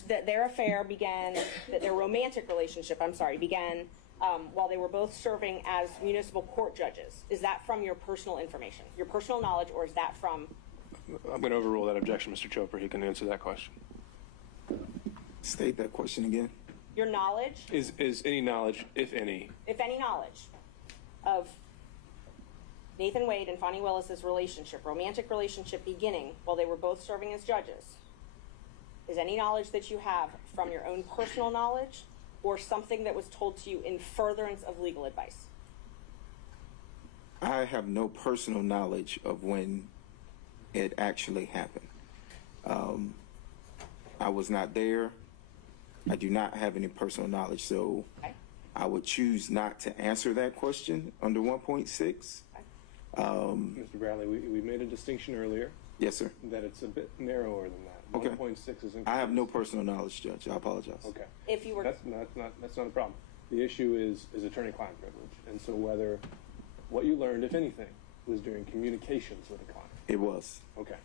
that their affair began, that their romantic relationship, began while they were both serving as municipal court judges. Is that from your personal information, your personal knowledge, or is that from? I'm going to overrule that objection, Mr. Chopra. He can answer that question. State that question again. Your knowledge? Is any knowledge, if any Knowledge of Nathan Wade and Fani Willis's relationship, romantic relationship beginning while they were both serving as judges, is any knowledge that you have from your own personal knowledge or something that was told to you in furtherance of legal advice? I have no personal knowledge of when it actually happened. I was not there. I do not have any personal knowledge, so Okay. I would choose not to answer that question under 1.6. Mr. Bradley, we made a distinction earlier Yes, sir. that it's a bit narrower than that. Okay. 1.6 is I have no personal knowledge, Judge. I apologize. Okay. If you were, That's not a problem. The issue is attorney-client privilege, and so whether what you learned, if anything, was during communications with a client. It was. Okay.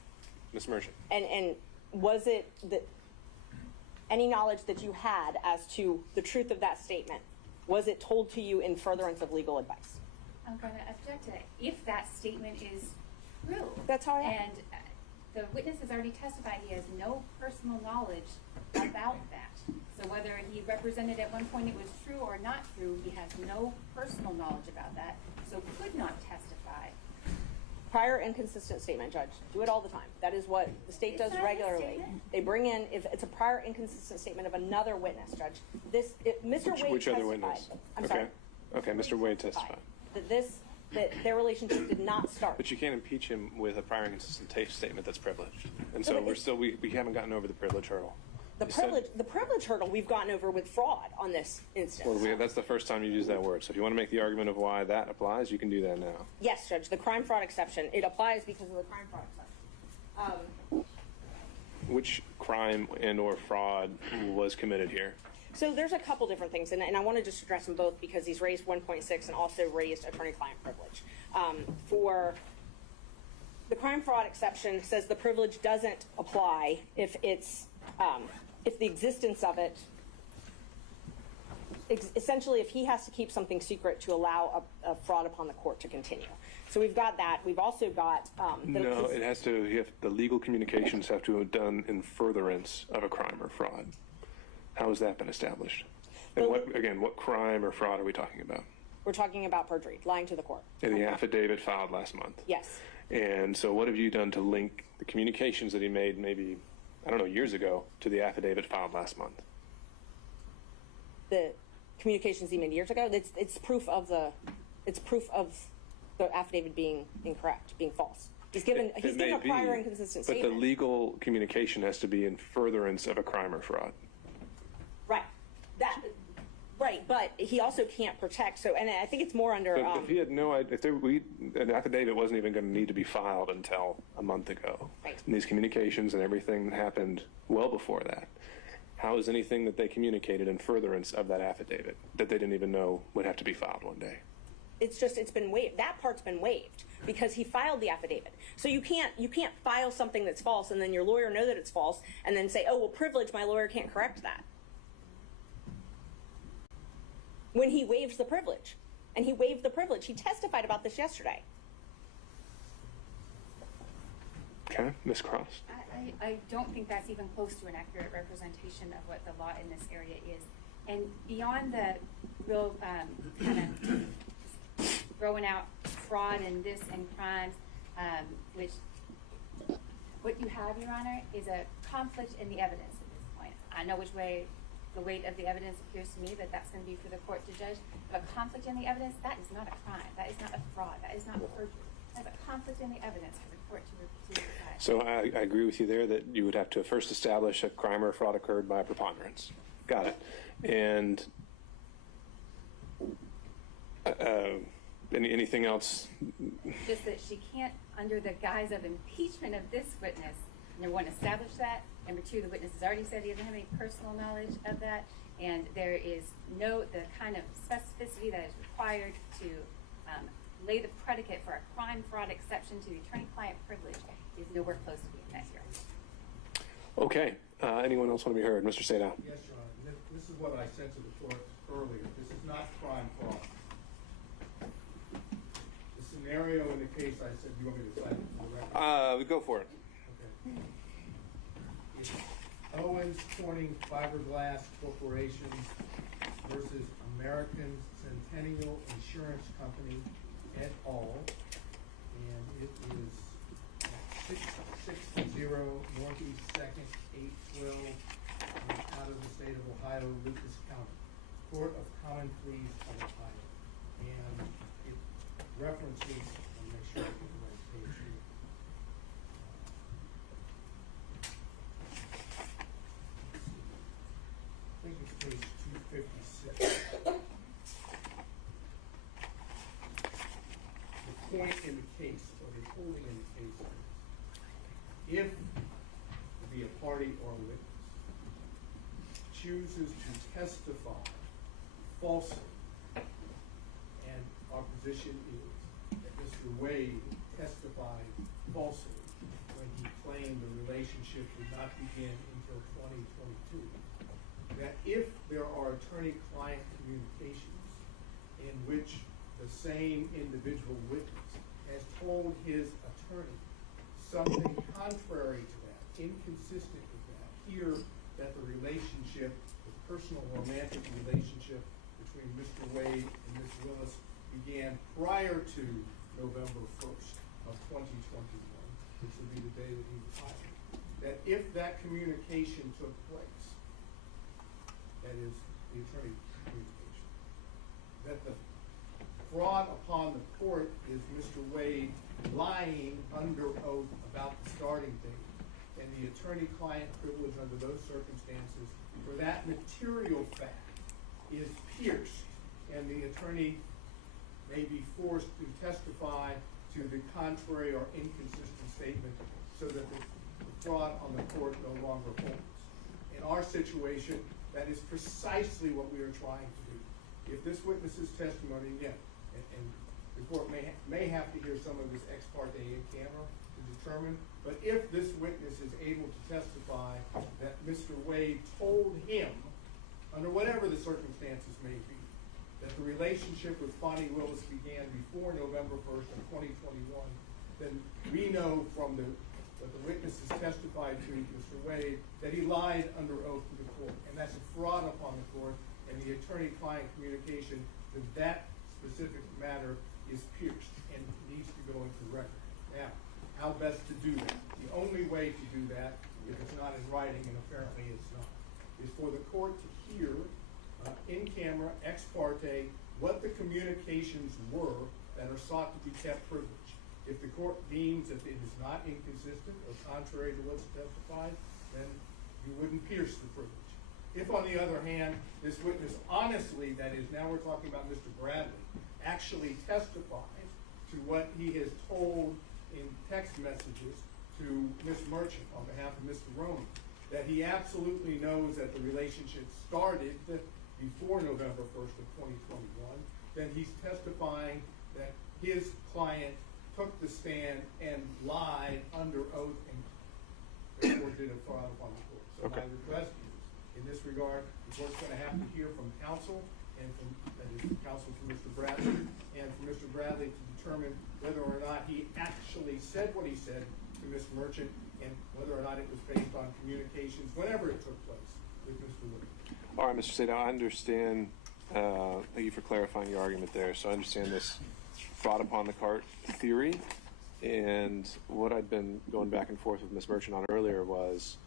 Ms. Merchant. and was it that any knowledge that you had as to the truth of that statement, was it told to you in furtherance of legal advice? I'm going to object to that. If that statement is true. That's how I am. And the witness has already testified he has no personal knowledge about that. So whether he represented at one point it was true or not true, he has no personal knowledge about that, so could not testify. Prior inconsistent statement, Judge. Do it all the time. That is what the state It's does not a regularly. statement. They bring in, if it's a prior inconsistent statement of another witness, Judge. Mr. Wade Which testified. other witness? I'm Okay. sorry. Okay, Mr. Wade testified. That their relationship did not start. But you can't impeach him with a prior inconsistent statement that's privileged. And so but we haven't gotten over the privilege hurdle. The privilege hurdle we've gotten over with fraud on this instance. Well, that's the first time you used that word. So if you want to make the argument of why that applies, you can do that now. Yes, Judge, the crime fraud exception, it applies because of the crime fraud exception. Which crime and or fraud was committed here? So there's a couple different things, and I want to just address them both because he's raised 1.6 and also raised attorney-client privilege. For the crime fraud exception says the privilege doesn't apply if the existence of it, essentially if he has to keep something secret to allow a fraud upon the court to continue. So we've got that. We've also got... No, it has to, the legal communications have to have done in furtherance of a crime or fraud. How has that been established? And what crime or fraud are we talking about? We're talking about perjury, lying to the court. In the affidavit filed last month. Yes. And so what have you done to link the communications that he made maybe, I don't know, years ago to the affidavit filed last month? The communications he made years ago, it's proof of the affidavit being incorrect, being false. He's given a prior inconsistent statement. But the legal communication has to be in furtherance of a crime or fraud. Right. Right, but he also can't protect. So, and I think it's more under. But if he had no idea, an affidavit wasn't even going to need to be filed until a month ago. Right. And these communications and everything happened well before that. How is anything that they communicated in furtherance of that affidavit that they didn't even know would have to be filed one day? It's been waived. That part's been waived because he filed the affidavit. So you can't file something that's false and then your lawyer know that it's false and then say, oh, well, privilege, my lawyer can't correct that. When he waives the privilege. And he waived the privilege. He testified about this yesterday. Okay, Ms. Cross. I don't think that's even close to an accurate representation of what the law in this area is. And beyond the real kind of throwing out fraud and this and crimes, which what you have, Your Honor, is a conflict in the evidence at this point. I know which way the weight of the evidence appears to me, but that's going to be for the court to judge. But a conflict in the evidence, that is not a crime. That is not a fraud. That is not perjury. That's a conflict in the evidence for the court to decide. So I agree with you there that you would have to first establish a crime or fraud occurred by a preponderance. Got it. And anything else? Just that she can't, under the guise of impeachment of this witness, number one, establish that. Number two, the witness has already said he doesn't have any personal knowledge of that. And there is the kind of specificity that is required to lay the predicate for a crime fraud exception to the attorney-client privilege is nowhere close to being met here. Okay. Anyone else want to be heard? Mr. Sadow. Yes, Your Honor. This is what I said to the court earlier. This is not crime fraud. The scenario in the case I said, you want me to cite it for the record? Go for it. Okay. It's Owens Corning Fiberglass Corporation versus American Centennial Insurance Company et al. And it is 660 Northeast 2nd, 812, out of the state of Ohio, Lucas County, Court of Common Pleas of Ohio. And it references, I'll make sure I get the right page here. I think it's page 256. The point in the case, or the holding in the case, is if the party or witness chooses to testify falsely, and our position is that Mr. Wade testified falsely when he claimed the relationship did not begin until 2022, that if there are attorney-client communications in which the same individual witness has told his attorney something contrary to that, inconsistent with that, here that the relationship, the personal romantic relationship between Mr. Wade and Ms. Willis began prior to November 1st of 2021, which would be the day that he was hired, that if that communication took place, that is the attorney communication, that the fraud upon the court is Mr. Wade lying under oath about the starting date, and the attorney-client privilege under those circumstances, for that material fact is pierced, and the attorney may be forced to testify to the contrary or inconsistent statement so that the fraud on the court no longer holds. In our situation, that is precisely what we are trying to do. If this witness's testimony, again, and the court may have to hear some of this ex parte in camera to determine, but if this witness is able to testify that Mr. Wade told him, under whatever the circumstances may be, that the relationship with Fani Willis began before November 1st of 2021, then we know from what the witnesses testified to Mr. Wade that he lied under oath to the court, and that's a fraud upon the court, and the attorney-client communication that specific matter is pierced and needs to go into the record. Now, how best to do that? The only way to do that, if it's not in writing, and apparently it's not, is for the court to hear in camera, ex parte, what the communications were that are sought to be kept privileged. If the court deems that it is not inconsistent or contrary to what's testified, then you wouldn't pierce the privilege. If, on the other hand, this witness honestly, that is, now we're talking about Mr. Bradley, actually testifies to what he has told in text messages to Ms. Merchant on behalf of Mr. Roney, that he absolutely knows that the relationship started before November 1st of 2021, then he's testifying that his client took the stand and lied under oath and therefore did a fraud upon the court. So Okay. my request is, in this regard, the court's going to have to hear from counsel, and from, that is, counsel from Mr. Bradley, and from Mr. Bradley to determine whether or not he actually said what he said to Ms. Merchant, and whether or not it was based on communications, whenever it took place, with Mr. Wood. All right, Mr. Sadow, I understand. Thank you for clarifying your argument there. So I understand this fraud upon the cart theory, and what I'd been going back and forth with Ms. Merchant on earlier was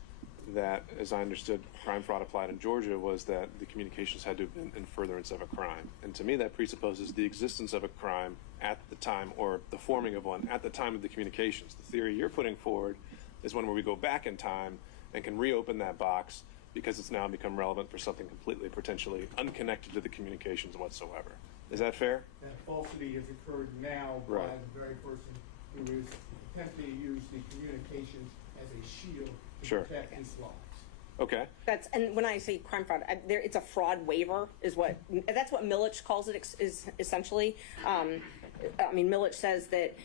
that, as I understood, crime fraud applied in Georgia was that the communications had to have been in furtherance of a crime. And to me, that presupposes the existence of a crime at the time, or the forming of one at the time of the communications. The theory you're putting forward is one where we go back in time and can reopen that box because it's now become relevant for something completely, potentially unconnected to the communications whatsoever. Is that fair? That falsity has occurred now by the very person who is attempting to use the communications as a shield to protect his lives. Okay. And when I say crime fraud, it's a fraud waiver, that's what Millich calls it, is essentially. I mean, Millich says that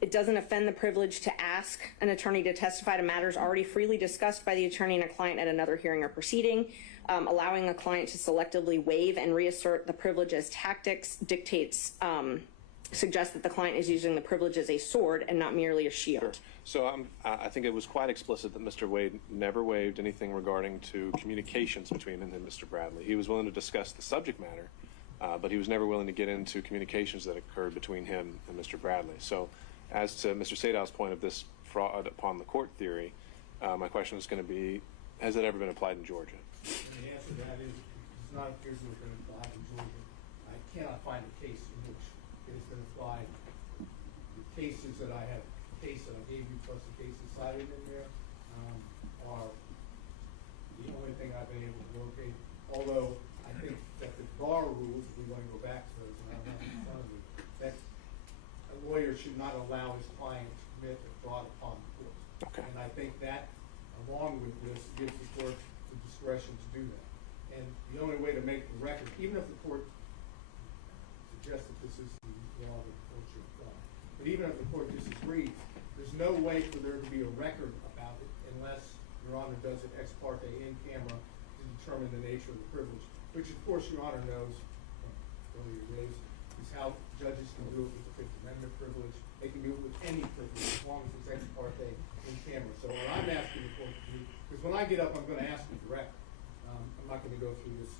It doesn't offend the privilege to ask an attorney to testify to matters already freely discussed by the attorney and a client at another hearing or proceeding. Allowing a client to selectively waive and reassert the privilege as tactics dictates, suggests that the client is using the privilege as a sword and not merely a shield. So I think it was quite explicit that Mr. Wade never waived anything regarding to communications between him and Mr. Bradley. He was willing to discuss the subject matter, but he was never willing to get into communications that occurred between him and Mr. Bradley. So as to Mr. Sadow's point of this fraud upon the court theory, my question is going to be, has it ever been applied in Georgia? And the answer to that is, it's not appears to have been applied in Georgia. I cannot find a case in which it has been applied. The cases that I have, the case that I gave you plus the cases cited in there, are the only thing I've been able to locate. Although I think that the bar rules, if we want to go back to those, and I don't have in front of me, that a lawyer should not allow his client to commit a fraud upon the court. Okay. And I think that, along with this, gives the court the discretion to do that. And the only way to make the record, even if the court suggests that this is the law that the court should apply, but even if the court disagrees, there's no way for there to be a record about it unless Your Honor does it ex parte in camera to determine the nature of the privilege, which of course Your Honor knows from earlier days is how judges can do it with the Fifth Amendment privilege. They can do it with any privilege as long as it's ex parte in camera. So what I'm asking the court to do, because when I get up, I'm going to ask you direct. I'm not going to go through this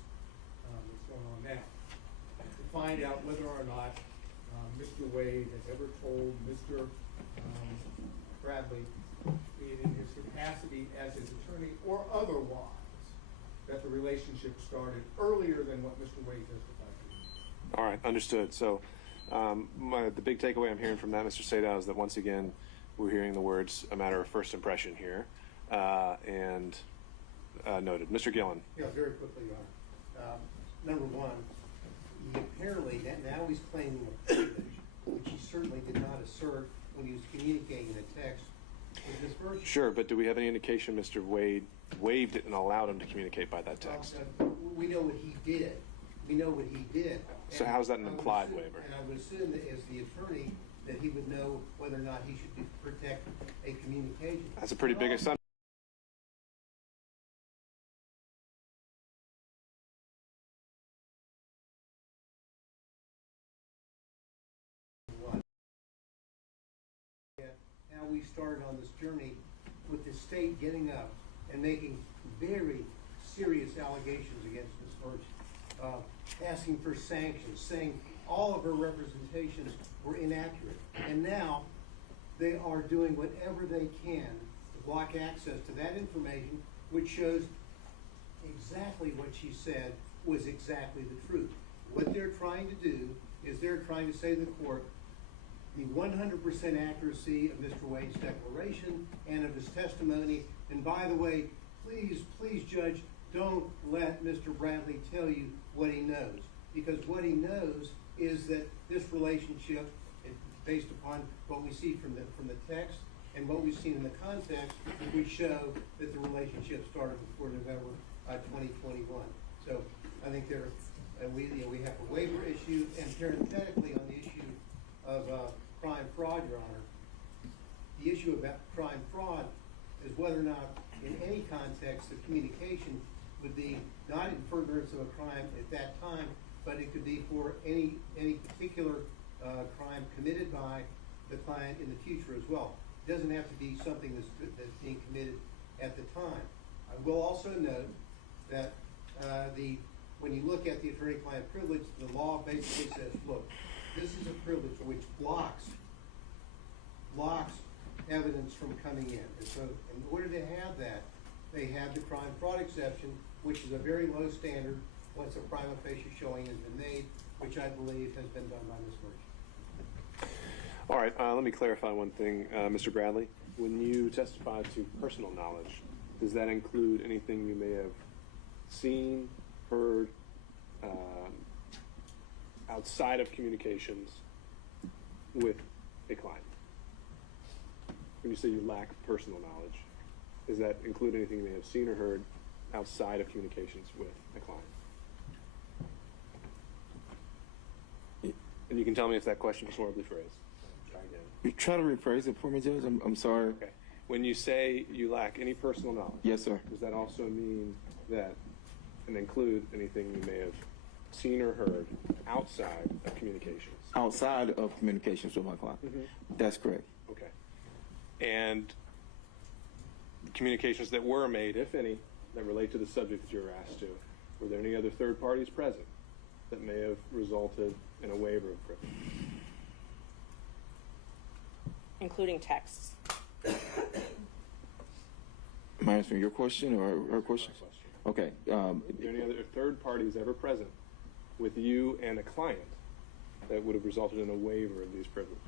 that's going on now. To find out whether or not Mr. Wade has ever told Mr. Bradley, in his capacity as his attorney or otherwise, that the relationship started earlier than what Mr. Wade testified to. All right, understood. So the big takeaway I'm hearing from that, Mr. Sadow, is that once again, we're hearing the words a matter of first impression here, and noted. Mr. Gillen. Yeah, very quickly, Your Honor. Number one, he apparently, now he's claiming a privilege, which he certainly did not assert when he was communicating a text with Ms. Virtue. Sure, but do we have any indication Mr. Wade waived it and allowed him to communicate by that text? We know what he did. We know what he did. So how's that an implied waiver? And I would assume that as the attorney, that he would know whether or not he should protect a communication. That's a pretty big assumption. How we started on this journey with the state getting up and making very serious allegations against Ms. Virtue, asking for sanctions, saying all of her representations were inaccurate. And now they are doing whatever they can to block access to that information, which shows exactly what she said was exactly the truth. What they're trying to do is they're trying to say to the court, the 100% accuracy of Mr. Wade's declaration and of his testimony. And by the way, please, Judge, don't let Mr. Bradley tell you what he knows. Because what he knows is that this relationship, based upon what we see from the text and what we've seen in the context, we show that the relationship started before November 2021. So I think we have a waiver issue, and parenthetically on the issue of crime fraud, Your Honor, the issue about crime fraud is whether or not in any context the communication would be not in furtherance of a crime at that time, but it could be for any particular crime committed by the client in the future as well. It doesn't have to be something that's being committed at the time. I will also note that when you look at the attorney-client privilege, the law basically says, look, this is a privilege which blocks evidence from coming in. And so in order to have that, they have the crime fraud exception, which is a very low standard once a prima facie showing has been made, which I believe has been done by Ms. Virtue. All right, let me clarify one thing, Mr. Bradley. When you testify to personal knowledge, does that include anything you may have seen, heard, outside of communications with a client? When you say you lack personal knowledge, does that include anything you may have seen or heard outside of communications with a client? And you can tell me if that question is horribly phrased. again. You try to rephrase it for me, Judge. I'm sorry. Okay. When you say you lack any personal knowledge, Yes, sir. does that also mean that, and include anything you may have seen or heard outside of communications? Outside of communications with my client. That's correct. Okay. And communications that were made, if any, that relate to the subject that you were asked to, were there any other third parties present that may have resulted in a waiver of privilege? Including texts. Am I answering your question or her question? My Okay. question. Are there any other third parties ever present with you and a client that would have resulted in a waiver of these privileges?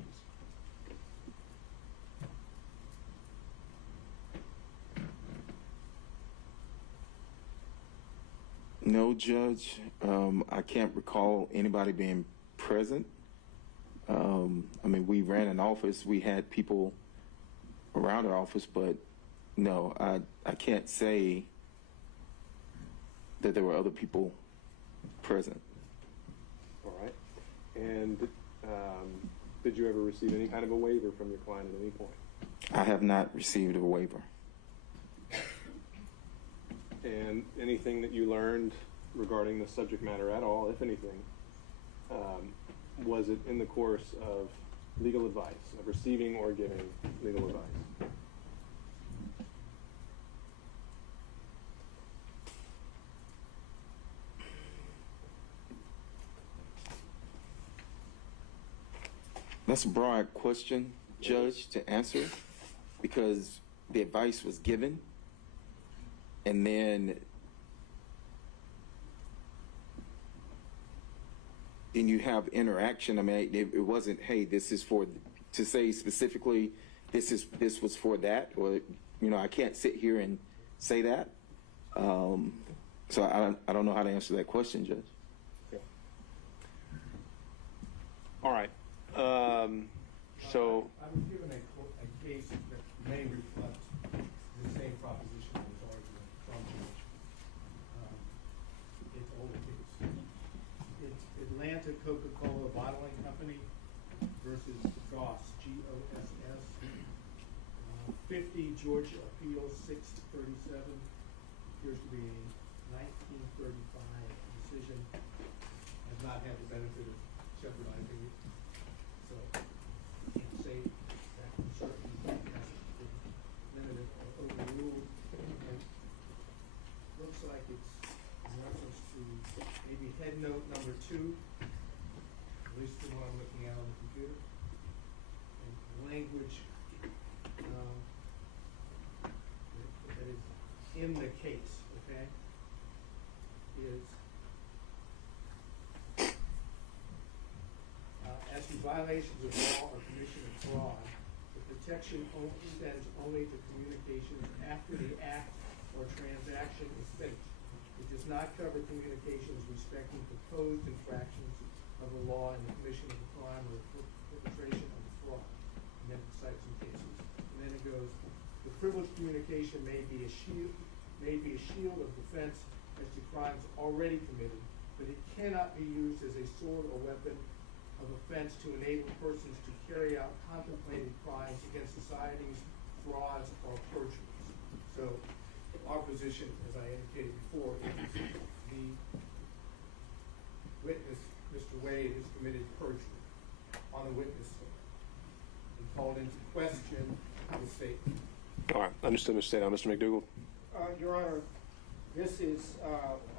No, Judge. I can't recall anybody being present. I mean, we ran an office. We had people around our office, but no, I can't say that there were other people present. All right. And did you ever receive any kind of a waiver from your client at any point? I have not received a waiver. And anything that you learned regarding the subject matter at all, if anything, was it in the course of legal advice, of receiving or giving legal advice? That's a broad question, Judge, to answer, because the advice was given, and then you have interaction. I mean, it wasn't, hey, this is for, to say specifically, this was for that, or, I can't sit here and say that. So I don't know how to answer that question, Judge. Okay. All right. So I was given a case that may reflect the same proposition that was argued from George. It's old case. It's Atlanta Coca-Cola Bottling Company versus Goss, G-O-S-S. 50 Georgia Appeals 637. Appears to be a 1935 decision. Has not had the benefit of jeopardizing it. So, I can't say that certainly hasn't been limited or overruled. And looks like it's in reference to maybe head note number 2, at least the one I'm looking at on the computer. And language that is in the case, okay, is as to violations of law or commission of fraud, the protection extends only to communications after the act or transaction is finished. It does not cover communications respecting proposed infractions of the law in the commission of a crime or perpetration of the fraud. And then it cites some cases. And then it goes, the privileged communication may be a shield of defense as to crimes already committed, but it cannot be used as a sword or weapon of offense to enable persons to carry out contemplated crimes against societies, frauds, or perjuries. So our position, as I indicated before, is the witness, Mr. Wade, has committed perjury on a witness stand and called into question the statement. all right, understood, Mr. State. Mr. McDougall. Your Honor, this is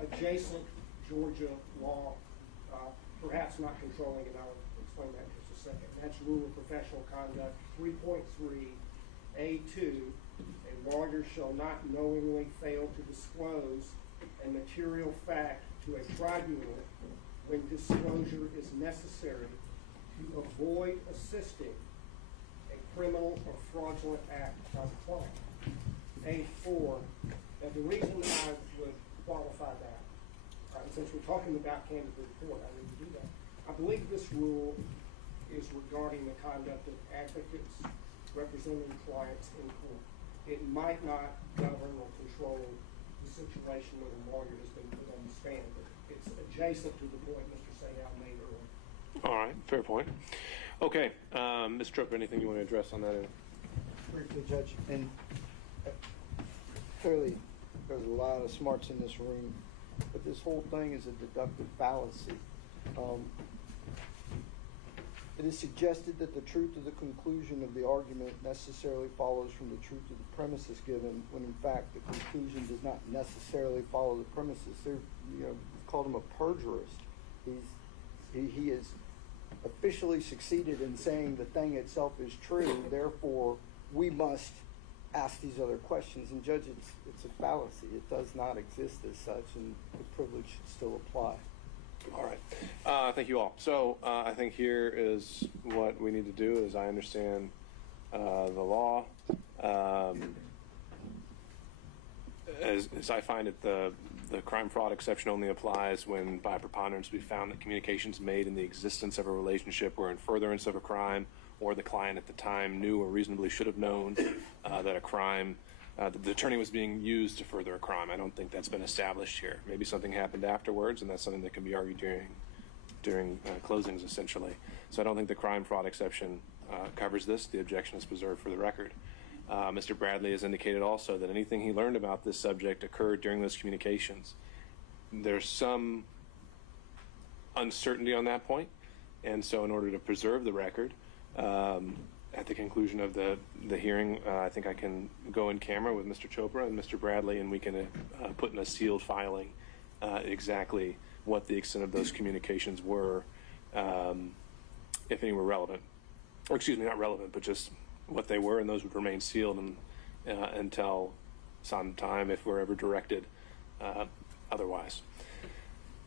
adjacent Georgia law, perhaps not controlling it. I'll explain that in just a second. That's Rule of Professional Conduct 3.3A2. A lawyer shall not knowingly fail to disclose a material fact to a tribunal when disclosure is necessary to avoid assisting a criminal or fraudulent act by the client. A4, and the reason I would qualify that, since we're talking about candidate report, I need to do that. I believe this rule is regarding the conduct of advocates representing clients in court. It might not govern or control the situation where the lawyer has been put on the stand, but it's adjacent to the point Mr. Sayal made earlier. All right, fair point. Okay, Ms. Tripp, anything you want to address on that? Briefly, Judge, and clearly there's a lot of smarts in this room, but this whole thing is a deductive fallacy. It is suggested that the truth of the conclusion of the argument necessarily follows from the truth of the premises given, when in fact the conclusion does not necessarily follow the premises. They're, called him a perjurist. He has officially succeeded in saying the thing itself is true, therefore we must ask these other questions. And Judge, it's a fallacy. It does not exist as such, and the privilege should still apply. All right. Thank you all. So I think here is what we need to do, as I understand the law. As I find it, the crime fraud exception only applies when, by preponderance, we found that communications made in the existence of a relationship were in furtherance of a crime, or the client at the time knew or reasonably should have known that a crime, the attorney was being used to further a crime. I don't think that's been established here. Maybe something happened afterwards, and that's something that can be argued during closings, essentially. So I don't think the crime fraud exception covers this. The objection is preserved for the record. Mr. Bradley has indicated also that anything he learned about this subject occurred during those communications. There's some uncertainty on that point, and so in order to preserve the record, at the conclusion of the hearing, I think I can go in camera with Mr. Chopra and Mr. Bradley, and we can put in a sealed filing exactly what the extent of those communications were, if any were relevant. Or excuse me, not relevant, but just what they were, and those would remain sealed until some time if we're ever directed otherwise.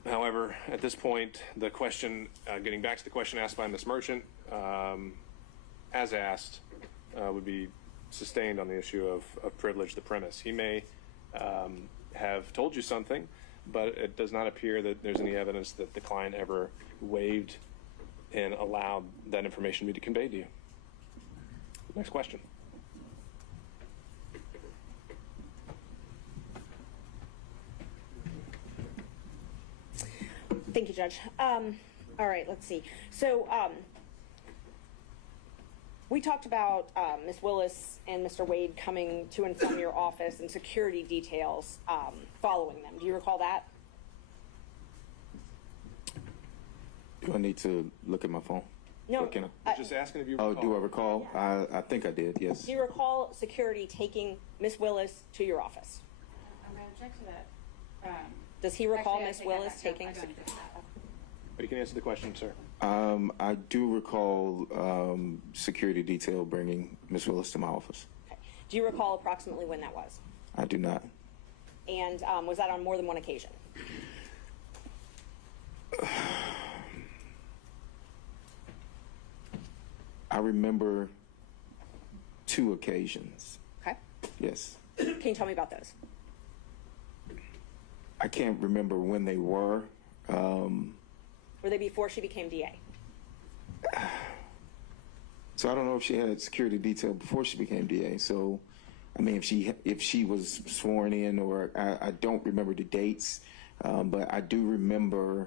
However, at this point, the question, getting back to the question asked by Ms. Merchant, as asked, would be sustained on the issue of privilege, the premise. He may have told you something, but it does not appear that there's any evidence that the client ever waived and allowed that information to be conveyed to you. Next question. Thank you, Judge. All right, let's see. So we talked about Ms. Willis and Mr. Wade coming to and from your office and security details following them. Do you recall that? Do I need to look at my phone? No. Or can I? Just asking if you recall. Oh, do I recall? I think I did, yes. Do you recall security taking Ms. Willis to your office? I'm going to object to that. Does he recall Actually, I Ms. take that Willis back. No, taking I don't security? object to that. But you can answer the question, sir. I do recall security detail bringing Ms. Willis to my office. Okay. Do you recall approximately when that was? I do not. And was that on more than one occasion? I remember 2 occasions. Okay. Yes. Can you tell me about those? I can't remember when they were. Were they before she became DA? So I don't know if she had security detail before she became DA. So, I mean, if she was sworn in, or I don't remember the dates, but I do remember.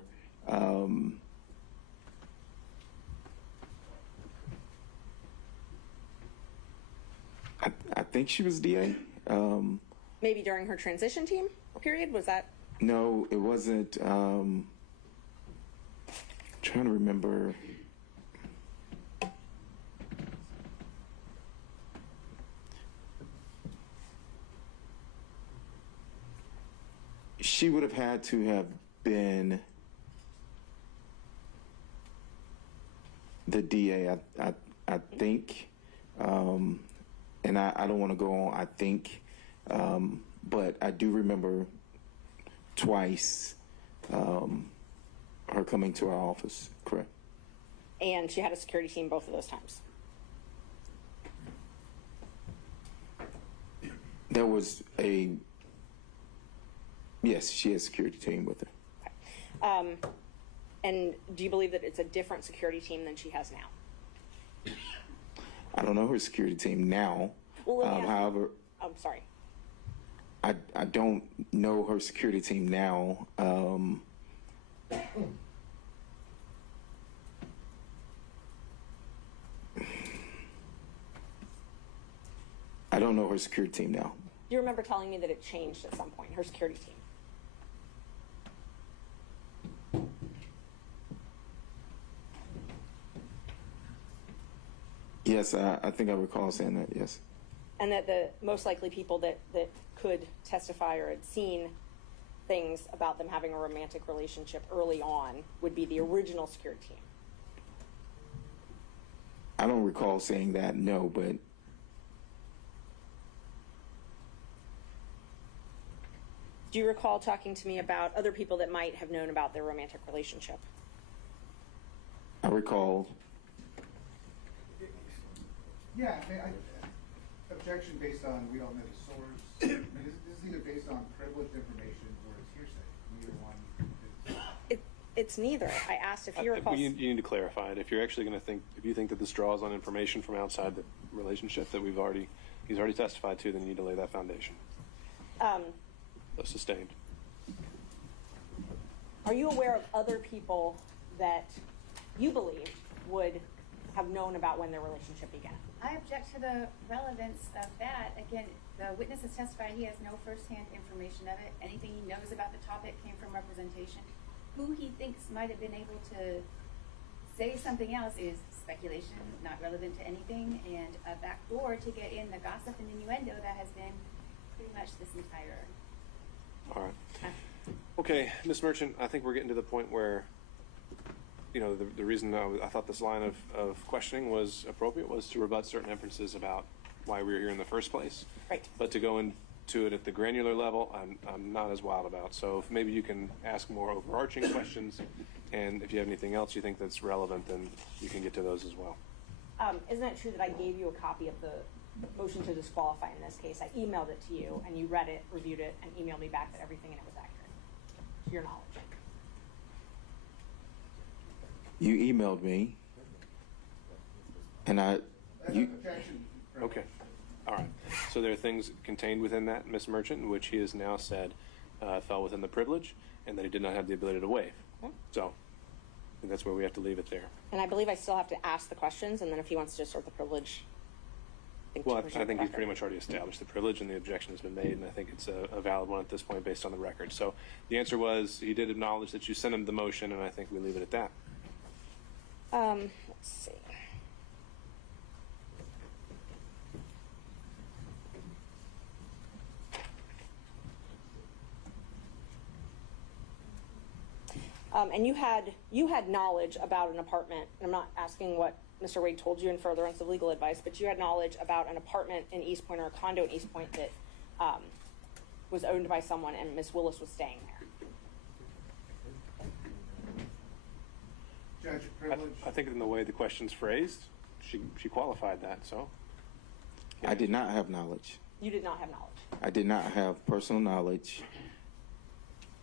I think she was DA. Maybe during her transition team period? Was that? No, it wasn't. Trying to remember. She would have had to have been the DA, I think. And I don't want to go on, I think. But I do remember twice her coming to our office, correct? And she had a security team both of those times. There was yes, she had a security team with her. Okay. And do you believe that it's a different security team than she has now? I don't know her security team now. Well, let me ask you- However, I'm sorry. I don't know her security team now. don't know her security team now. Do you remember telling me that it changed at some point, her security team? Yes, I think I recall saying that, yes. And that the most likely people that could testify or had seen things about them having a romantic relationship early on would be the original security team. I don't recall saying that, no, but Do you recall talking to me about other people that might have known about their romantic relationship? I recall. Yeah, I mean, objection based on we don't know the source. I mean, this is either based on privileged information or it's hearsay. Neither one is. It's neither. I asked if you recall. You need to clarify it. If you're actually going to think, if you think that this draws on information from outside the relationship that he's already testified to, then you need to lay that foundation. So sustained. Are you aware of other people that you believed would have known about when their relationship began? I object to the relevance of that. Again, the witness has testified he has no firsthand information of it. Anything he knows about the topic came from representation. Who he thinks might have been able to say something else is speculation, not relevant to anything, and a backdoor to get in the gossip and innuendo that has been pretty much this entire. All right. Okay, Ms. Merchant, I think we're getting to the point where, you know, the reason I thought this line of questioning was appropriate was to rebut certain inferences about why we were here in the first place. Right. But to go into it at the granular level, I'm not as wild about. So if maybe you can ask more overarching questions, and if you have anything else you think that's relevant, then you can get to those as well. Isn't it true that I gave you a copy of the motion to disqualify in this case? I emailed it to you, and you read it, reviewed it, and emailed me back that everything in it was accurate, to your knowledge. You emailed me, and Objection. Okay. All right. So there are things contained within that, Ms. Merchant, which he has now said fell within the privilege, and that he did not have the ability to waive. Okay. So I think that's where we have to leave it there. And I believe I still have to ask the questions, and then if he wants to assert the privilege. Well, I think he's pretty much already established the privilege, and the objection has been made, and I think it's a valid one at this point based on the record. So the answer was he did acknowledge that you sent him the motion, and I think we leave it at that. Let's see. And you had knowledge about an apartment, and I'm not asking what Mr. Wade told you in furtherance of legal advice, but you had knowledge about an apartment in East Point or a condo in East Point that was owned by someone, and Ms. Willis was staying there. Judge, privilege. I think in the way the question's phrased, she qualified that, so. I did not have knowledge. You did not have knowledge. I did not have personal knowledge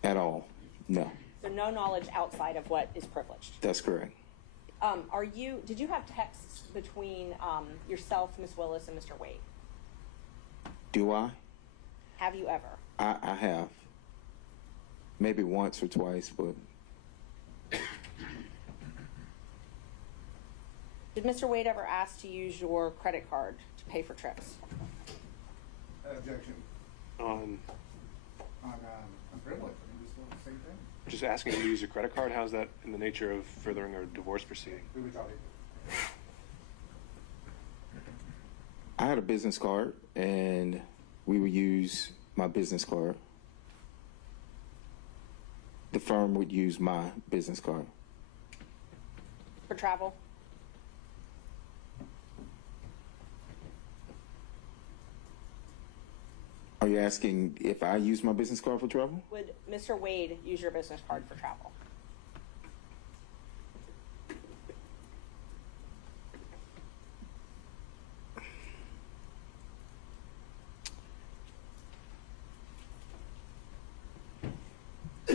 at all. No, So no knowledge outside of what is privileged. that's correct. Did you have texts between yourself, Ms. Willis, and Mr. Wade? Do I? Have you ever? I have. Maybe once or twice, but Did Mr. Wade ever ask to use your credit card to pay for trips? Objection. On On privilege. I mean, this is the same thing. just asking him to use your credit card, how's that in the nature of furthering a divorce proceeding? We were talking. I had a business card, and we would use my business card. The firm would use my business card. For travel? Are you asking if I use my business card for travel? Would Mr. Wade use your business card for travel?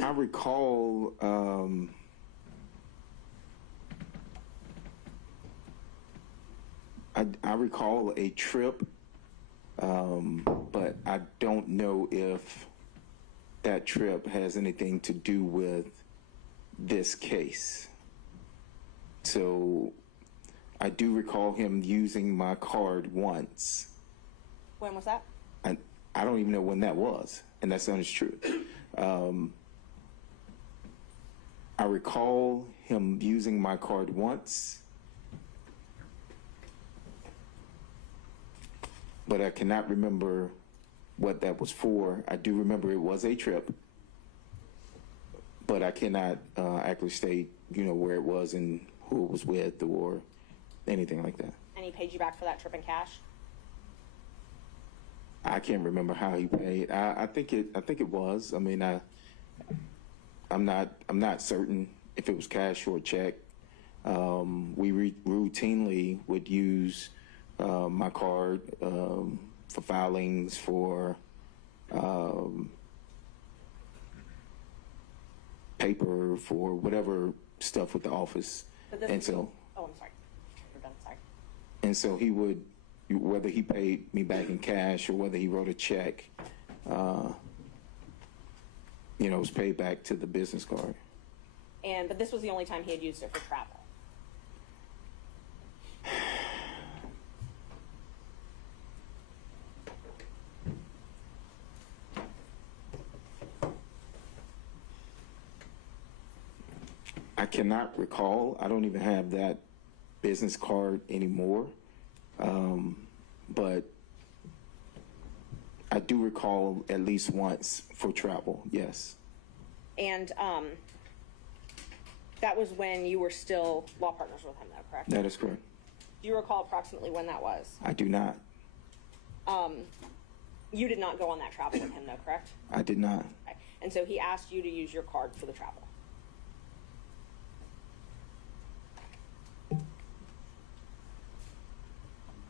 I recall I recall a trip, but I don't know if that trip has anything to do with this case. So I do recall him using my card once, When was that? I don't even know when that was, and that's the honest truth. I recall him using my card once, but I cannot remember what that was for. I do remember it was a trip, but I cannot accurately state, where it was and who it was with or anything like that. And he paid you back for that trip in cash? I can't remember how he paid. I think it was. I mean, I'm not certain if it was cash or a check. We routinely would use my card for filings, for paper, for whatever stuff with the office. But this And is- so, Oh, I'm sorry. We're done, sorry. and so he would, whether he paid me back in cash or whether he wrote a check, it was paid back to the business card. But this was the only time he had used it for travel. I cannot recall. I don't even have that business card anymore. But I do recall at least once for travel, yes. And that was when you were still law partners with him, though, correct? That is correct. Do you recall approximately when that was? I do not. You did not go on that travel with him, though, correct? I did not. Okay. And so he asked you to use your card for the travel.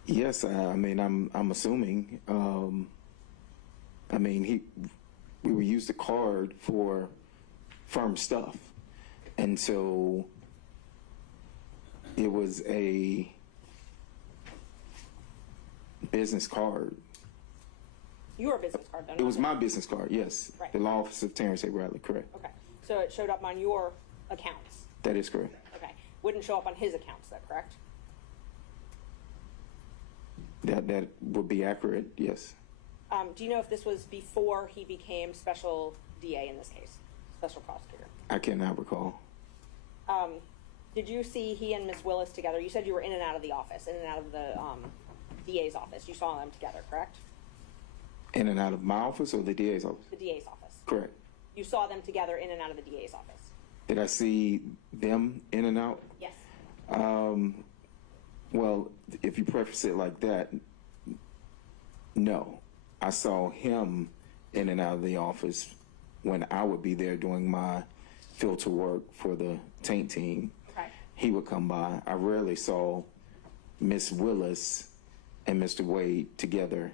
Yes, I mean, I'm assuming. I mean, we would use the card for firm stuff, and so it was a business card. Your business card, though. It was my business card, yes. Right. The law office of Terrence A. Bradley, correct. Okay. So it showed up on your accounts. That is correct. Okay. Wouldn't show up on his accounts, though, correct? That would be accurate, yes. Do you know if this was before he became special DA in this case, special prosecutor? I cannot recall. Did you see he and Ms. Willis together? You said you were in and out of the office, in and out of the DA's office. You saw them together, correct? In and out of my office or the DA's office? The DA's office. Correct. You saw them together in and out of the DA's office. Did I see them in and out? Yes. Well, if you preface it like that, no. I saw him in and out of the office when I would be there doing my filter work for the taint team. Okay. He would come by. I rarely saw Miss Willis and Mr. Wade together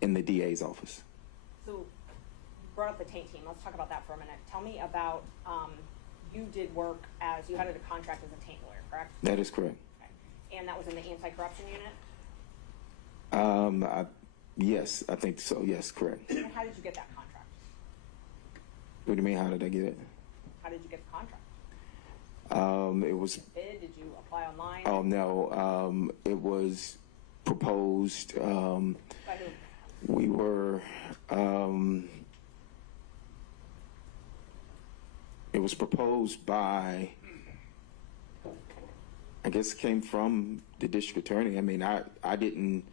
in the DA's office. So you brought up the taint team. Let's talk about that for a minute. Tell me about, you did work you had a contract as a taint lawyer, correct? That is correct. Okay. And that was in the anti-corruption unit? Yes, I think so. Yes, correct. And how did you get that contract? What do you mean, how did I get it? How did you get the contract? It was, Bid? Did you apply online? oh no, it was proposed, By who? we were, it was proposed by, I guess it came from the district attorney. I mean, I didn't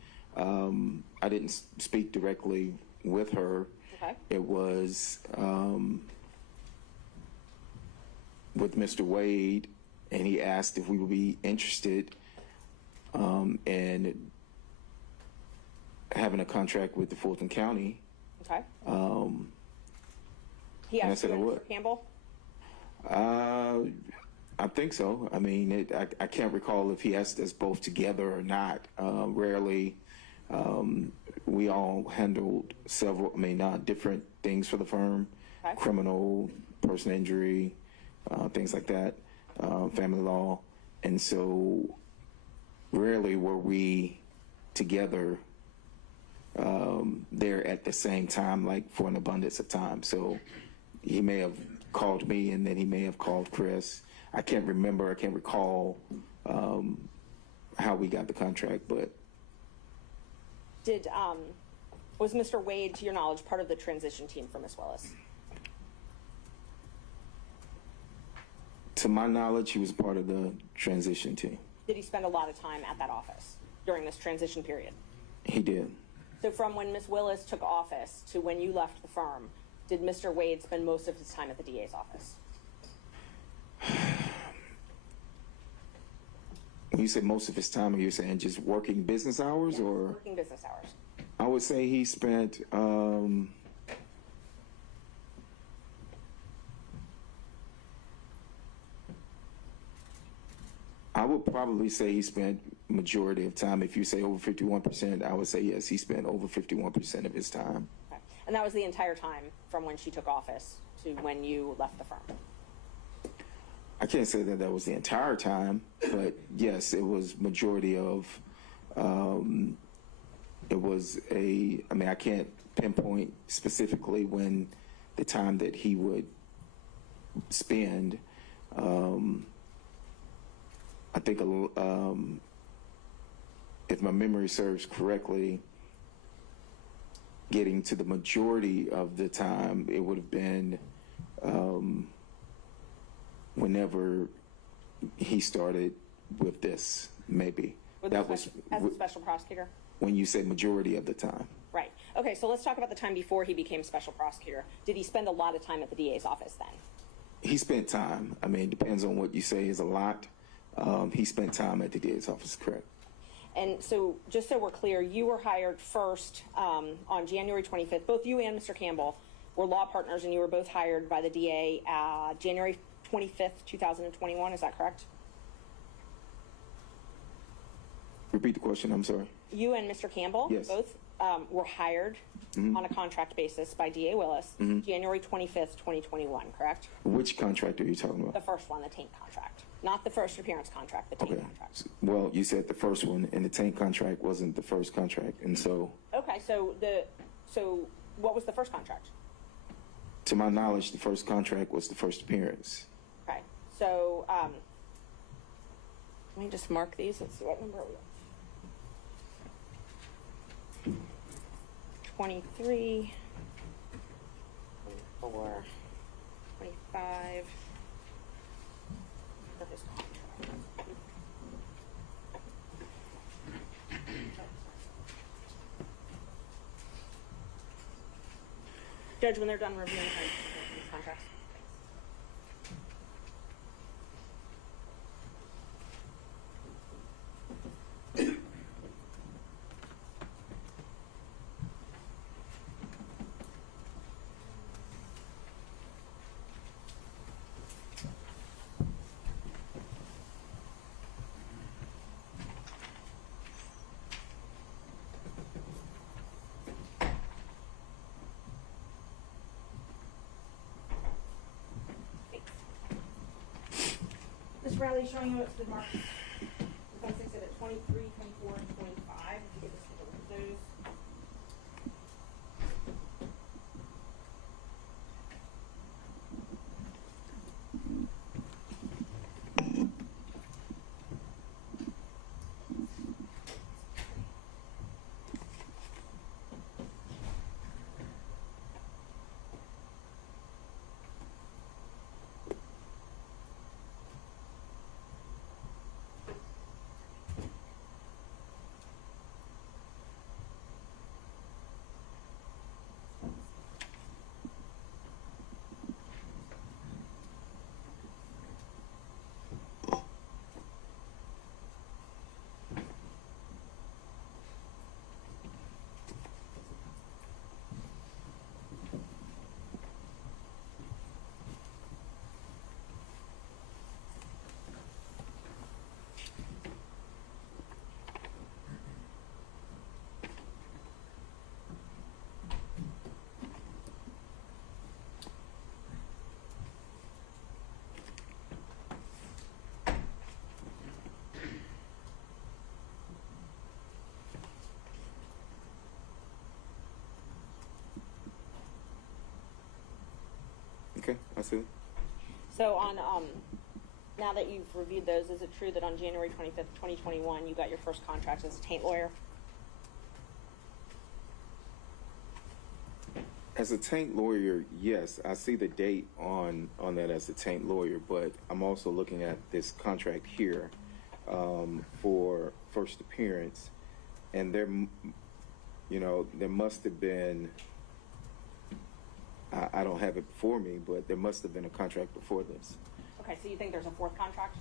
speak directly with her. Okay. It was, with Mr. Wade, and he asked if we would be interested, in having a contract with the Fulton County. Okay. He and I asked said you I and would. Mr. Campbell? I think so. I mean, I can't recall if he asked us both together or not. Rarely, we all handled different things for the firm, Okay. criminal, personal injury, things like that, family law. And so rarely were we together there at the same time, like for an abundance of time. So he may have called me and then he may have called Chris. I can't recall how we got the contract, but Was Mr. Wade, to your knowledge, part of the transition team for Ms. Willis? To my knowledge, he was part of the transition team. Did he spend a lot of time at that office during this transition period? He did. So from when Ms. Willis took office to when you left the firm, did Mr. Wade spend most of his time at the DA's office? When you say most of his time, are you saying just working business hours, Yes, or? working business hours. I would say he spent, I would probably say he spent majority of time. If you say over 51%, I would say yes, he spent over 51% of his time. Okay. And that was the entire time from when she took office to when you left the firm? I can't say that that was the entire time, but yes, it was majority of, it was I can't pinpoint specifically when the time that he would spend. I think if my memory serves correctly, getting to the majority of the time, it would have been whenever he started with this, maybe. As a special prosecutor? When you say majority of the time. Right. Okay, so let's talk about the time before he became special prosecutor. Did he spend a lot of time at the DA's office then? He spent time. I mean, it depends on what you say is a lot. He spent time at the DA's office, correct? And so, just so we're clear, you were hired first on January 25th. Both you and Mr. Campbell were law partners, and you were both hired by the DA January 25th, 2021. Is that correct? Repeat the question, I'm sorry. You and Mr. Campbell Yes. both were hired on a contract basis by DA Willis January 25th, 2021, correct? Which contract are you talking about? The first one, the taint contract. Not the first appearance contract, the taint Okay. contract. Well, you said the first one, and the tank contract wasn't the first contract, and so, Okay, so what was the first contract? to my knowledge, the first contract was the first appearance. Okay, so let me just mark these. Let's see what number are we on. 23, 24, 25. For his contract. Judge, when they're done reviewing these contracts. Ms. Riley, showing you what's been marked. Defense exhibit 23, 24, and 25. If you could just take a look at those. Okay, I see it. So on, now that you've reviewed those, is it true that on January 25th, 2021, you got your first contract as a taint lawyer? As a taint lawyer, yes, I see the date on that as a taint lawyer, but I'm also looking at this contract here for first appearance, and there must have been. I don't have it before me, but there must have been a contract before this. Okay, so you think there's a fourth contract?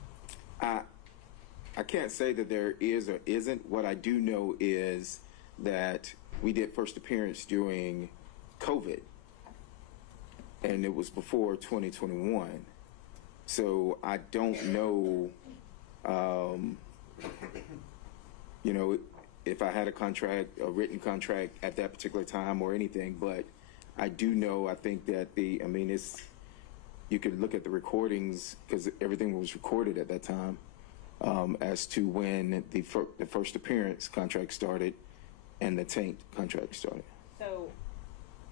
I can't say that there is or isn't. What I do know is that we did first appearance during COVID, and it was before 2021. So I don't know, if I had a written contract at that particular time or anything, but I do know, I think that you could look at the recordings because everything was recorded at that time as to when the first appearance contract started and the taint contract started. So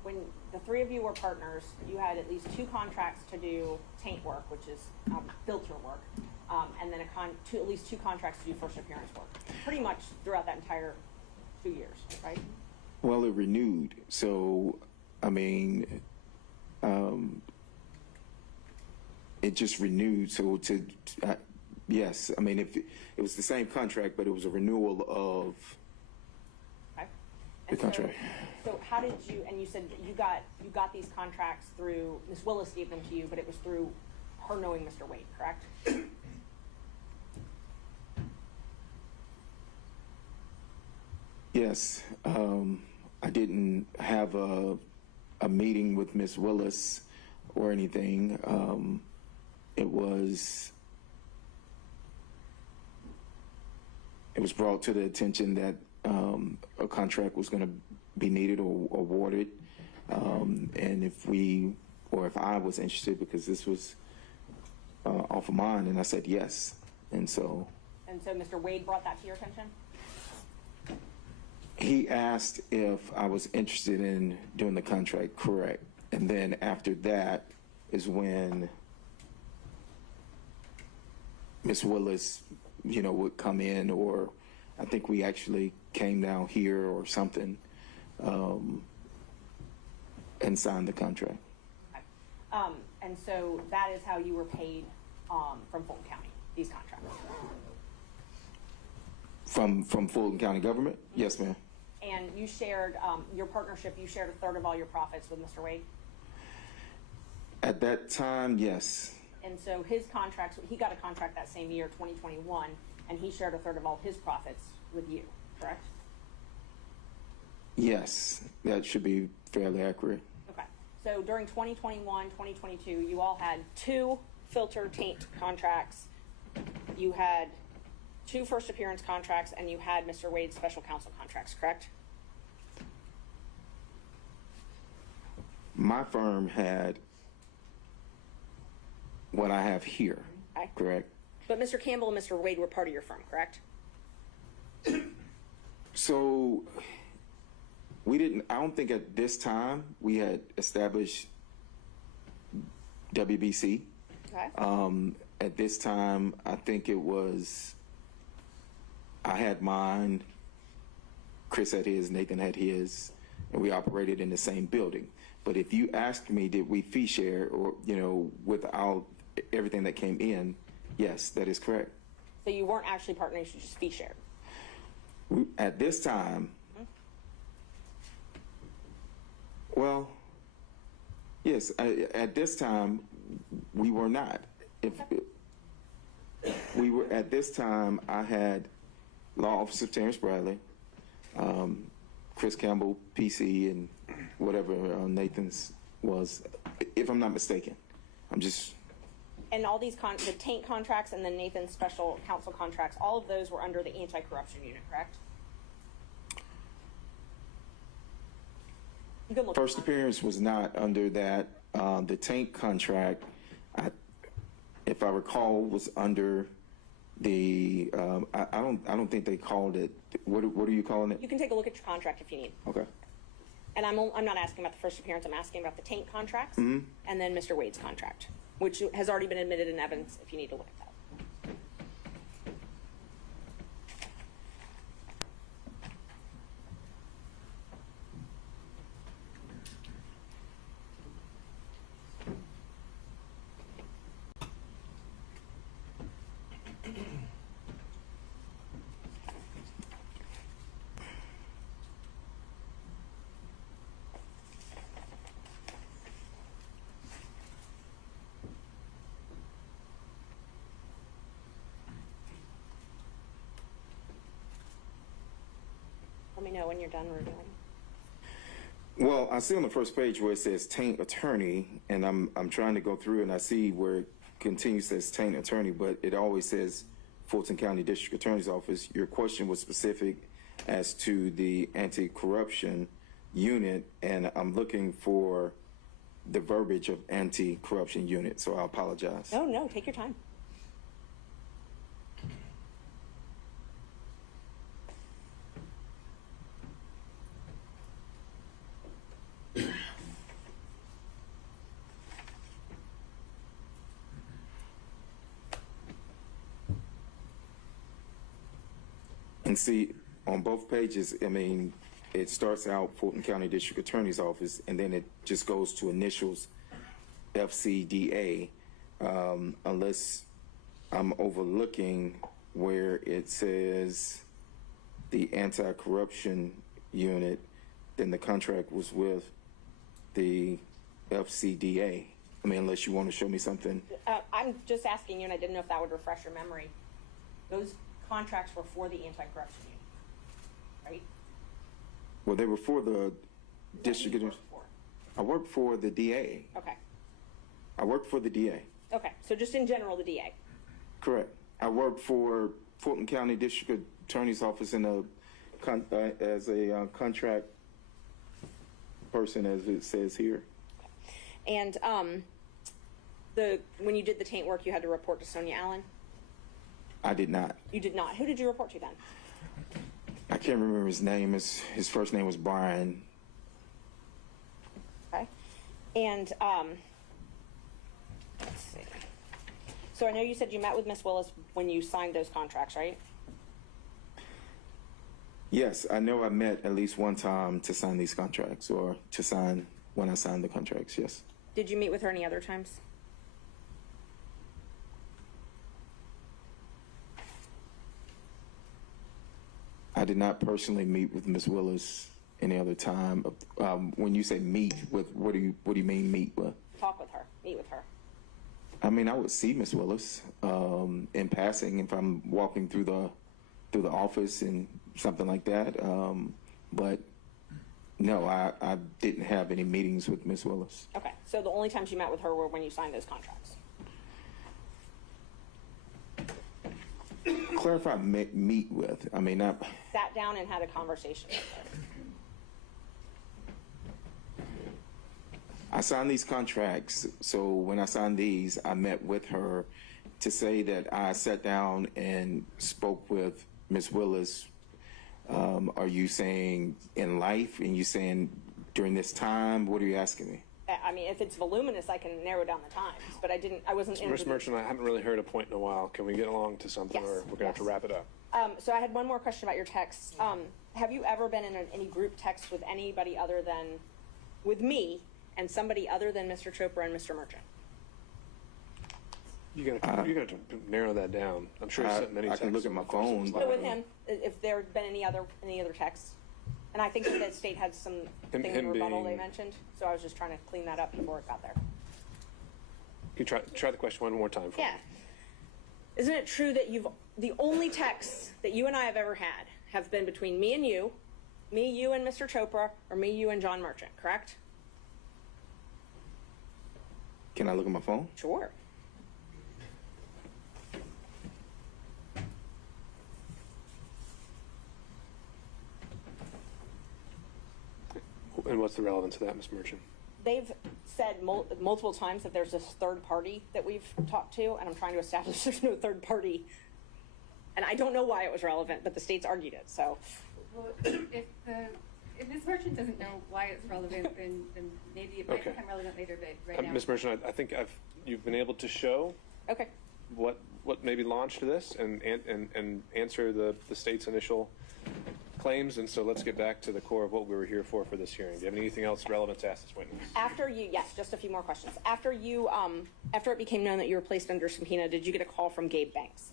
when the three of you were partners, you had at least 2 contracts to do taint work, which is filter work, and then at least 2 contracts to do first appearance work, pretty much throughout that entire 2 years, right? Well, it renewed. So, it just renewed. So yes, if it was the same contract, but it was a renewal of Okay. the contract. So how did you, and you said that you got these contracts through, Ms. Willis gave them to you, but it was through her knowing Mr. Wade, correct? Yes, I didn't have a meeting with Ms. Willis or anything. It was brought to the attention that a contract was going to be needed or awarded, and if I was interested, because this was off of mine, and I said yes, and so Mr. Wade brought that to your attention? he asked if I was interested in doing the contract, correct, and then after that is when Ms. Willis, would come in, or I think we actually came down here or something, and signed the contract. Okay. And so that is how you were paid from Fulton County, these contracts? From Fulton County government? Yes, ma'am. And you shared, your partnership, you shared 1/3 of all your profits with Mr. Wade? At that time, yes. And so his contracts, he got a contract that same year, 2021, and he shared 1/3 of all his profits with you, correct? Yes, that should be fairly accurate. Okay. So during 2021, 2022, you all had 2 filter taint contracts. You had 2 first appearance contracts, and you had Mr. Wade's special counsel contracts, correct? My firm had what I have here, Okay. correct? But Mr. Campbell and Mr. Wade were part of your firm, correct? So I don't think at this time we had established WBC. Okay. At this time, I think I had mine, Chris had his, Nathan had his, and we operated in the same building. But if you ask me, did we fee share or, without everything that came in, yes, that is correct. So you weren't actually partners, you just fee shared? At this time, well, yes, at this time, we were not. At this time, I had Law Officer Terrence Bradley, Chris Campbell, PC, and whatever Nathan's was, if I'm not mistaken. And all these the taint contracts and then Nathan's special counsel contracts, all of those were under the anti-corruption unit, correct? You can look First at appearance was not under that. The taint contract, if I recall, was under the. I don't think they called it. What are you calling it? You can take a look at your contract if you need. Okay. And I'm not asking about the first appearance. I'm asking about the taint contracts and then Mr. Wade's contract, which has already been admitted in evidence. If you need to look at that. when you're done reviewing. Well, I see on the first page where it says taint attorney, and I'm trying to go through and I see where it continues says taint attorney, but it always says Fulton County District Attorney's Office. Your question was specific as to the anti-corruption unit, and I'm looking for the verbiage of anti-corruption unit, so I apologize. Oh, no, take your time. And see, on both pages, I mean, it starts out Fulton County District Attorney's Office, and then it just goes to initials FCDA, unless I'm overlooking where it says the anti-corruption unit, then the contract was with the FCDA. I mean, unless you want to show me something. I'm just asking you, and I didn't know if that would refresh your memory. Those contracts were for the anti-corruption unit, right? Well, they were for the What district. do you work for? I worked for the DA. Okay. I worked for the DA. Okay. So just in general, the DA. Correct. I worked for Fulton County District Attorney's Office in as a contract person, as it says here. And when you did the taint work, you had to report to Sonia Allen? I did not. You did not. Who did you report to then? I can't remember his name. His first name was Brian. Okay. And let's see. So I know you said you met with Miss Willis when you signed those contracts, right? Yes, I know I met at least one time to sign these contracts, or to sign when I signed the contracts, yes. Did you meet with her any other times? I did not personally meet with Ms. Willis any other time. When you say meet with, what do you mean meet with? Talk with her, meet with her. I mean, I would see Ms. Willis in passing if I'm walking through the office and something like that. But no, I didn't have any meetings with Ms. Willis. Okay, so the only times you met with her were when you signed those contracts. Clarify meet with. I mean, not. Sat down and had a conversation with her. I signed these contracts, so when I signed these, I met with her. To say that I sat down and spoke with Ms. Willis, are you saying in life, and you saying during this time? What are you asking me? I mean, if it's voluminous, I can narrow down the times, but I wasn't. Ms. Merchant, I haven't really heard a point in a while. Can we get along to something, Yes, or we're going to have to wrap it up? So I had one more question about your texts. Have you ever been in any group text with anybody other than, with me, and somebody other than Mr. Chopra and Mr. Merchant? You're gonna have to narrow that down. I'm sure you sent many I texts. can look at my of course it was phone, So live. with him, if there had been any other texts, and I think that the state had some thing in him rebuttal being- they mentioned, so I was just trying to clean that up before it got there. Can you try the question one more time for Yeah. me? Isn't it true that the only texts that you and I have ever had have been between me, you, and Mr. Chopra, or me, you, and John Merchant, correct? Can I look at my phone? Sure. And what's the relevance of that, Ms. Merchant? They've said multiple times that there's this third party that we've talked to, and I'm trying to establish there's no third party. And I don't know why it was relevant, but the state's argued it, so. Well, if Ms. Merchant doesn't know why it's relevant, then maybe it might Okay. become relevant later, but right now. Ms. Merchant, I think you've been able to show Okay. what maybe launched this and answer the state's initial claims, and so let's get back to the core of what we were here for this hearing. Do you have anything else relevant to ask this witness? Yes, just a few more questions. After it became known that you were placed under subpoena, did you get a call from Gabe Banks?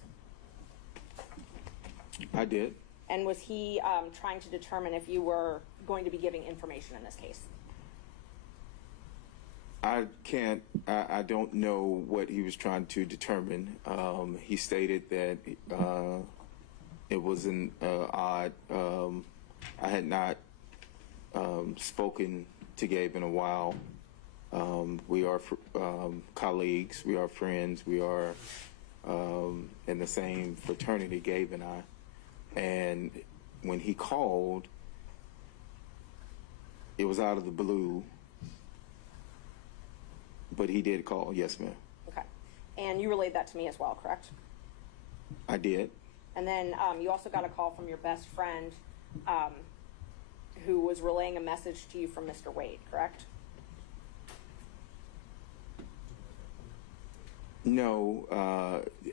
I did. And was he trying to determine if you were going to be giving information in this case? I don't know what he was trying to determine. He stated that it was an odd I had not spoken to Gabe in a while. We are colleagues, we are friends, we are in the same fraternity, Gabe and I. And when he called, it was out of the blue, but he did call, yes, ma'am. Okay. And you relayed that to me as well, correct? I did. And then you also got a call from your best friend who was relaying a message to you from Mr. Wade, correct? No,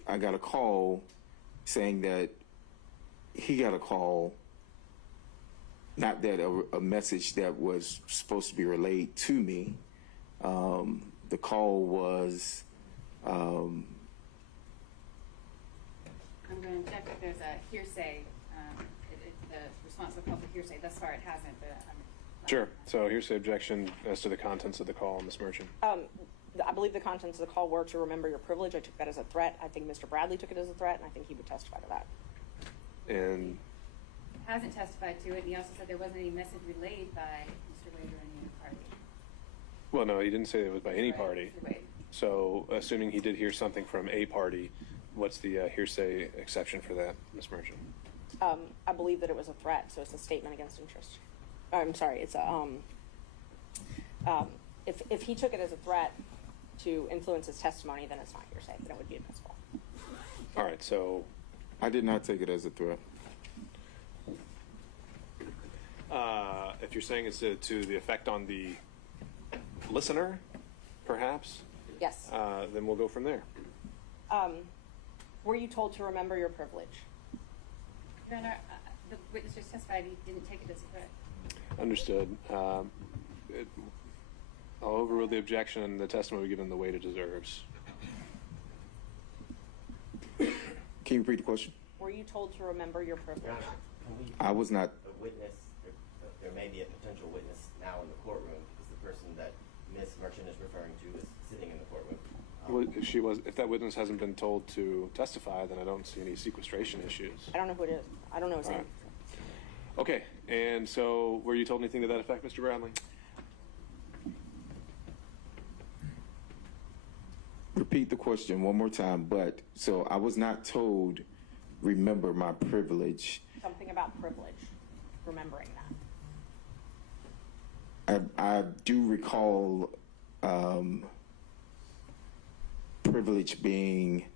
I got a call saying that he got a call, not that a message that was supposed to be relayed to me. The call was, I'm going to check if there's a hearsay, the response of public hearsay. Thus far, it hasn't, but Sure. So hearsay objection as to the contents of the call, Ms. Merchant. I believe the contents of the call were to remember your privilege. I took that as a threat. I think Mr. Bradley took it as a threat, and I think he would testify to that. And hasn't testified to it. And he also said there wasn't any message relayed by Mr. Wade or any other party. well, no, he didn't say it was by any Right, party. Mr. Wade. So assuming he did hear something from a party, what's the hearsay exception for that, Ms. Merchant? I believe that it was a threat, so it's a statement against interest. I'm sorry, it's a, if he took it as a threat to influence his testimony, then it's not hearsay, then it would be admissible. All right, so I did not take it as a threat. if you're saying it's to the effect on the listener, perhaps, Yes. then we'll go from there. Were you told to remember your privilege? Your Honor, the witness just testified he didn't take it as a threat. Understood. I'll overrule the objection and the testimony given the weight it deserves. Can you repeat the question? Were you told to remember your privilege? Your Honor, can we, I was not. a witness, there may be a potential witness now in the courtroom because the person that Ms. Merchant is referring to is sitting in the courtroom. Well, if that witness hasn't been told to testify, then I don't see any sequestration issues. I don't know who it is. I don't know his All name. right. Okay, and so were you told anything to that effect, Mr. Bradley? Repeat the question one more time, but so I was not told, remember my privilege. Something about privilege, remembering I do recall privilege being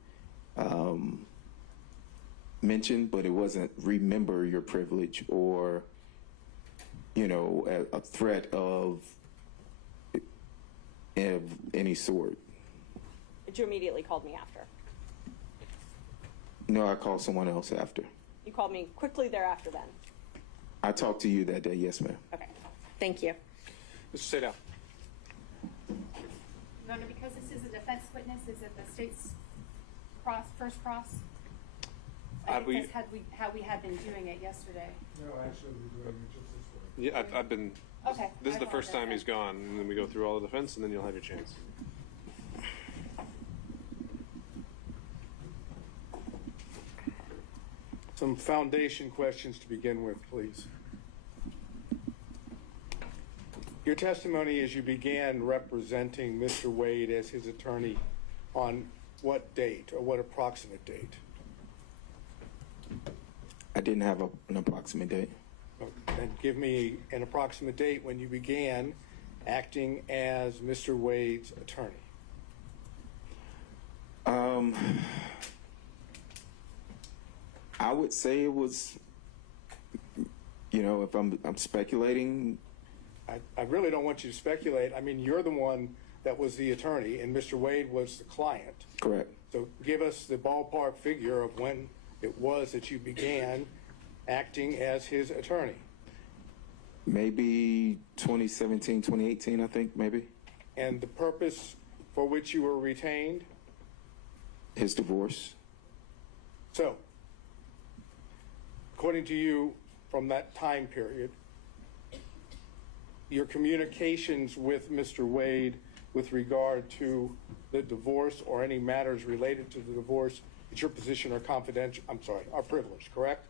mentioned, but it wasn't remember your privilege or, a threat of any sort. But you immediately called me after. No, I called someone else after. You called me quickly thereafter then. I talked to you that day, yes, ma'am. Okay. Thank you. Mr. Sadow. Your Honor, because this is a defense witness, is it the state's first cross? Have we- That's how we had been doing it yesterday. No, actually, we're doing it just this way. Yeah, I've been. Okay. This is I the first time apologize. he's gone, and then we go through all of the defense, and then you'll have your chance. Some foundation questions to begin with, please. Your testimony as you began representing Mr. Wade as his attorney on what date or what approximate date? I didn't have an approximate date. And give me an approximate date when you began acting as Mr. Wade's attorney. I would say it was, if I'm speculating. I really don't want you to speculate. I mean, you're the one that was the attorney and Mr. Wade was the client. Correct. So give us the ballpark figure of when it was that you began acting as his attorney. Maybe 2017, 2018, I think, maybe. And the purpose for which you were retained? His divorce. So, according to you, from that time period, your communications with Mr. Wade with regard to the divorce or any matters related to the divorce, it's your position are confidential, are privileged, correct?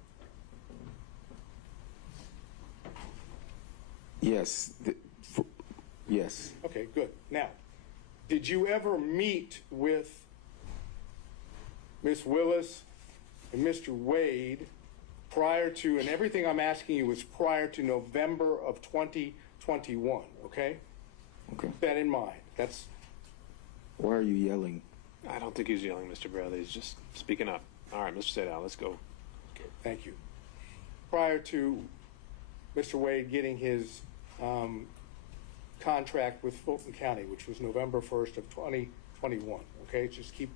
Yes, yes. Okay, good. Now, did you ever meet with Ms. Willis and Mr. Wade prior to, and everything I'm asking you is prior to November of 2021, okay? Okay. Keep that in mind. That's, Why are you yelling? I don't think he's yelling, Mr. Bradley. He's just speaking up. All right, Mr. Sadal, let's go. thank you. Prior to Mr. Wade getting his contract with Fulton County, which was November 1st of 2021, okay?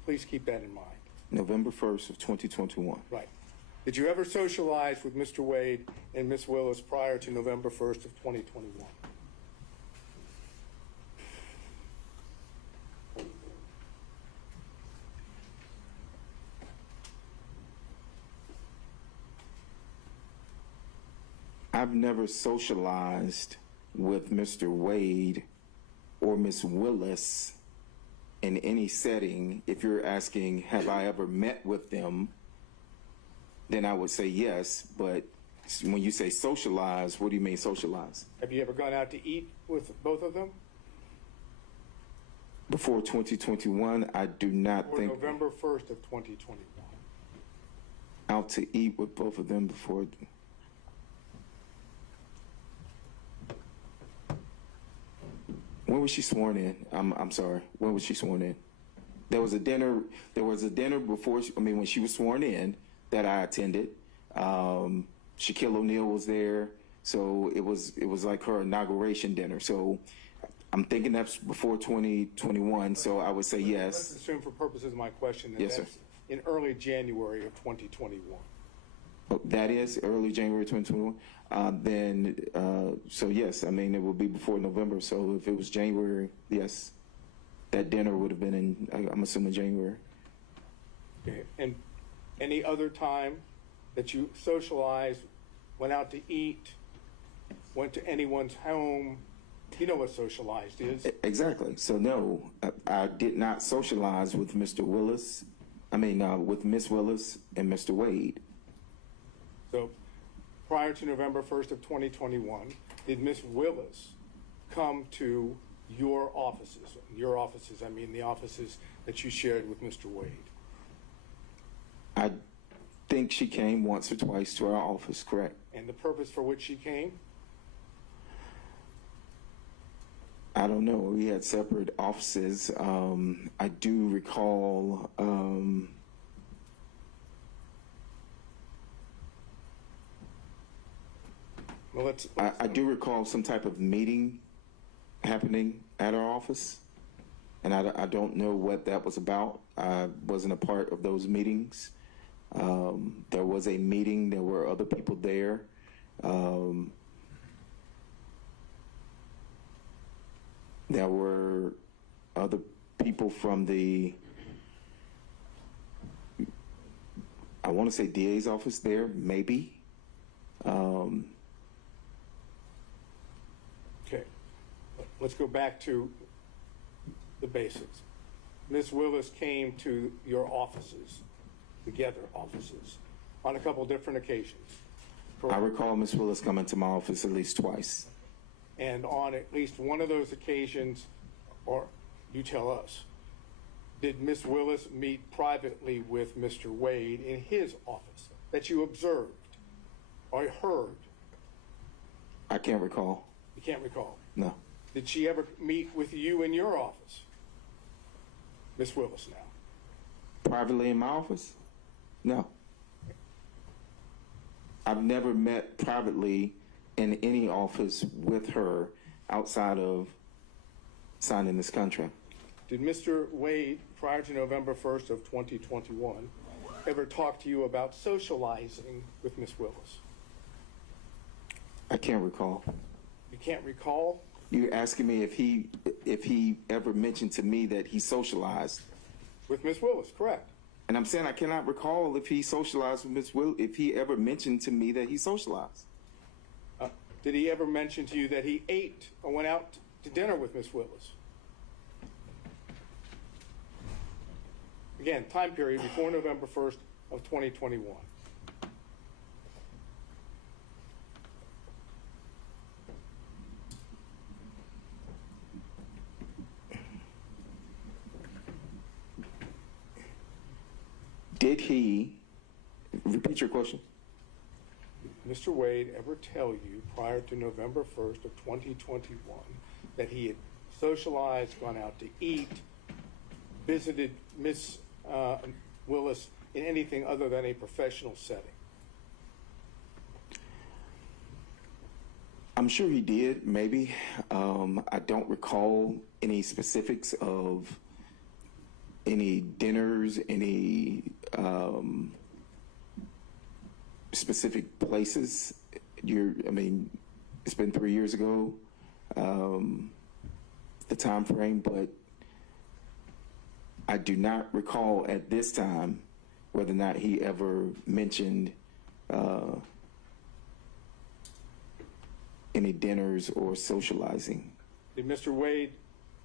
Please keep that in mind. November 1st of 2021. Right. Did you ever socialize with Mr. Wade and Ms. Willis prior to November 1st of 2021? I've never socialized with Mr. Wade or Ms. Willis in any setting. If you're asking, have I ever met with them, then I would say yes. But when you say socialize, what do you mean socialize? Have you ever gone out to eat with both of them? Before 2021, I do not Or think November 1st of 2021? out to eat with both of them before. When was she sworn in? I'm sorry. When was she sworn in? There was a dinner before. When she was sworn in that I attended. Shaquille O'Neal was there, so it was like her inauguration dinner. So I'm thinking that's before 2021. So I would say Let's yes. assume for purposes of my question that Yes, sir. that's in early January of 2021. Oh, that is early January 2021. So yes, it will be before November. So if it was January, yes, that dinner would have been in, I'm assuming, January. Okay. And any other time that you socialized, went out to eat, went to anyone's home, you know what socialized is. Exactly. So no, I did not socialize with Mr. Willis. With Miss Willis and Mr. Wade. So prior to November 1st of 2021, did Miss Willis come to your offices? Your offices, the offices that you shared with Mr. Wade. I think she came once or twice to our office, correct? And the purpose for which she came? I don't know. We had separate offices. I do recall. Well, I do recall some type of meeting happening at our office, and I don't know what that was about. I wasn't a part of those meetings. There was a meeting. There were other people there. There were other people from the, I want to say DA's office there, maybe. Okay. Let's go back to the basics. Ms. Willis came to your offices, together offices, on a couple different occasions. I recall Ms. Willis coming to my office at least twice. And on at least one of those occasions, or you tell us, did Ms. Willis meet privately with Mr. Wade in his office that you observed or heard? I can't recall. You can't recall. No. Did she ever meet with you in your office? Ms. Willis now. Privately in my office? No. I've never met privately in any office with her outside of signing this contract. Did Mr. Wade, prior to November 1st of 2021, ever talk to you about socializing with Ms. Willis? I can't recall. You can't recall? You're asking me if he ever mentioned to me that he socialized. With Ms. Willis, correct. And I'm saying I cannot recall if he socialized with Ms. Willis, if he ever mentioned to me that he socialized. Did he ever mention to you that he ate or went out to dinner with Ms. Willis? Again, time period before November 1st of 2021. Did he, repeat your question? Mr. Wade ever tell you prior to November 1st of 2021 that he had socialized, gone out to eat, visited Miss Willis in anything other than a professional setting? I'm sure he did, maybe. I don't recall any specifics of any dinners, any specific places. I mean, it's been 3 years ago, the time frame, but I do not recall at this time whether or not he ever mentioned any dinners or socializing. Did Mr. Wade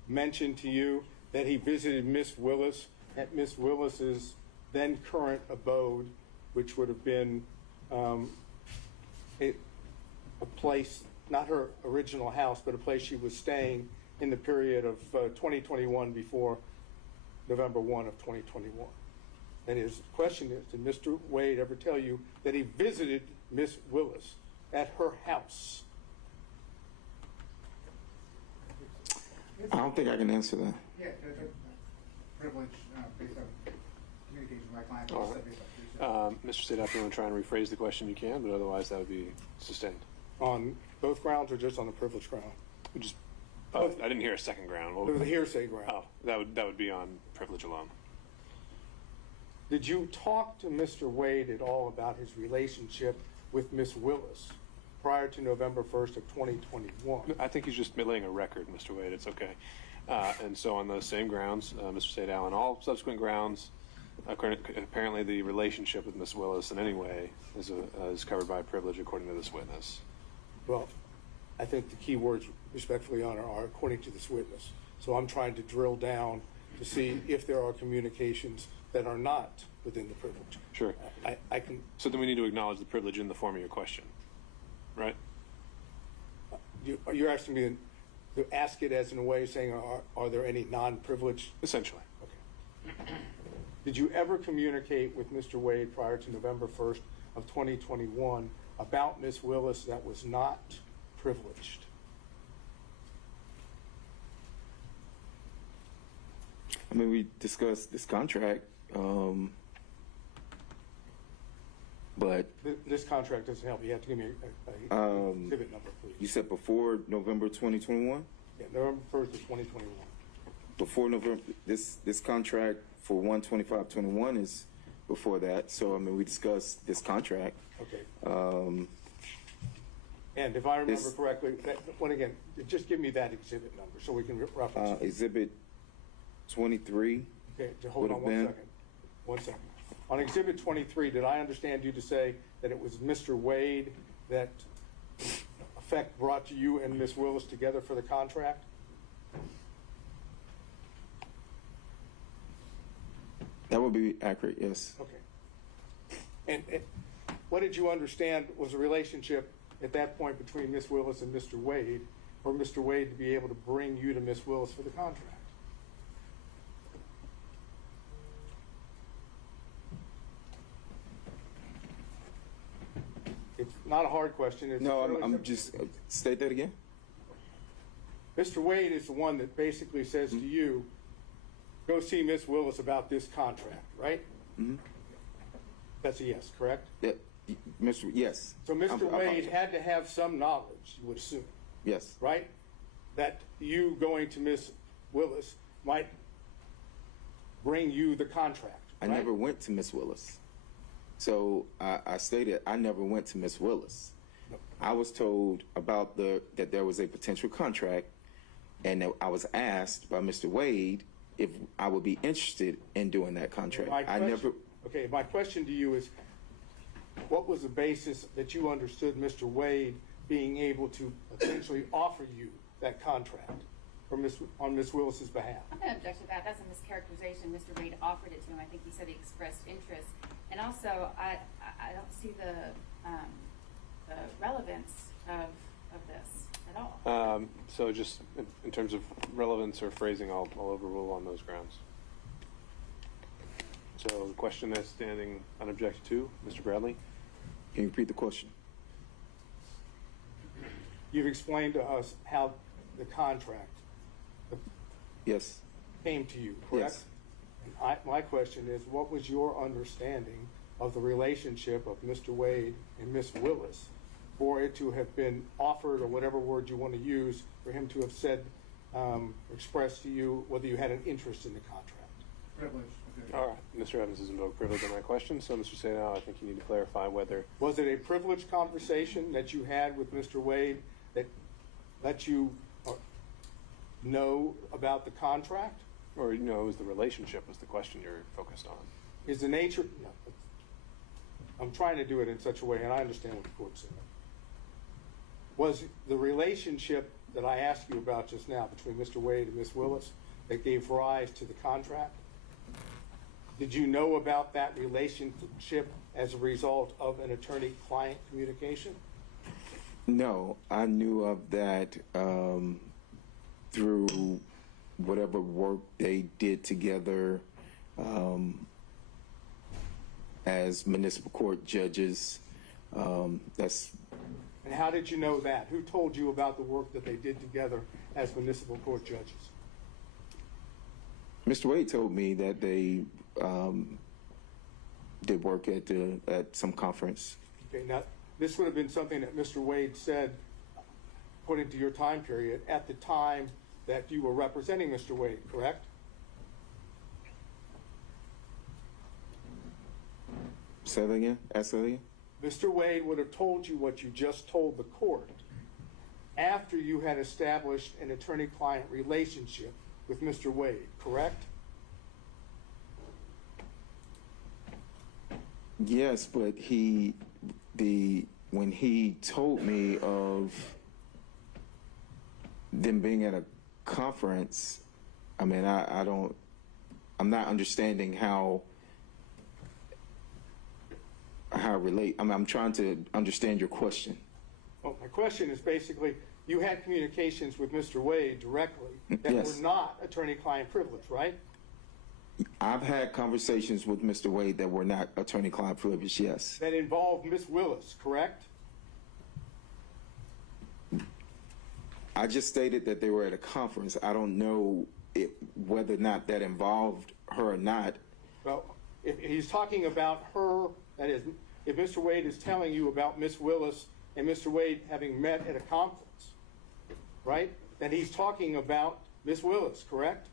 mention to you that he visited Miss Willis at Miss Willis's then current abode, which would have been a place, not her original house, but a place she was staying in the period of 2021 before November 1 of 2021? And his question is, did Mr. Wade ever tell you that he visited Miss Willis at her house? I don't think I can answer that. Yeah, privilege based on communication with my client. All right. Mr. State, if you want to try and rephrase the question, you can, but otherwise that would be sustained. On both grounds or just on the privilege ground? Just, I didn't hear a second ground. There was a hearsay ground. Oh, that would be on privilege alone. Did you talk to Mr. Wade at all about his relationship with Miss Willis prior to November 1st of 2021? I think he's just laying a record, Mr. Wade. It's okay. And so on those same grounds, Mr. State, on all subsequent grounds, apparently the relationship with Miss Willis in any way is covered by privilege according to this witness. Well, I think the key words, respectfully, Your Honor, are according to this witness. So I'm trying to drill down to see if there are communications that are not within the privilege. Sure. I can. So then we need to acknowledge the privilege in the form of your question, right? You're asking me to ask it as in a way saying, are there any non-privileged? Essentially. Okay. Did you ever communicate with Mr. Wade prior to November 1st of 2021 about Miss Willis that was not privileged? I mean, we discussed this contract, but This contract doesn't help. You have to give me a exhibit number, please. you said before November 2021? Yeah, November 1st of 2021. Before November, this contract for 1/25/21 is before that. So, I mean, we discussed this contract. Okay. And if I remember correctly, again, just give me that exhibit number so we can reference it. Exhibit 23. Okay, hold on would have been- 1 second. On Exhibit 23, did I understand you to say that it was Mr. Wade that effect brought you and Miss Willis together for the contract? That would be accurate, yes. Okay. And what did you understand was a relationship at that point between Miss Willis and Mr. Wade, for Mr. Wade to be able to bring you to Miss Willis for the contract? It's not a hard question. It's No, fairly I'm simple. just, state that again? Mr. Wade is the one that basically says to you, go see Miss Willis about this contract, right? Mm-hmm. That's a yes, correct? Yeah, yes. So Mr. I Wade apologize. had to have some knowledge, you would assume, Yes. right? That you going to Miss Willis might bring you the contract, I right? never went to Miss Willis. So I stated I never went to Miss Willis. No. I was told about that there was a potential contract, and that I was asked by Mr. Wade if I would be interested in doing that contract. Okay, my question to you is, what was the basis that you understood Mr. Wade being able to potentially offer you that contract on Miss Willis's behalf? I'm going to object to that. That's a mischaracterization. Mr. Wade offered it to him. I think he said he expressed interest. And also, I don't see the relevance of this at all. So just in terms of relevance or phrasing, I'll overrule on those grounds. So the question is standing unobjected to, Mr. Bradley? Can you repeat the question? You've explained to us how the contract Yes. came to you, correct? Yes. And my question is, what was your understanding of the relationship of Mr. Wade and Miss Willis for it to have been offered, or whatever word you want to use, for him to have said, expressed to you whether you had an interest in the contract? Privilege. Okay. All right, Mr. Evans has invoked privilege on that question, so Mr. Sadao, I think you need to clarify whether, Was it a privileged conversation that you had with Mr. Wade that let you know about the contract? or, you know, it was the relationship was the question you're focused on. Is the nature, no, I'm trying to do it in such a way, and I understand what the court said. Was the relationship that I asked you about just now between Mr. Wade and Miss Willis that gave rise to the contract? Did you know about that relationship as a result of an attorney-client communication? No, I knew of that through whatever work they did together as municipal court judges. That's And how did you know that? Who told you about the work that they did together as municipal court judges? Mr. Wade told me that they did work at some conference. Okay, now, this would have been something that Mr. Wade said, according to your time period, at the time that you were representing Mr. Wade, correct? Say that again? Ask that again? Mr. Wade would have told you what you just told the court after you had established an attorney-client relationship with Mr. Wade, correct? Yes, but when he told me of them being at a conference, I mean, I'm not understanding how relate. I'm trying to understand your question. Well, my question is basically, you had communications with Mr. Wade directly that Yes. were not attorney-client privilege, right? I've had conversations with Mr. Wade that were not attorney-client privileged, yes. That involved Miss Willis, correct? I just stated that they were at a conference. I don't know whether or not that involved her or not. Well, if he's talking about her, that is, if Mr. Wade is telling you about Miss Willis and Mr. Wade having met at a conference, right? Then he's talking about Miss Willis, correct?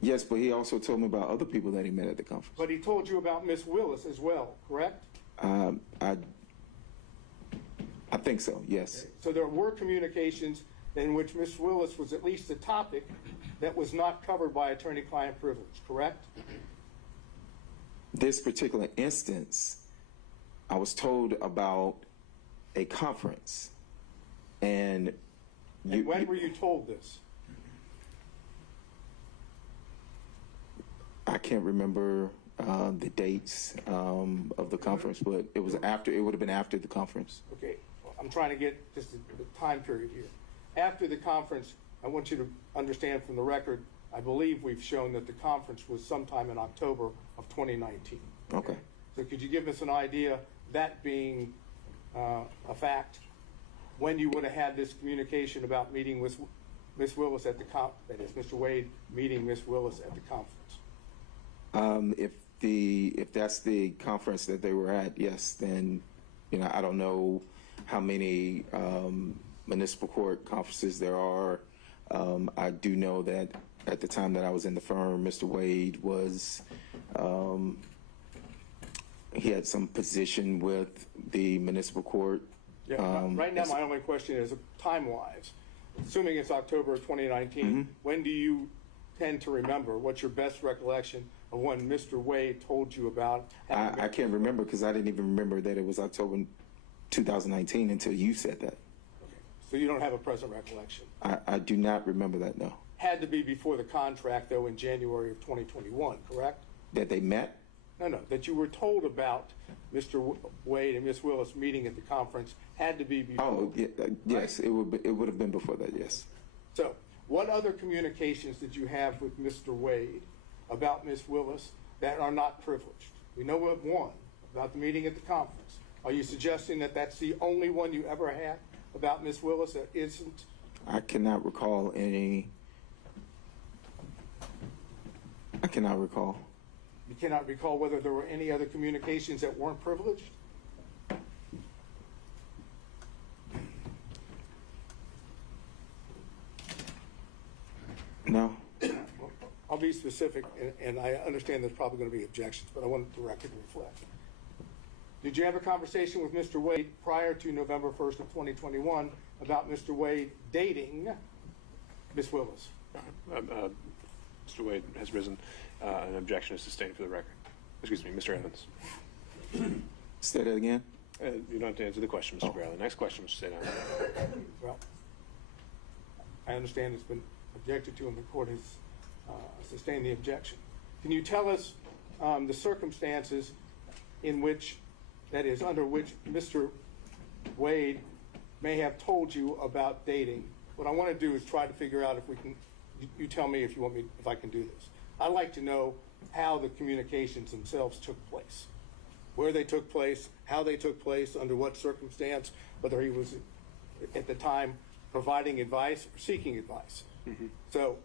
Yes, but he also told me about other people that he met at the conference. But he told you about Miss Willis as well, correct? I think so, yes. So there were communications in which Miss Willis was at least a topic that was not covered by attorney-client privilege, correct? This particular instance, I was told about a conference, and when were you told this? I can't remember the dates of the conference, but it was after. It would have been after the conference. Okay, well, I'm trying to get just the time period here. After the conference, I want you to understand from the record, I believe we've shown that the conference was sometime in October of 2019. Okay. So could you give us an idea, that being a fact, when you would have had this communication about meeting with Miss Willis at the that is, Mr. Wade meeting Miss Willis at the conference? If that's the conference that they were at, yes, then, you know, I don't know how many municipal court conferences there are. I do know that at the time that I was in the firm, Mr. Wade was, he had some position with the municipal court. Yeah, right now my only question is time-wise, assuming it's October of 2019, when do you tend to remember? What's your best recollection of when Mr. Wade told you about having I can't remember because I didn't even remember that it was October 2019 until you said that. Okay. So you don't have a present recollection? I do not remember that, no. Had to be before the contract, though, in January of 2021, correct? That they met? No, that you were told about Mr. Wade and Miss Willis meeting at the conference had to be before. Oh, yeah, yes, it would have been before that, yes. So what other communications did you have with Mr. Wade about Miss Willis that are not privileged. We know of one, about the meeting at the conference. Are you suggesting that that's the only one you ever had about Ms. Willis that isn't? I cannot recall any. I cannot recall. You cannot recall whether there were any other communications that weren't privileged? No. I'll be specific, and I understand there's probably going to be objections, but I want the record to reflect. Did you have a conversation with Mr. Wade prior to November 1st of 2021 about Mr. Wade dating Ms. Willis? Mr. Wade has risen. An objection is sustained for the record. Excuse me, Mr. Evans. Say that again. You don't have to answer the question, Mr. Bradley. Next question, Mr. St. Well, I understand it's been objected to and the court has sustained the objection. Can you tell us the circumstances in which, that is, under which Mr. Wade may have told you about dating? What I want to do is try to figure out if we can, you tell me if you want me, if I can do this. I'd like to know how the communications themselves took place, where they took place, how they took place, under what circumstance, whether he was at the time providing advice or seeking advice. So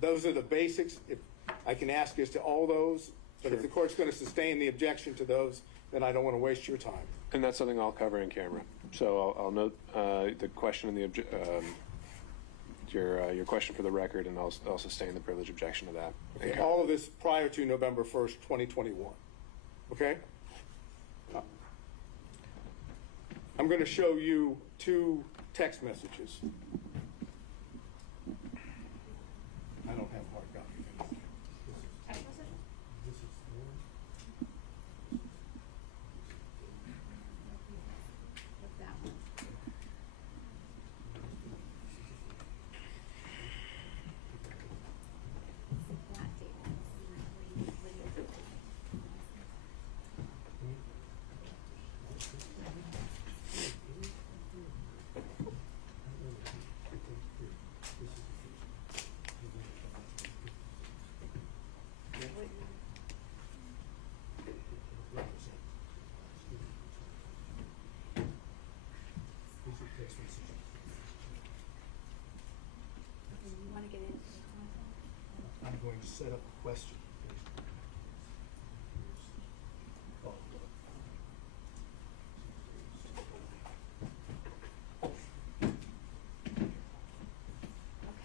those are the basics. If I can ask as to all those, but if the court's going to sustain the objection to those, then I don't want to waste your time. And that's something I'll cover in camera. So I'll note the question and the your question for the record, and I'll sustain the privilege objection to that. Okay. All of this prior to November 1st, 2021. Okay? I'm going to show you two text messages. I don't have a hard copy. This is I'm going to set up a question.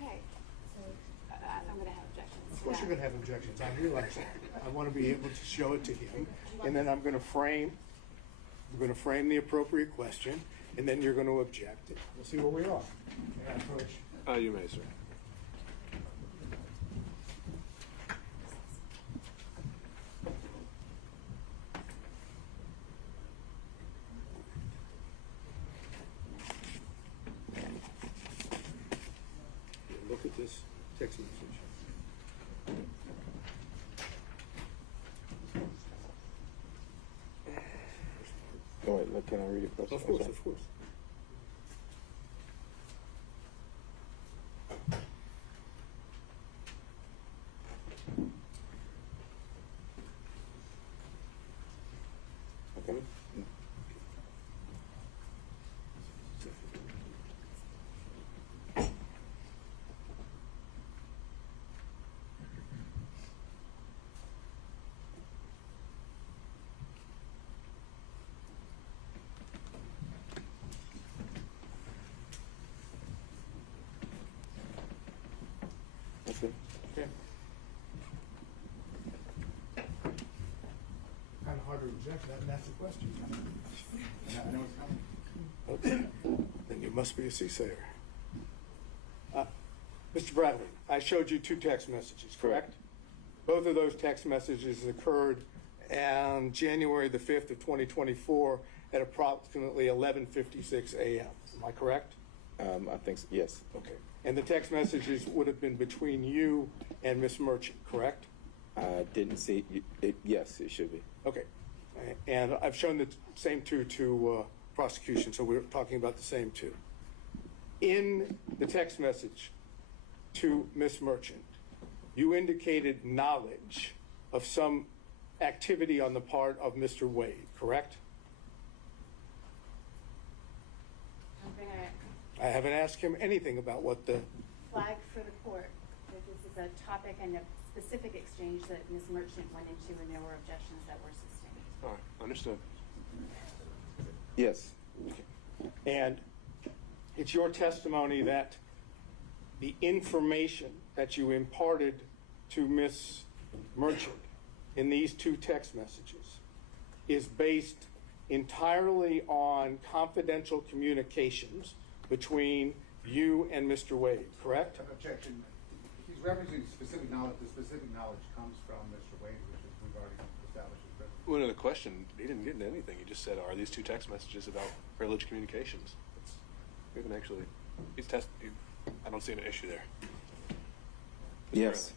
Okay, so I'm going to have objections. Of course you're going to have objections. I realize that. I want to be able to show it to him, and then I'm going to frame the appropriate question, and then you're going to object. We'll see where we are. May I approach? You may, sir. Look at this text message. Go ahead. Can I read it first? Of course, of course. Okay. Okay. Kind of hard to reject that, and that's the question. I know it's coming. Okay. Then you must be a soothsayer. Mr. Bradley, I showed you two text messages, correct? Both of those text messages occurred on January the 5th of 2024 at approximately 11:56 a.m. Am I correct? I think so, yes. Okay. And the text messages would have been between you and Miss Merchant, correct? I didn't see it. Yes, it should be. Okay. And I've shown the same two to prosecution, so we're talking about the same two. In the text message to Miss Merchant, you indicated knowledge of some activity on the part of Mr. Wade, correct? I'm gonna I haven't asked him anything about what the, flag for the court that this is a topic and a specific exchange that Ms. Merchant went into, and there were objections that were sustained. All right, understood. Yes. and it's your testimony that the information that you imparted to Ms. Merchant in these 2 text messages is based entirely on confidential communications between you and Mr. Wade, correct? Objection. He's referencing specific knowledge. The specific knowledge comes from Mr. Wade, which is we've already established as privilege. Well, no, the question, he didn't get into anything. He just said, are these 2 text messages about privileged communications? We haven't actually, I don't see an issue there. Yes.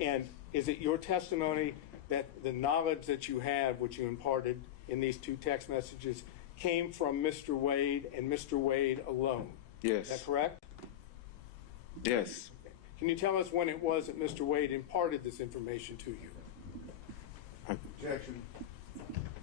And is it your testimony that the knowledge that you have, which you imparted in these 2 text messages, came from Mr. Wade and Mr. Wade alone? Yes. Is that correct? Yes. Can you tell us when it was that Mr. Wade imparted this information to you? Objection.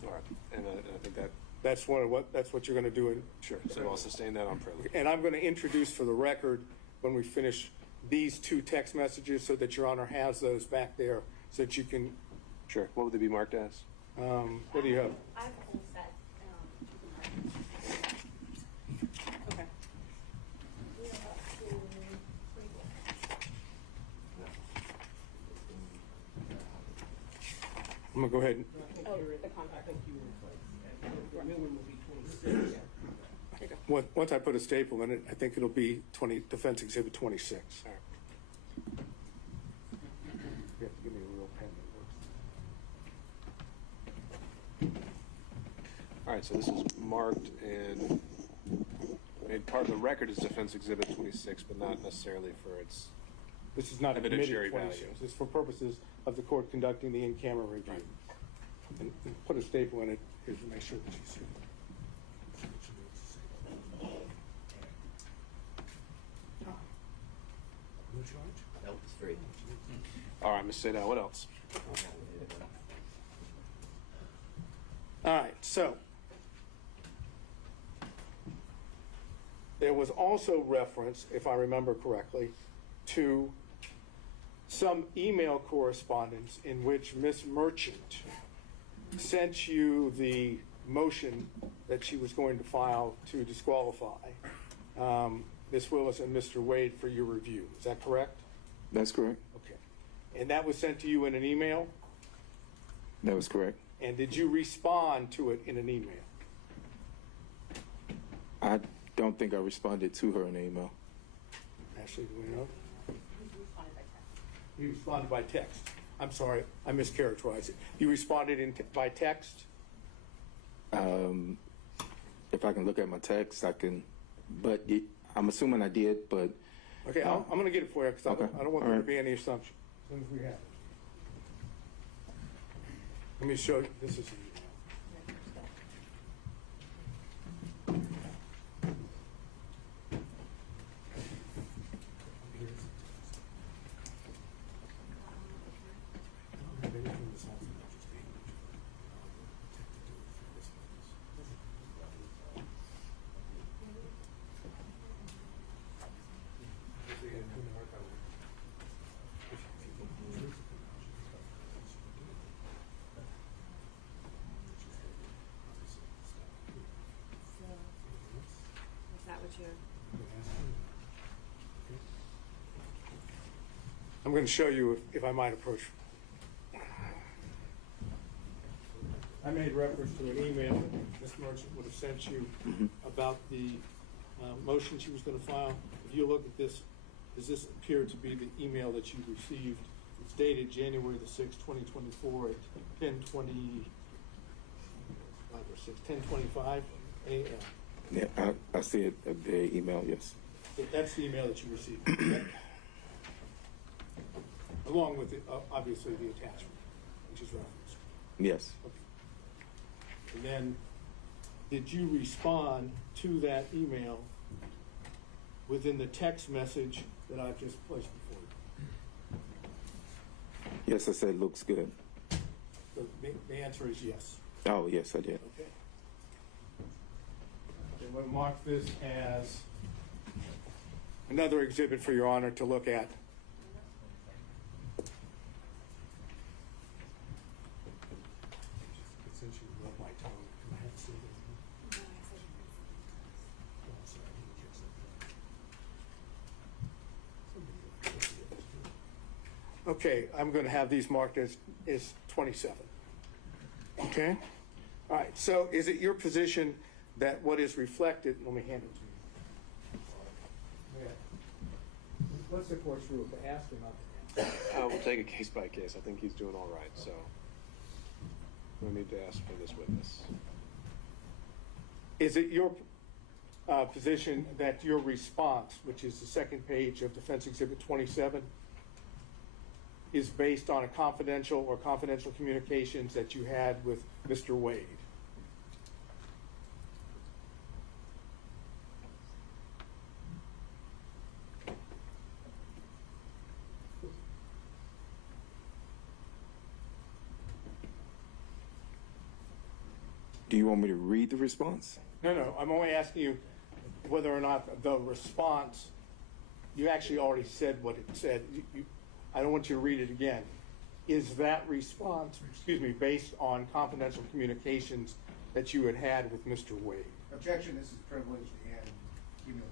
All right, and I think that, That's what you're going to do. sure, so I'll sustain that on privilege. And I'm going to introduce for the record, when we finish these 2 text messages, so that Your Honor has those back there, so that you can, Sure, what would they be marked as? what do you have? I have a whole set. Okay. I'm going to go ahead and, Oh, the contact. The new one will be 26. once I put a staple in it, I think it'll be Defense Exhibit 26. All right. You have to give me a real pen that works. All right, so this is marked and made part of the record is Defense Exhibit 26, but not necessarily for its, This is not Evidentiary admitted value. 26. It's for purposes of the court conducting the in-camera review. And put a staple in it, here's to make sure that you see it. No charge? Nope, it's free. all right, Ms. Sadell, what else? All right, so there was also reference, if I remember correctly, to some email correspondence in which Ms. Merchant sent you the motion that she was going to file to disqualify Ms. Willis and Mr. Wade for your review. Is that correct? That's correct. Okay. And that was sent to you in an email? That was correct. And did you respond to it in an email? I don't think I responded to her in an email. Ashley, do we know? Responded by text. You responded by text. I'm sorry, I mischaracterized it. You responded by text? If I can look at my text, I can, but I'm assuming I did, but Okay, I'm going to get it for you because Okay, I don't want all there to right. be any assumption. As soon as we have it. Let me show you. This is the email. Is that what you're? I'm going to show you if I might approach. I made reference to an email that Ms. Merchant would have sent you about the motion she was going to file. If you look at this, does this appear to be the email that you received? It's dated January the 6th, 2024 at 10:25 a.m. yeah, I see it, the email, yes. That's the email that you received, correct? Along with, obviously, the attachment, which is referenced. Yes. And then, did you respond to that email within the text message that I've just placed before you? Yes, I said looks good. The answer is yes. Oh, yes, I did. Okay. And we'll mark this as another exhibit for Your Honor to look at. Since you love my tone, can I have a seat? Okay, I'm going to have these marked as 27. Okay? All right, so is it your position that what is reflected, let me hand it to you. Yeah. What's the court's rule, to ask or not to ask? We'll take it case by case. I think he's doing all right, so we need to ask for this witness. Is it your position that your response, which is the second page of Defense Exhibit 27, is based on a confidential or confidential communications that you had with Mr. Wade? Do you want me to read the response? No, I'm only asking you whether or not the response, you actually already said what it said. I don't want you to read it again. Is that response, based on confidential communications that you had with Mr. Wade? Objection, this is privileged and cumulative.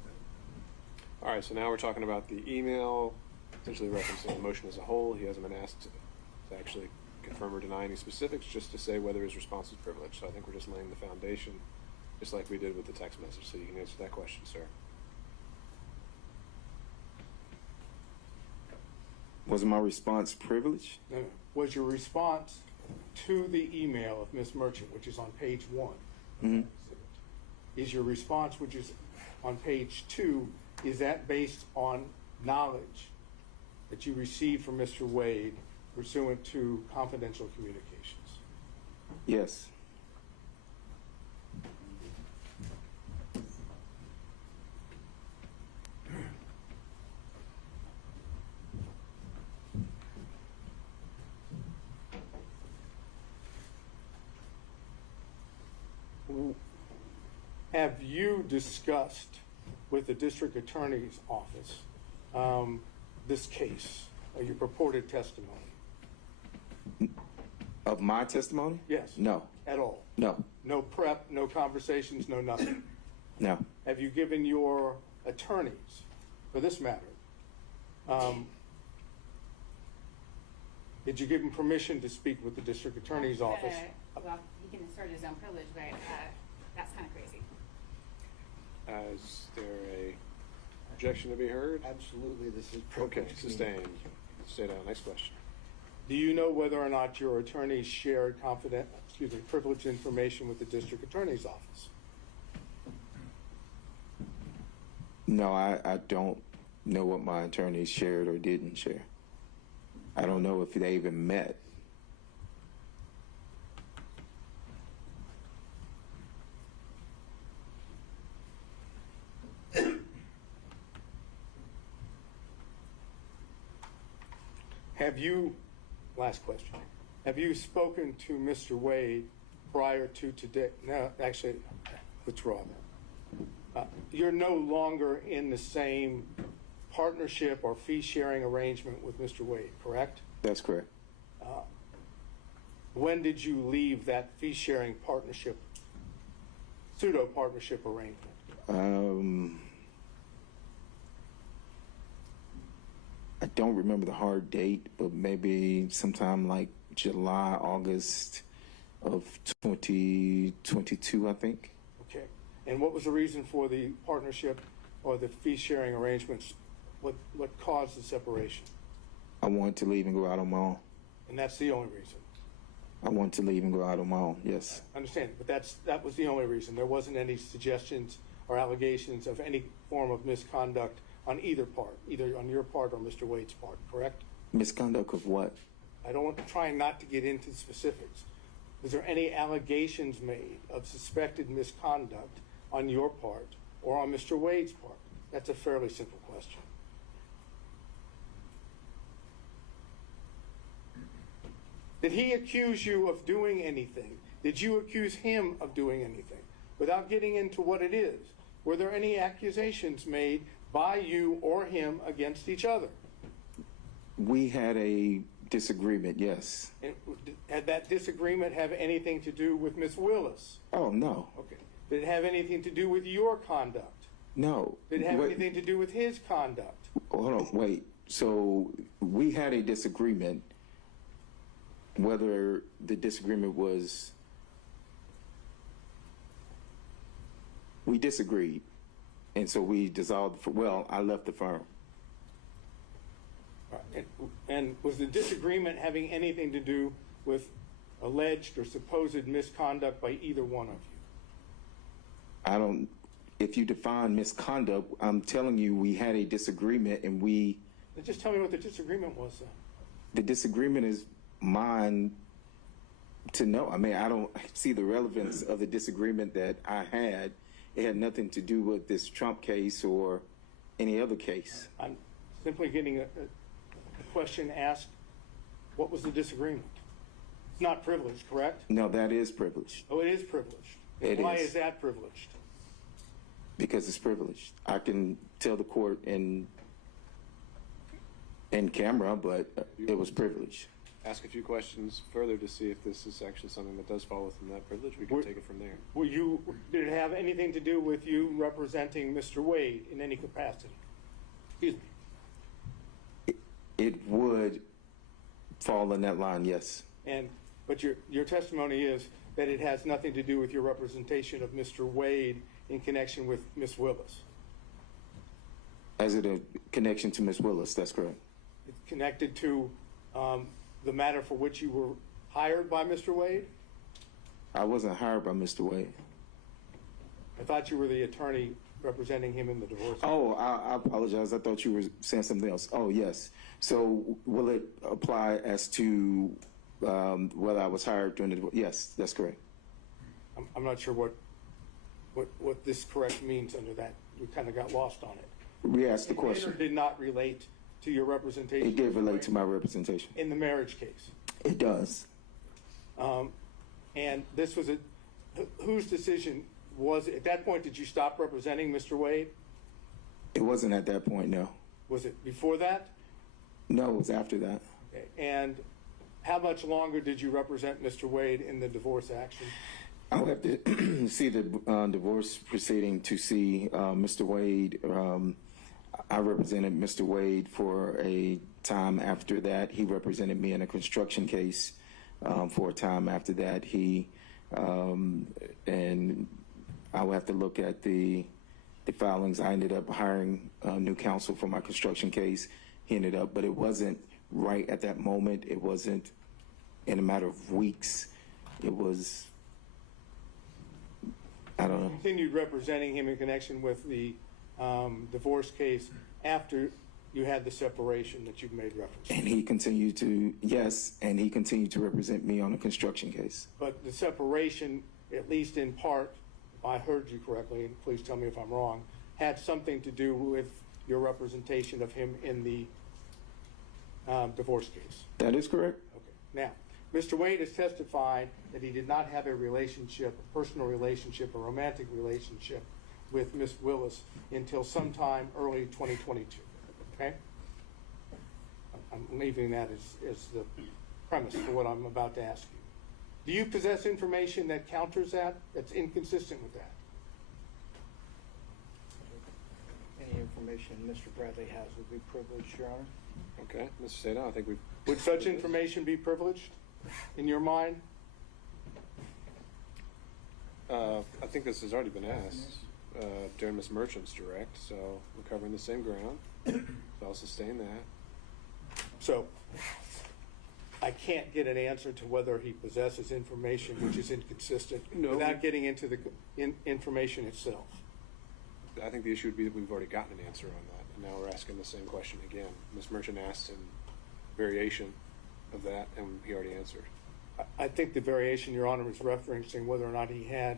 All right, so now we're talking about the email, essentially referencing the motion as a whole. He hasn't been asked to actually confirm or deny any specifics, just to say whether his response is privileged. So I think we're just laying the foundation, just like we did with the text message. So you can answer that question, sir. Was my response privileged? No. Was your response to the email of Ms. Merchant, which is on page 1, Mm-hmm. is your response, which is on page 2, is that based on knowledge that you received from Mr. Wade pursuant to confidential communications? Yes. Have you discussed with the district attorney's office this case, or your purported testimony? Of my testimony? Yes. No. At all? No. No prep, no conversations, no nothing? No. Have you given your attorneys, for this matter, did you give them permission to speak with the district attorney's office? Well, he can assert his own privilege, but that's kind of crazy. Is there a objection to be heard? Absolutely, this is Okay, privileged. sustained. Stay down. Next question. Do you know whether or not your attorneys shared privileged information with the district attorney's office? No, I don't know what my attorneys shared or didn't share. I don't know if they even met. Have you, last question, have you spoken to Mr. Wade prior to today? No, actually, withdraw that. You're no longer in the same partnership or fee-sharing arrangement with Mr. Wade, correct? That's correct. When did you leave that fee-sharing partnership, pseudo-partnership arrangement? I don't remember the hard date, but maybe sometime like July, August of 2022, I think. Okay. And what was the reason for the partnership or the fee-sharing arrangements? What caused the separation? I wanted to leave and go out on my own. And that's the only reason? I wanted to leave and go out on my own, yes. I understand, but that was the only reason. There wasn't any suggestions or allegations of any form of misconduct on either part, either on your part or Mr. Wade's part, correct? Misconduct of what? Trying not to get into specifics. Was there any allegations made of suspected misconduct on your part or on Mr. Wade's part? That's a fairly simple question. Did he accuse you of doing anything? Did you accuse him of doing anything? Without getting into what it is, were there any accusations made by you or him against each other? We had a disagreement, yes. And had that disagreement have anything to do with Ms. Willis? Oh, no. Okay. Did it have anything to do with your conduct? No. Did it have Wait, anything to do with his conduct? hold on, wait. So we had a disagreement. Whether the disagreement was, we disagreed, and so we dissolved. Well, I left the firm. And was the disagreement having anything to do with alleged or supposed misconduct by either one of you? I don't. If you define misconduct, I'm telling you, we had a disagreement, and we. Just tell me what the disagreement was then. The disagreement is mine to know. I mean, I don't see the relevance of the disagreement that I had. It had nothing to do with this Trump case or any other case. I'm simply getting a question asked, what was the disagreement? It's not privileged, correct? No, that is privileged. Oh, it is privileged. It Why is. is that privileged? Because it's privileged. I can tell the court in camera, but it was privileged. Ask a few questions further to see if this is actually something that does fall within that privilege. We can take it from there. Did it have anything to do with you representing Mr. Wade in any capacity? Excuse me. It would fall in that line, yes. But your testimony is that it has nothing to do with your representation of Mr. Wade in connection with Ms. Willis. As it a connection to Ms. Willis, that's correct. It's connected to the matter for which you were hired by Mr. Wade? I wasn't hired by Mr. Wade. I thought you were the attorney representing him in the divorce. Oh, I apologize. I thought you were saying something else. Oh, yes. So will it apply as to whether I was hired during the divorce? Yes, that's correct. I'm not sure what this correct means under that. We kind of got lost on it. We asked the It did or question. did not relate to your representation? It did relate to my representation. In the marriage case. It does. And this was whose decision was it? At that point, did you stop representing Mr. Wade? It wasn't at that point, no. Was it before that? No, it was after that. Okay. And how much longer did you represent Mr. Wade in the divorce action? I'll have to see the divorce proceeding to see Mr. Wade. I represented Mr. Wade for a time after that. He represented me in a construction case for a time after that. And I will have to look at the filings. I ended up hiring new counsel for my construction case. He ended up, but it wasn't right at that moment. It wasn't in a matter of weeks. It was, I don't know. You continued representing him in connection with the divorce case after you had the separation that you've made reference to. And he continued to, yes, and he continued to represent me on a construction case. But the separation, at least in part, if I heard you correctly, and please tell me if I'm wrong, had something to do with your representation of him in the divorce case. That is correct. Okay. Now, Mr. Wade has testified that he did not have a relationship, a personal relationship, a romantic relationship with Ms. Willis until sometime early 2022. Okay? I'm leaving that as the premise for what I'm about to ask you. Do you possess information that counters that, that's inconsistent with that? Any information Mr. Bradley has would be privileged, Your Honor. Okay, Mr. Sada, I think we've. Would such information be privileged in your mind? I think this has already been asked during Ms. Merchant's direct, so we're covering the same ground. So I'll sustain that. So I can't get an answer to whether he possesses information which is inconsistent without getting into the information itself. I think the issue would be that we've already gotten an answer on that, and now we're asking the same question again. Ms. Merchant asked in variation of that, and he already answered. I think the variation, Your Honor, is referencing whether or not he had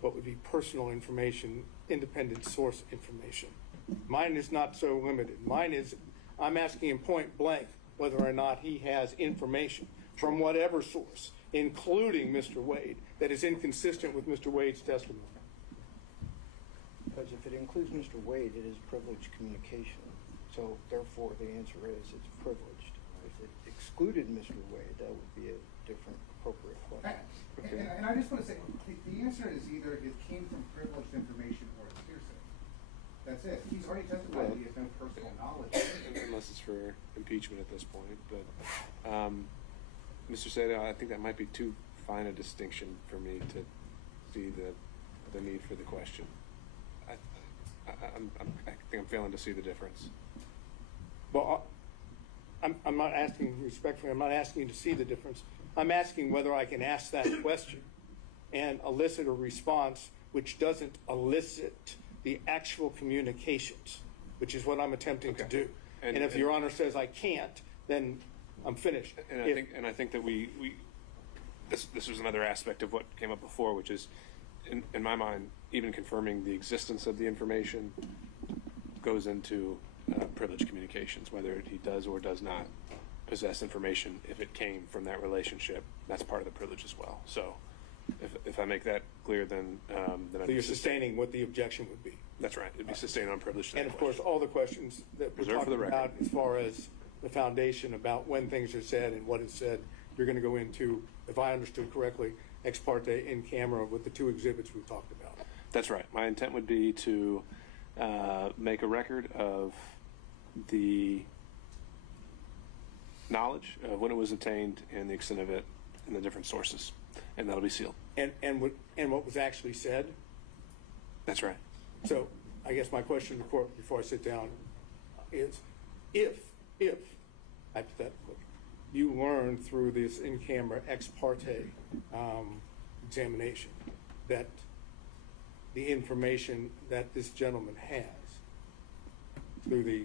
what would be personal information, independent source information. Mine is not so limited. Mine is, I'm asking him point blank whether or not he has information. from whatever source, including Mr. Wade, that is inconsistent with Mr. Wade's testimony? Because if it includes Mr. Wade, it is privileged communication. So therefore, the answer is it's privileged. If it excluded Mr. Wade, that would be a different appropriate question. And I just want to say, the answer is either it came from privileged information or it's hearsay. That's it. He's already testified that he has no personal knowledge. Unless it's for impeachment at this point, but, Mr. Sato, I think that might be too fine a distinction for me to see the need for the question. I think I'm failing to see the difference. Well, I'm not asking respectfully, I'm not asking you to see the difference. I'm asking whether I can ask that question and elicit a response which doesn't elicit the actual communications, which is what I'm attempting to do. And if Your Honor says I can't, then I'm finished. And I think that this was another aspect of what came up before, which is, in my mind, even confirming the existence of the information goes into privileged communications, whether he does or does not possess information. If it came from that relationship, that's part of the privilege as well. So if I make that clear, then So you're sustaining what the objection would be. That's right. It'd be sustained on privilege. And of course, all the questions that we're Reserved for talking the about record. as far as the foundation about when things are said and what is said, you're going to go into, if I understood correctly, ex parte in camera with the two exhibits we've talked about. That's right. My intent would be to make a record of the knowledge of when it was obtained and the extent of it and the different sources, and that'll be sealed. And what was actually said. That's right. So I guess my question to the court before I sit down is, if hypothetically you learn through this in-camera ex parte examination that the information that this gentleman has through the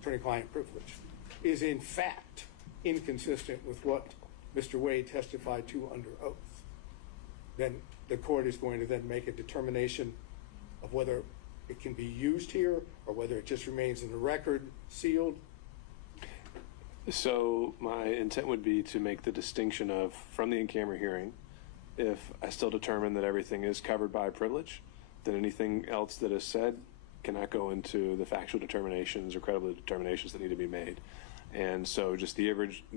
attorney-client privilege is in fact inconsistent with what Mr. Wade testified to under oath, then the court is going to then make a determination of whether it can be used here or whether it just remains in the record sealed. So my intent would be to make the distinction of, from the in-camera hearing, if I still determine that everything is covered by privilege, then anything else that is said cannot go into the factual determinations or credibility determinations that need to be made. And so just the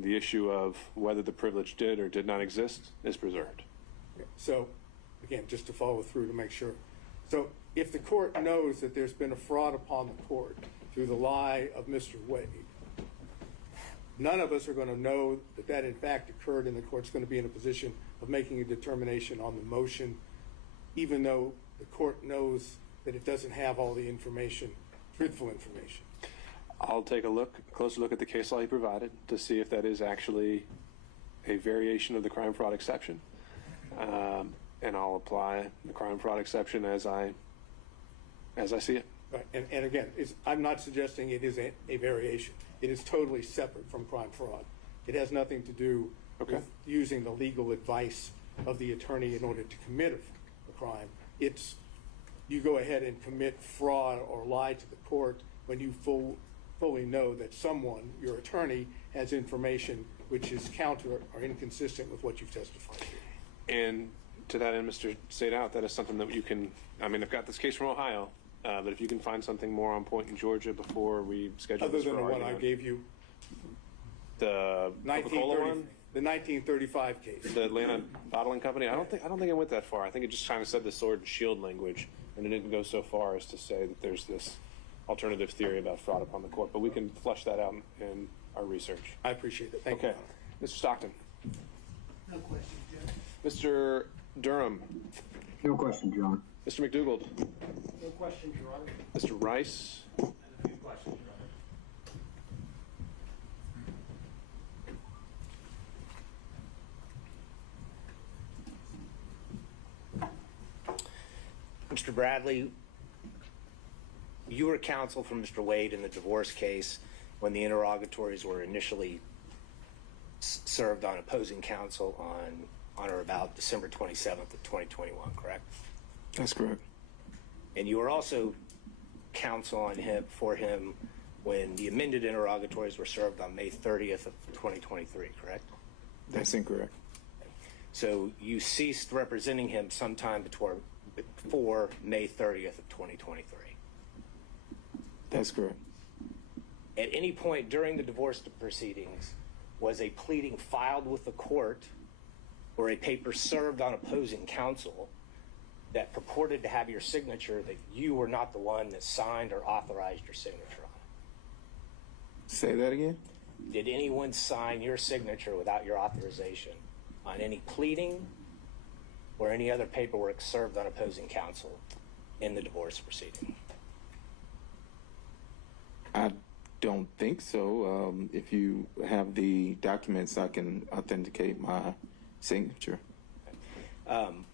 issue of whether the privilege did or did not exist is preserved. So, again, just to follow through to make sure. So if the court knows that there's been a fraud upon the court through the lie of Mr. Wade, none of us are going to know that that in fact occurred, and the court's going to be in a position of making a determination on the motion, even though the court knows that it doesn't have all the information, truthful information. I'll take a closer look at the case law you provided to see if that is actually a variation of the crime fraud exception. And I'll apply the crime fraud exception as I see it. Right. And again, I'm not suggesting it is a variation. It is totally separate from crime fraud. It has nothing to do with using the legal advice of the attorney in order to commit a crime. It's you go ahead and commit fraud or lie to the court when you fully know that someone, your attorney, has information which is counter or inconsistent with what you've testified to. And to that end, Mr. Sadout, that is something that you can, I mean, I've got this case from Ohio, but if you can find something more on point in Georgia before we schedule Other this than for the one I argument. gave you, The Coca-Cola one? the 1935 case. The Atlanta Bottling Company? I don't think I went that far. I think it just kind of said the sword and shield language, and it didn't go so far as to say that there's this alternative theory about fraud upon the court. But we can flesh that out in our research. I appreciate it. Thank you. Okay. Mr. Stockton. No question, Judge. Mr. Durham. No question, John. Mr. McDougald. No questions, Your Honor. Mr. Rice. And a few questions, Your Honor. Mr. Bradley, you were counsel for Mr. Wade in the divorce case when the interrogatories were initially served on opposing counsel on or about December 27th of 2021, correct? That's correct. And you were also counsel for him when the amended interrogatories were served on May 30th of 2023, correct? That's incorrect. So you ceased representing him sometime before May 30th of 2023. That's correct. At any point during the divorce proceedings, was a pleading filed with the court or a paper served on opposing counsel that purported to have your signature that you were not the one that signed or authorized your signature on it? Say that again? Did anyone sign your signature without your authorization on any pleading or any other paperwork served on opposing counsel in the divorce proceeding? I don't think so. If you have the documents, I can authenticate my signature. And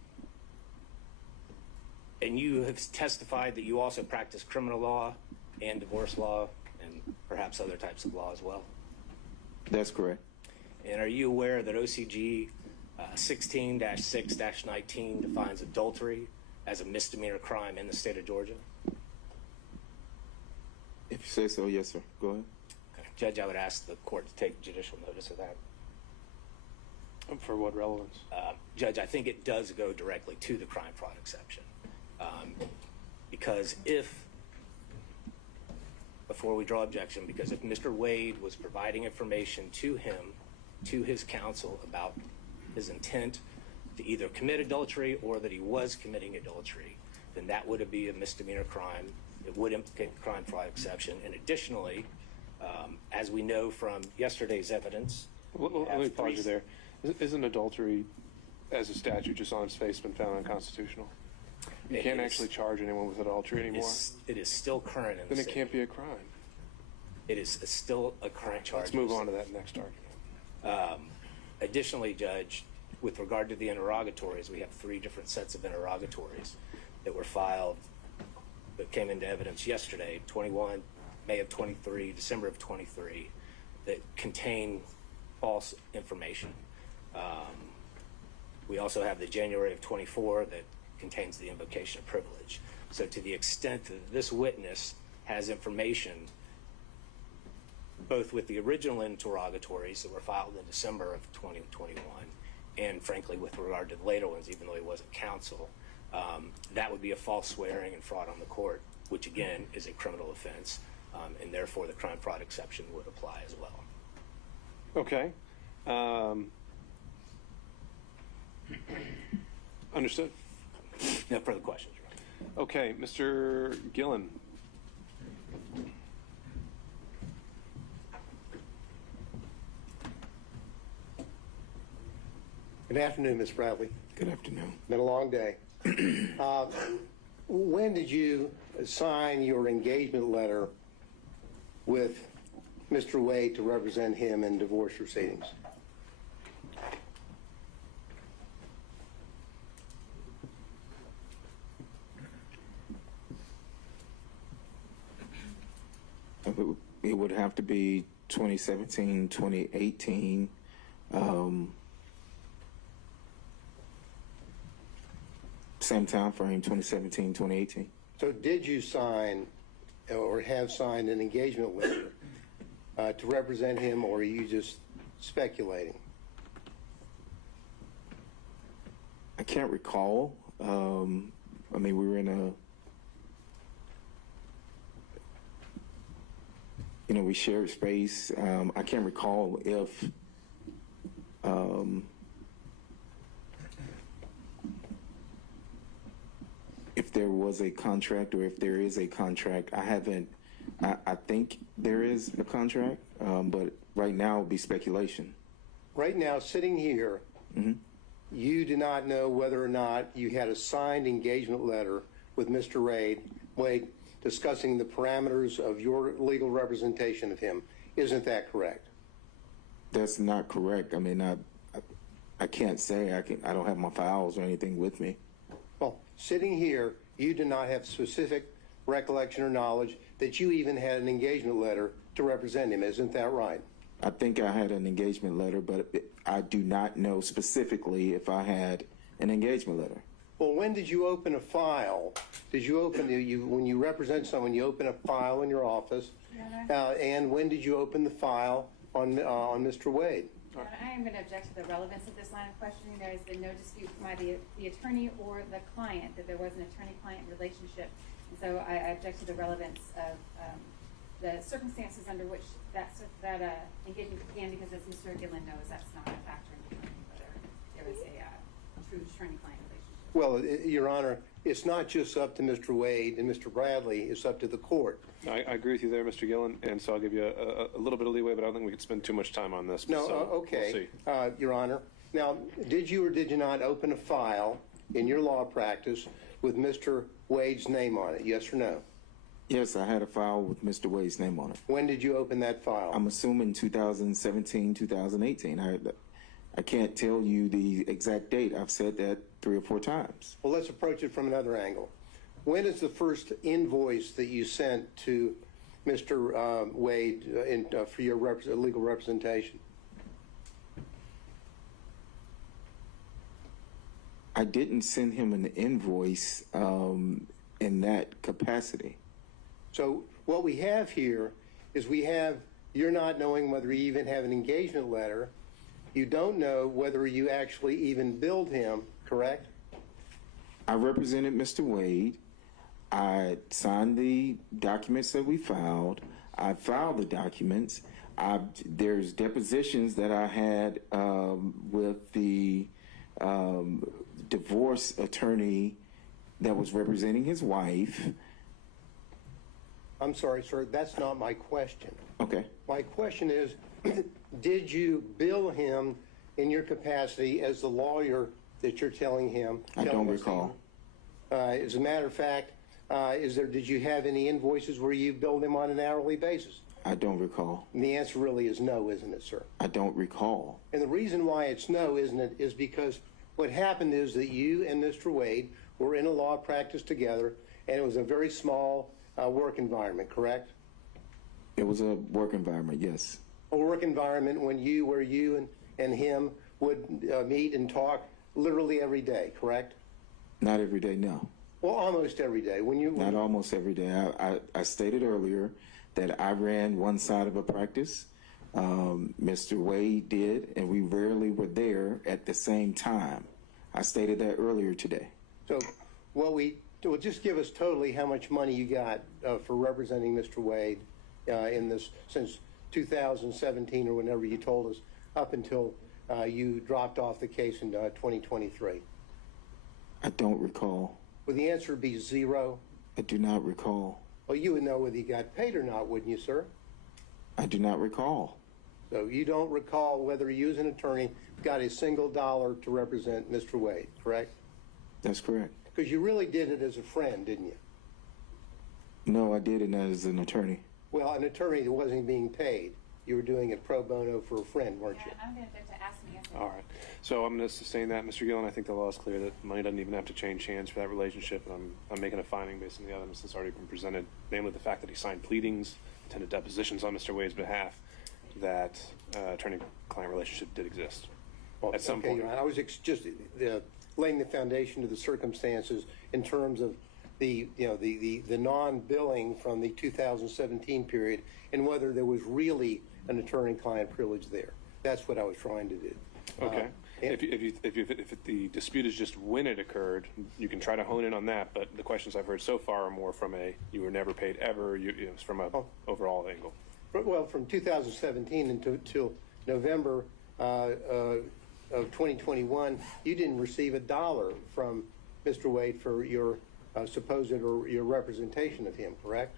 you have testified that you also practice criminal law and divorce law and perhaps other types of law as well. That's correct. And are you aware that OCG 16-6-19 defines adultery as a misdemeanor crime in the state of Georgia? If you say so, yes, sir. Go ahead. Okay. Judge, I would ask the court to take judicial notice of that. For what relevance? Judge, I think it does go directly to the crime fraud exception. Because before we draw objection, because if Mr. Wade was providing information to him, to his counsel about his intent to either commit adultery or that he was committing adultery, then that would be a misdemeanor crime. It would implicate the crime fraud exception. And additionally, as we know from yesterday's evidence, Let me pause you there. Isn't adultery, as a statute, just on its face, been found unconstitutional? You can't actually charge anyone with adultery anymore? It is still current in the Then it state. can't be a crime. It is still a current charge. Let's move on to that next argument. Additionally, Judge, with regard to the interrogatories, we have 3 different sets of interrogatories that were filed that came into evidence yesterday, 21, May of 23, December of 23, that contain false information. We also have the January of 24 that contains the invocation of privilege. So to the extent that this witness has information, both with the original interrogatories that were filed in December of 2021, and frankly with regard to the later ones, even though he wasn't counsel, that would be a false swearing and fraud on the court, which again is a criminal offense, and therefore the crime fraud exception would apply as well. Okay. Understood. No further questions, Your Honor. Okay, Mr. Gillen. Good afternoon, Ms. Bradley. Good afternoon. Been a long day. When did you sign your engagement letter with Mr. Wade to represent him in divorce proceedings? It would have to be 2017, 2018. Same time frame, 2017, 2018. So did you sign or have signed an engagement letter to represent him, or are you just speculating? I can't recall. I mean, we were in a, we shared space. I can't recall if there was a contract or if there is a contract. I think there is a contract, but right now it would be speculation. Right now, sitting here, you do not know whether or not you had a signed engagement letter with Mr. Wade discussing the parameters of your legal representation of him. Isn't that correct? That's not correct. I mean, I can't say. I don't have my files or anything with me. Well, sitting here, you do not have specific recollection or knowledge that you even had an engagement letter to represent him. Isn't that right? I think I had an engagement letter, but I do not know specifically if I had an engagement letter. Well, when did you open a file? Did you open when you represent someone, you open a file in your office And when did you open the file on Mr. Wade? I am going to object to the relevance of this line of questioning. There has been no dispute by the attorney or the client that there was an attorney-client relationship. And so I object to the relevance of the circumstances under which that engagement began, because as Mr. Gillen knows, that's not a factor in determining whether there was a true attorney-client relationship. Well, Your Honor, it's not just up to Mr. Wade and Mr. Bradley, it's up to the court. I agree with you there, Mr. Gillen, and so I'll give you a little bit of leeway, but I don't think we could spend too much time on this. No, so okay, we'll see. Your Honor. Now, did you or did you not open a file in your law practice with Mr. Wade's name on it, yes or no? Yes, I had a file with Mr. Wade's name on it. When did you open that file? I'm assuming 2017, 2018. I can't tell you the exact date. I've said that 3 or 4 times. Well, let's approach it from another angle. When is the first invoice that you sent to Mr. Wade for your legal representation? I didn't send him an invoice in that capacity. So what we have here is you're not knowing whether you even have an engagement letter. You don't know whether you actually even billed him, correct? I represented Mr. Wade. I signed the documents that we filed. I filed the documents. There's depositions that I had with the divorce attorney that was representing his wife. I'm sorry, sir, that's not my question. Okay. My question is, did you bill him in your capacity as the lawyer that you're telling him? I don't recall. As a matter of fact, did you have any invoices where you billed him on an hourly basis? I don't recall. And the answer really is no, isn't it, sir? I don't recall. And the reason why it's no, isn't it, is because what happened is that you and Mr. Wade were in a law practice together, and it was a very small work environment, correct? It was a work environment, yes. A work environment where you and him would meet and talk literally every day, correct? Not every day, no. Well, almost every day. Not almost every day. I stated earlier that I ran one side of a practice. Mr. Wade did, and we rarely were there at the same time. I stated that earlier today. So, just give us totally how much money you got for representing Mr. Wade in this since 2017 or whenever you told us, up until you dropped off the case in 2023. I don't recall. Would the answer be zero? I do not recall. Well, you would know whether you got paid or not, wouldn't you, sir? I do not recall. So you don't recall whether you as an attorney got a single dollar to represent Mr. Wade, correct? That's correct. Because you really did it as a friend, didn't you? No, I did it as an attorney. Well, an attorney that wasn't being paid. You were doing it pro bono for a friend, weren't you? I'm going to ask me. All right. So I'm going to sustain that, Mr. Gillen. I think the law is clear that money doesn't even have to change hands for that relationship, and I'm making a finding based on the evidence that's already been presented, namely the fact that he signed pleadings, attended depositions on Mr. Wade's behalf, that attorney-client relationship did exist at some point. I was just laying the foundation to the circumstances in terms of the non-billing from the 2017 period and whether there was really an attorney-client privilege there. That's what I was trying to do. Okay. If the dispute is just when it occurred, you can try to hone in on that. But the questions I've heard so far are more from you were never paid ever. It's from a overall angle. Well, from 2017 until November of 2021, you didn't receive a dollar from Mr. Wade for your supposed or your representation of him, correct?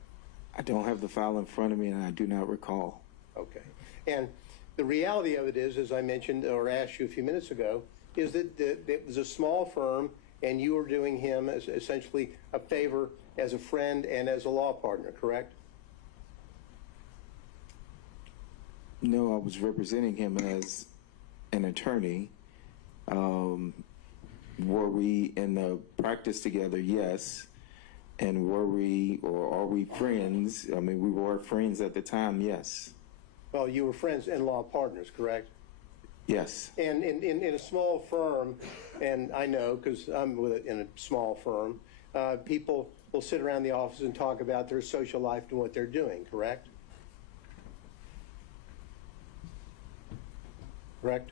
I don't have the file in front of me, and I do not recall. Okay. And the reality of it is, as I mentioned or asked you a few minutes ago, is that it was a small firm, and you were doing him as essentially a favor as a friend and as a law partner, correct? No, I was representing him as an attorney. Were we in the practice together? Yes. And were we, or are we friends? I mean, we were friends at the time, yes. Well, you were friends and law partners, correct? Yes. And in a small firm, and I know because I'm in a small firm, people will sit around the office and talk about their social life and what they're doing, correct? correct?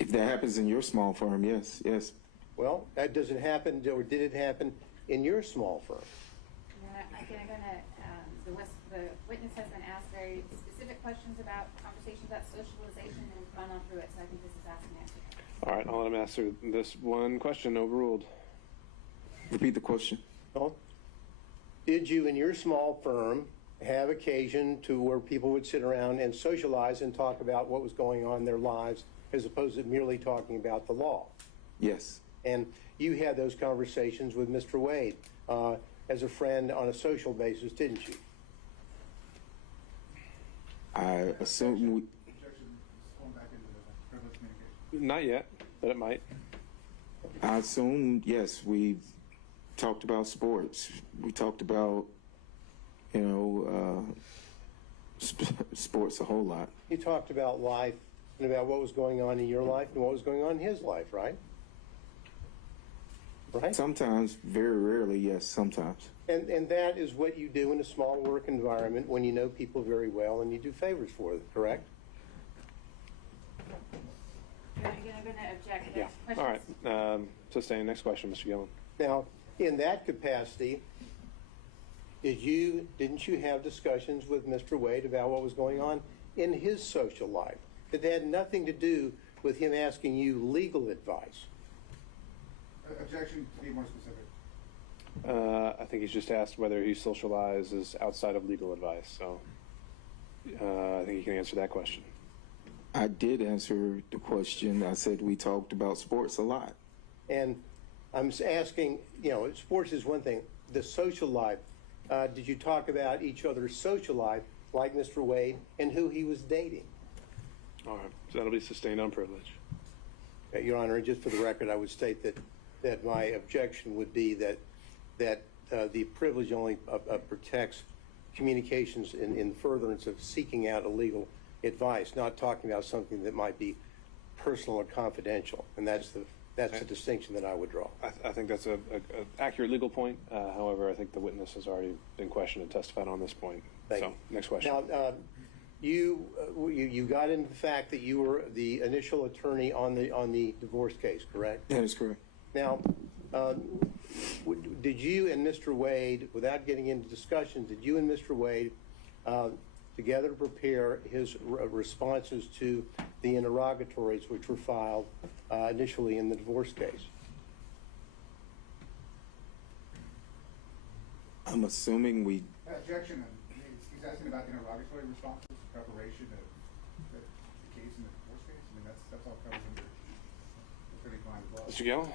If that happens in your small firm, yes, yes. Well, that doesn't happen, or did it happen in your small firm? The witness has been asked very specific questions about conversations about socialization, and we've gone on through it, so I think this is asking answer. All right, I'll let him answer this one question. Overruled. Repeat the question. Well, did you in your small firm have occasion to where people would sit around and socialize and talk about what was going on in their lives as opposed to merely talking about the law? Yes. And you had those conversations with Mr. Wade as a friend on a social basis, didn't you? I assume we, Objection, going back into the privileged communication. Not yet, but it might. I assume, yes, we talked about sports. We talked about, sports a whole lot. You talked about life and about what was going on in your life and what was going on in his life, right? Right? Sometimes, very rarely, yes, sometimes. And that is what you do in a small work environment when you know people very well and you do favors for them, correct? Again, I'm going to object. Yeah. There's All questions. right. Sustained. Next question, Mr. Gillen. Now, in that capacity, didn't you have discussions with Mr. Wade about what was going on in his social life that had nothing to do with him asking you legal advice? Objection, to be more specific. I think he's just asked whether he socializes outside of legal advice. So I think he can answer that question. I did answer the question. I said we talked about sports a lot. And I'm asking, sports is one thing. The social life, did you talk about each other's social life, like Mr. Wade, and who he was dating? All right. So that'll be sustained on privilege. Your Honor, just for the record, I would state that my objection would be that the privilege only protects communications in furtherance of seeking out illegal advice, not talking about something that might be personal or confidential. And that's the distinction that I would draw. I think that's an accurate legal point. However, I think the witness has already been questioned and testified on this point. Thank so, you. Next question. Now, you got into the fact that you were the initial attorney on the divorce case, correct? That is correct. Now, did you and Mr. Wade, without getting into discussion, did you and Mr. Wade together prepare his responses to the interrogatories which were filed initially in the divorce case? I'm assuming we, Objection, he's asking about the interrogatory responses, preparation of the case in the divorce case. I mean, that's all covered under attorney-client law. Mr. Gillen?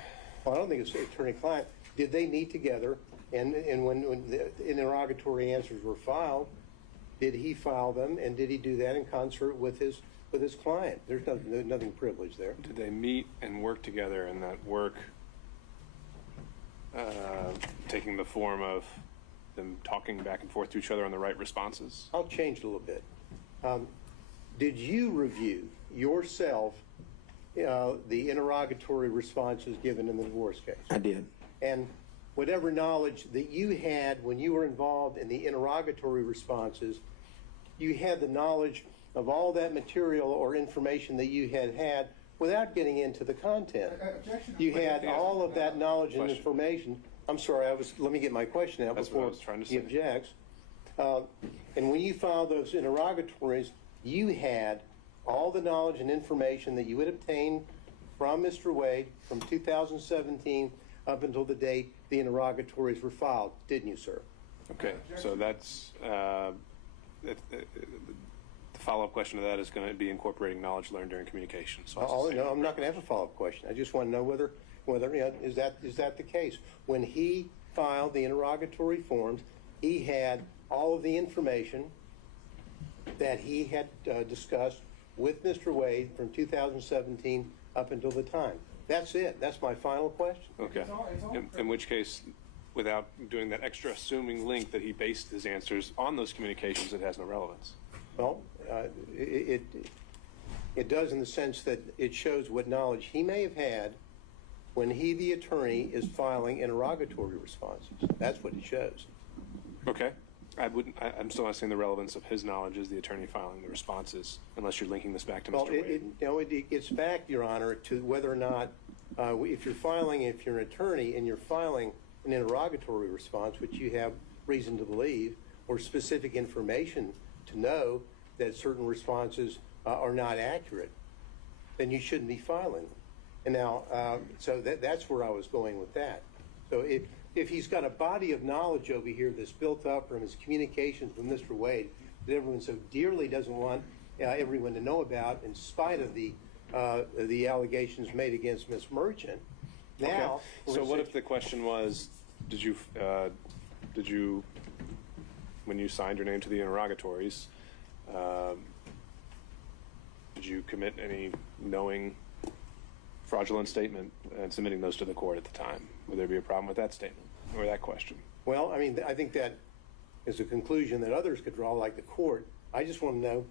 Well, I don't think it's attorney-client. Did they meet together? And when the interrogatory answers were filed, did he file them, and did he do that in concert with his client? There's nothing privileged there. Did they meet and work together, and that work taking the form of them talking back and forth to each other on the right responses? I'll change it a little bit. Did you review yourself the interrogatory responses given in the divorce case? I did. And whatever knowledge that you had when you were involved in the interrogatory responses, you had the knowledge of all that material or information that you had without getting into the content. Objection. You had all of that knowledge and Question. information. I'm sorry, let me get my question out That's what I before was trying to he say. objects. And when you filed those interrogatories, you had all the knowledge and information that you would obtain from Mr. Wade from 2017 up until the date the interrogatories were filed, didn't you, sir? Okay, so that's the follow-up question to that is going to be incorporating knowledge learned during communication. So No, I'm not going to have a follow-up question. I just want to know whether is that the case? When he filed the interrogatory forms, he had all of the information that he had discussed with Mr. Wade from 2017 up until the time. That's it. That's my final question. Okay. In which case, without doing that extra assuming link that he based his answers on those communications, it has no relevance. Well, it does in the sense that it shows what knowledge he may have had when he, the attorney, is filing interrogatory responses. That's what it shows. Okay. I'm still not seeing the relevance of his knowledge as the attorney filing the responses, unless you're linking this back to Well, Mr. Wade. it gets back, Your Honor, to whether or not, if you're an attorney and you're filing an interrogatory response, which you have reason to believe, or specific information to know that certain responses are not accurate, then you shouldn't be filing them. And now, so that's where I was going with that. So if he's got a body of knowledge over here that's built up from his communications with Mr. Wade that everyone so dearly doesn't want everyone to know about, in spite of the allegations made against Ms. Merchant, now. Okay. So what if the question was, did you, when you signed your name to the interrogatories, did you commit any knowing fraudulent statement and submitting those to the court at the time? Would there be a problem with that statement or that question? Well, I mean, I think that is a conclusion that others could draw, like the court. I just want to know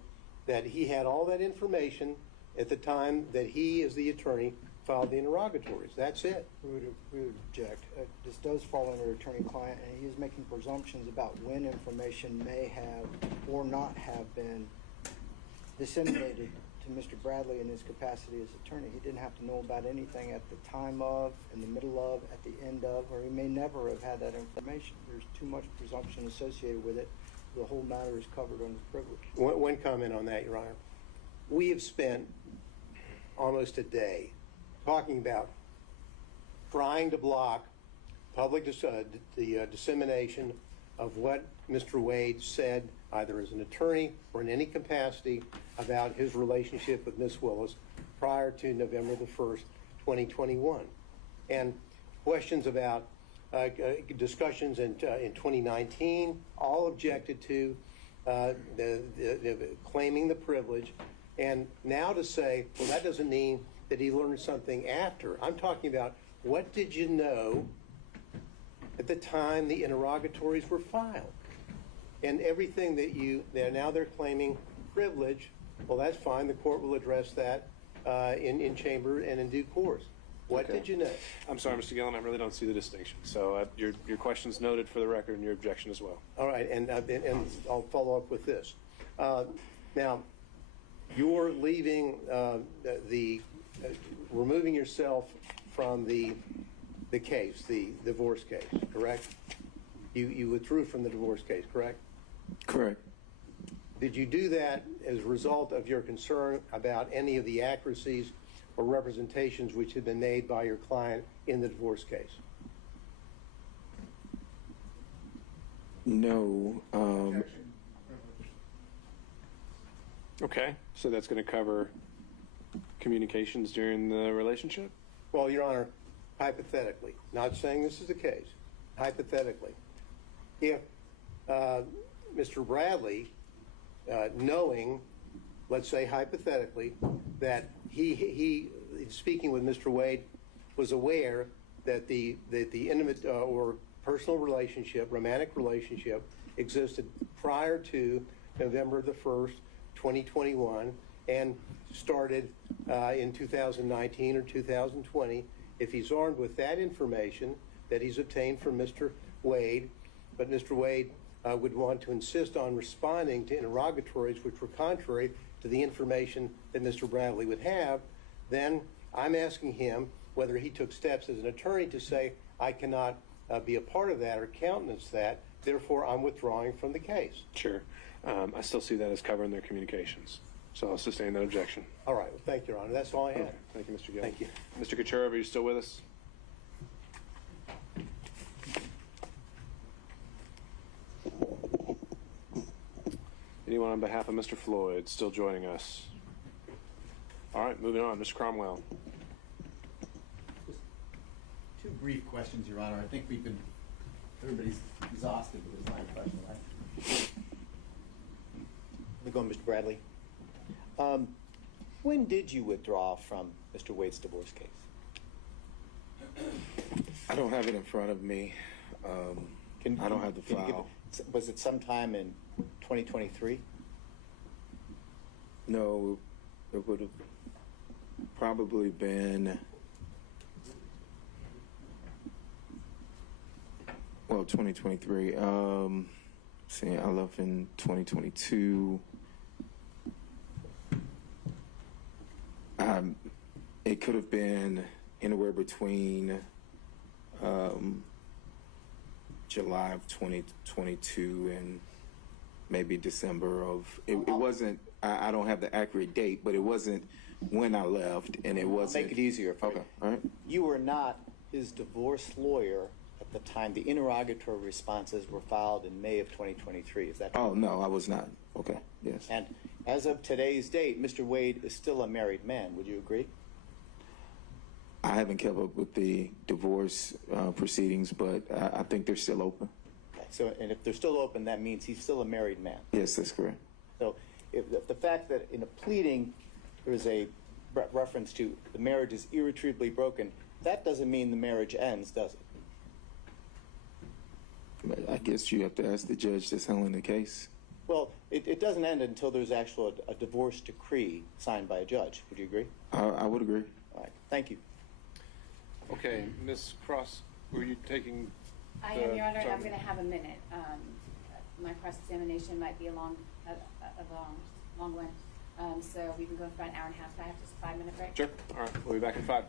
that he had all that information at the time that he, as the attorney, filed the interrogatories. That's it. We would object. This does fall under attorney-client, and he is making presumptions about when information may have or not have been disseminated to Mr. Bradley in his capacity as attorney. He didn't have to know about anything at the time of, in the middle of, at the end of, or he may never have had that information. There's too much presumption associated with it. The whole matter is covered under privilege. One comment on that, Your Honor. We have spent almost a day talking about trying to block public the dissemination of what Mr. Wade said, either as an attorney or in any capacity, about his relationship with Ms. Willis prior to November the 1st, 2021. And questions about discussions in 2019, all objected to, claiming the privilege. And now to say, well, that doesn't mean that he learned something after. I'm talking about, what did you know at the time the interrogatories were filed? And everything that now they're claiming privilege, well, that's fine. The court will address that in chamber and in due course. What did you know? I'm sorry, Mr. Gillen, I really don't see the distinction. So your question's noted for the record and your objection as well. All right, and I'll follow up with this. Now, you're leaving removing yourself from the case, the divorce case, correct? You withdrew from the divorce case, correct? Correct. Did you do that as a result of your concern about any of the accuracies or representations which had been made by your client in the divorce case? No. Okay, so that's going to cover communications during the relationship? Well, Your Honor, hypothetically, not saying this is the case, hypothetically, if Mr. Bradley, knowing, let's say hypothetically, that he speaking with Mr. Wade, was aware that the intimate or personal relationship, romantic relationship, existed prior to November the 1st, 2021, and started in 2019 or 2020, if he's armed with that information that he's obtained from Mr. Wade, but Mr. Wade would want to insist on responding to interrogatories which were contrary to the information that Mr. Bradley would have, then I'm asking him whether he took steps as an attorney to say, I cannot be a part of that or countenance that, therefore I'm withdrawing from the case. Sure. I still see that as covering their communications. So I'll sustain that objection. All right. Well, thank you, Your Honor. That's all I had. Okay. Thank you, Mr. Gill. Thank you. Mr. Kucherov, are you still with us? Anyone on behalf of Mr. Floyd still joining us? All right, moving on. Mr. Cromwell. Just two brief questions, Your Honor. I think everybody's exhausted with this line of questioning. Let me go on, Mr. Bradley. When did you withdraw from Mr. Wade's divorce case? I don't have it in front of me. I don't have the file. Was it sometime in 2023? No, it would have probably been, well, 2023. See, I left in 2022. It could have been anywhere between July of 2022 and maybe December of. It wasn't. I don't have the accurate date, but it wasn't when I left, and it wasn't. Make it easier for you. Okay, all right. You were not his divorce lawyer at the time the interrogatory responses were filed in May of 2023. Is that true? Oh no, I was not. Okay, yes. And as of today's date, Mr. Wade is still a married man. Would you agree? I haven't kept up with the divorce proceedings, but I think they're still open. Okay. So, and if they're still open, that means he's still a married man. Yes, that's correct. So, if the fact that in a pleading there is a reference to the marriage is irretrievably broken, that doesn't mean the marriage ends, does it? I guess you have to ask the judge that's handling the case. Well, it doesn't end until there's actually a divorce decree signed by a judge. Would you agree? I would agree. All right. Thank you. Okay, Ms. Cross, were you taking? I am, Your Honor, and I'm going to have a minute. My cross-examination might be a long one. So we can go for about an hour and a half. Can I have just a 5-minute break? Sure. All right, we'll be back in 5.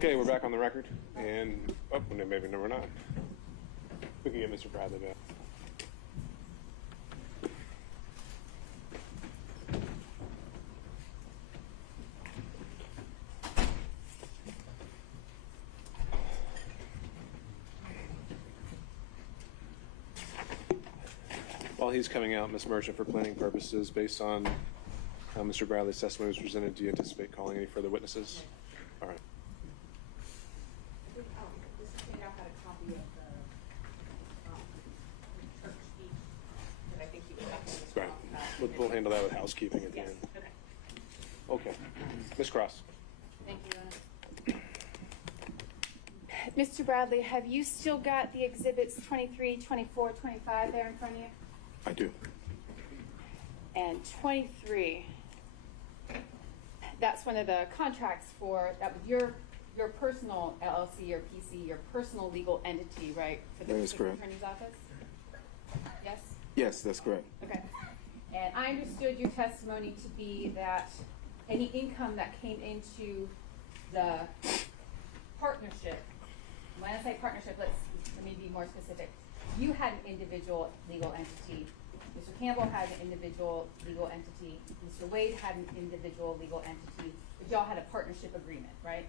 Okay, we're back on the record, and, oh, maybe we're not. We can get Mr. Bradley back. While he's coming out, Ms. Merchant, for planning purposes, based on how Mr. Bradley's testimony was presented, do you anticipate calling any further witnesses? All right. Mr. Chandow had a copy of the church speech that I think he was Right. We'll handle that with housekeeping at the Yes, end. okay. Okay. Ms. Cross. Thank you, Mr. Bradley, have you still got the exhibits 23, 24, 25 there in front of you? I do. And 23, that's one of the contracts for, that was your personal LLC or PC, your personal legal entity, right? For the That is district correct. attorney's office? Yes? Yes, that's correct. Okay. And I understood your testimony to be that any income that came into the partnership, when I say partnership, let me be more specific. You had an individual legal entity. Mr. Campbell had an individual legal entity. Mr. Wade had an individual legal entity. But y'all had a partnership agreement, right?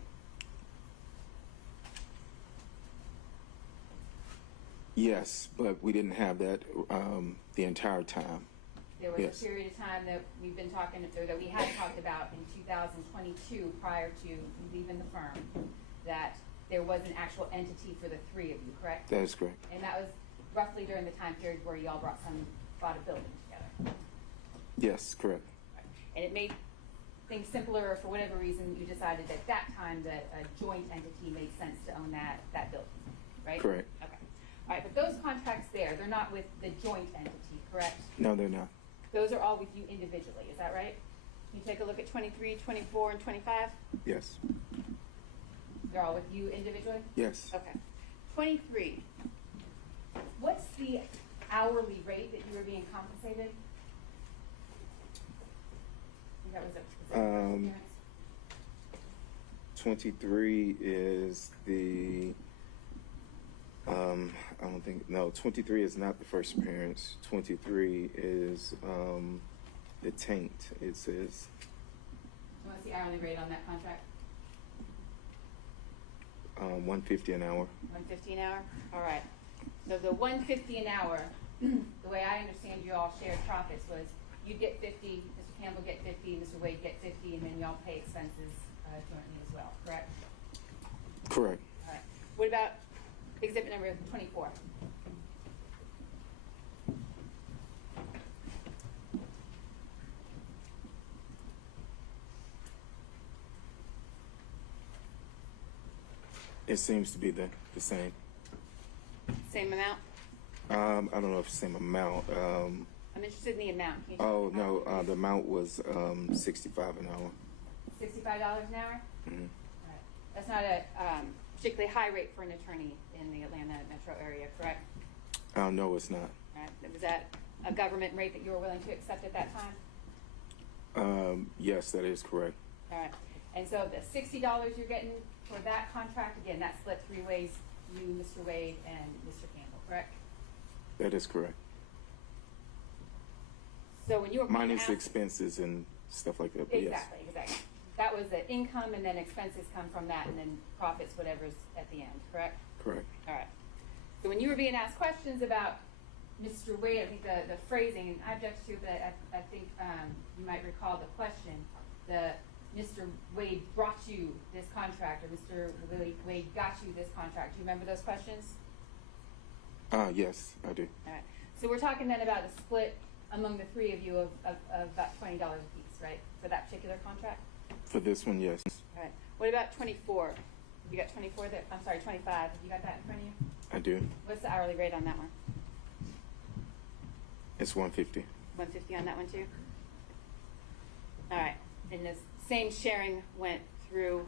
Yes, but we didn't have that the entire time. There was Yes. a period of time that we've been talking, or that we had talked about in 2022 prior to you leaving the firm, that there was an actual entity for the three of you, correct? That is correct. And that was roughly during the time period where y'all bought a building together. Yes, correct. And it made things simpler, or for whatever reason, you decided at that time that a joint entity made sense to own that building, right? Correct. Okay. All right, but those contracts there, they're not with the joint entity, correct? No, they're not. Those are all with you individually, is that right? Can you take a look at 23, 24, and 25? Yes. They're all with you individually? Yes. Okay. 23, what's the hourly rate that you were being compensated? I think that was a first appearance. 23 is the, I don't think, no, 23 is not the first appearance. 23 is the taint, it says. What's the hourly rate on that contract? $150 an hour. $150 an hour? All right. So the $150 an hour, the way I understand you all shared profits was you'd get 50, Mr. Campbell get 50, Mr. Wade get 50, and then y'all pay expenses jointly as well, correct? Correct. All right. What about exhibit number 24? It seems to be the same. Same amount? I don't know if it's the same amount. I'm interested in the amount. Can you Oh, tell me? no, the amount was $65 an hour. $65 an hour? Mhm. All right. That's not a particularly high rate for an attorney in the Atlanta metro area, correct? No, it's not. All right. Was that a government rate that you were willing to accept at that time? Yes, that is correct. All right. And so the $60 you're getting for that contract, again, that's split three ways, you, Mr. Wade, and Mr. Campbell, correct? That is correct. So when you were being Minus asked- expenses and stuff like that, but yes. Exactly. That was the income, and then expenses come from that, and then profits, whatever's at the end, correct? Correct. All right. So when you were being asked questions about Mr. Wade, I think the phrasing, and I object to, but I think you might recall the question, Mr. Wade brought you this contract, or Mr. Wade got you this contract. Do you remember those questions? Yes, I do. All right. So we're talking then about a split among the three of you of about $20 a piece, right, for that particular contract? For this one, yes. All right. What about 24? You got 24 there? I'm sorry, 25. Have you got that in front of you? I do. What's the hourly rate on that one? It's $150. 150 on that one too? All right. And the same sharing went through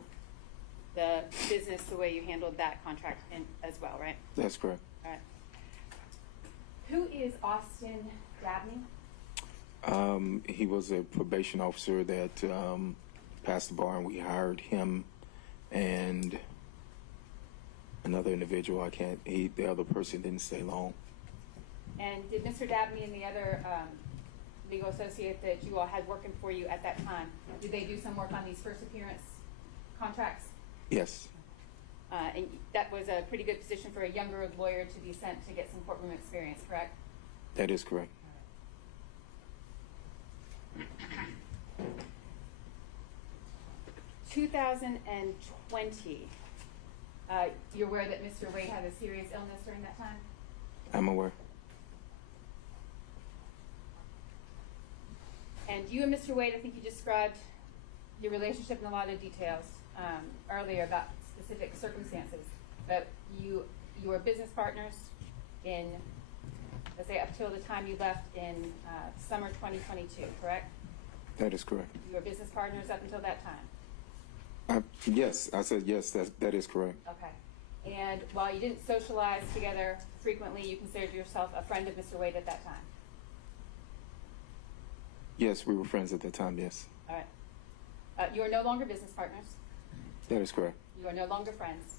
the business the way you handled that contract as well, right? That's correct. All right. Who is Austin Dabney? He was a probation officer that passed the bar, and we hired him and another individual. The other person didn't stay long. And did Mr. Dabney and the other legal associate that you all had working for you at that time, did they do some work on these first appearance contracts? Yes, And that was a pretty good position for a younger lawyer to be sent to get some courtroom experience, correct? that is correct. 2020, you're aware that Mr. Wade had a serious illness during that time? I'm aware. And you and Mr. Wade, I think you described your relationship in a lot of details earlier about specific circumstances. But you were business partners in, let's say, up till the time you left in summer 2022, correct? That is correct. You were business partners up until that time? Yes, I said yes, that is correct. Okay. And while you didn't socialize together frequently, you considered yourself a friend of Mr. Wade at that time? Yes, we were friends at the time, yes. All right. You are no longer business partners. That is correct. You are no longer friends.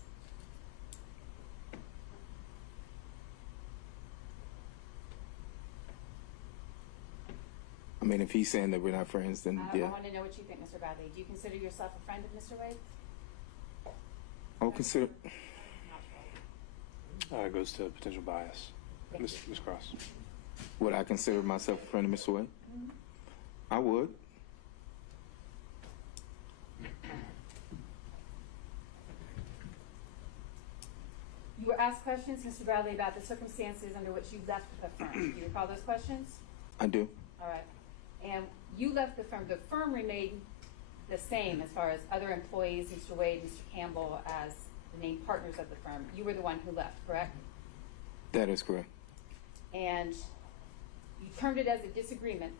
I mean, if he's saying that we're not friends, then I yeah. want to know what you think, Mr. Bradley. Do you consider yourself a friend of Mr. Wade? I would consider, It goes to potential bias. Ms. Cross. would I consider myself a friend of Mr. Wade? I would. You were asked questions, Mr. Bradley, about the circumstances under which you left the firm. Do you recall those questions? I do. All right. And you left the firm. The firm remained the same as far as other employees, Mr. Wade, Mr. Campbell, as the named partners of the firm. You were the one who left, correct? That is correct. And you termed it as a disagreement.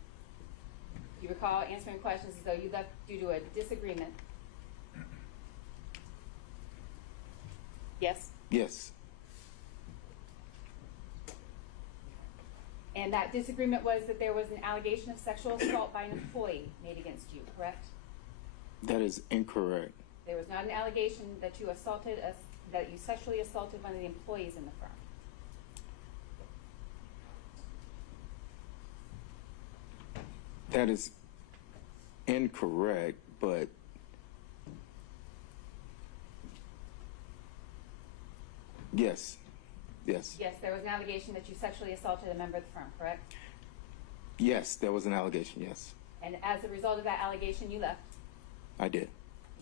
You recall answering questions as though you left due to a disagreement. Yes? Yes, And that disagreement was that there was an allegation of sexual assault by an employee made against you, correct? that is incorrect. There was not an allegation that you sexually assaulted one of the employees in the firm. That is incorrect, but yes, yes, Yes, there was an allegation that you sexually assaulted a member of the firm, correct? yes, there was an allegation, yes. And as a result of that allegation, you left. I did.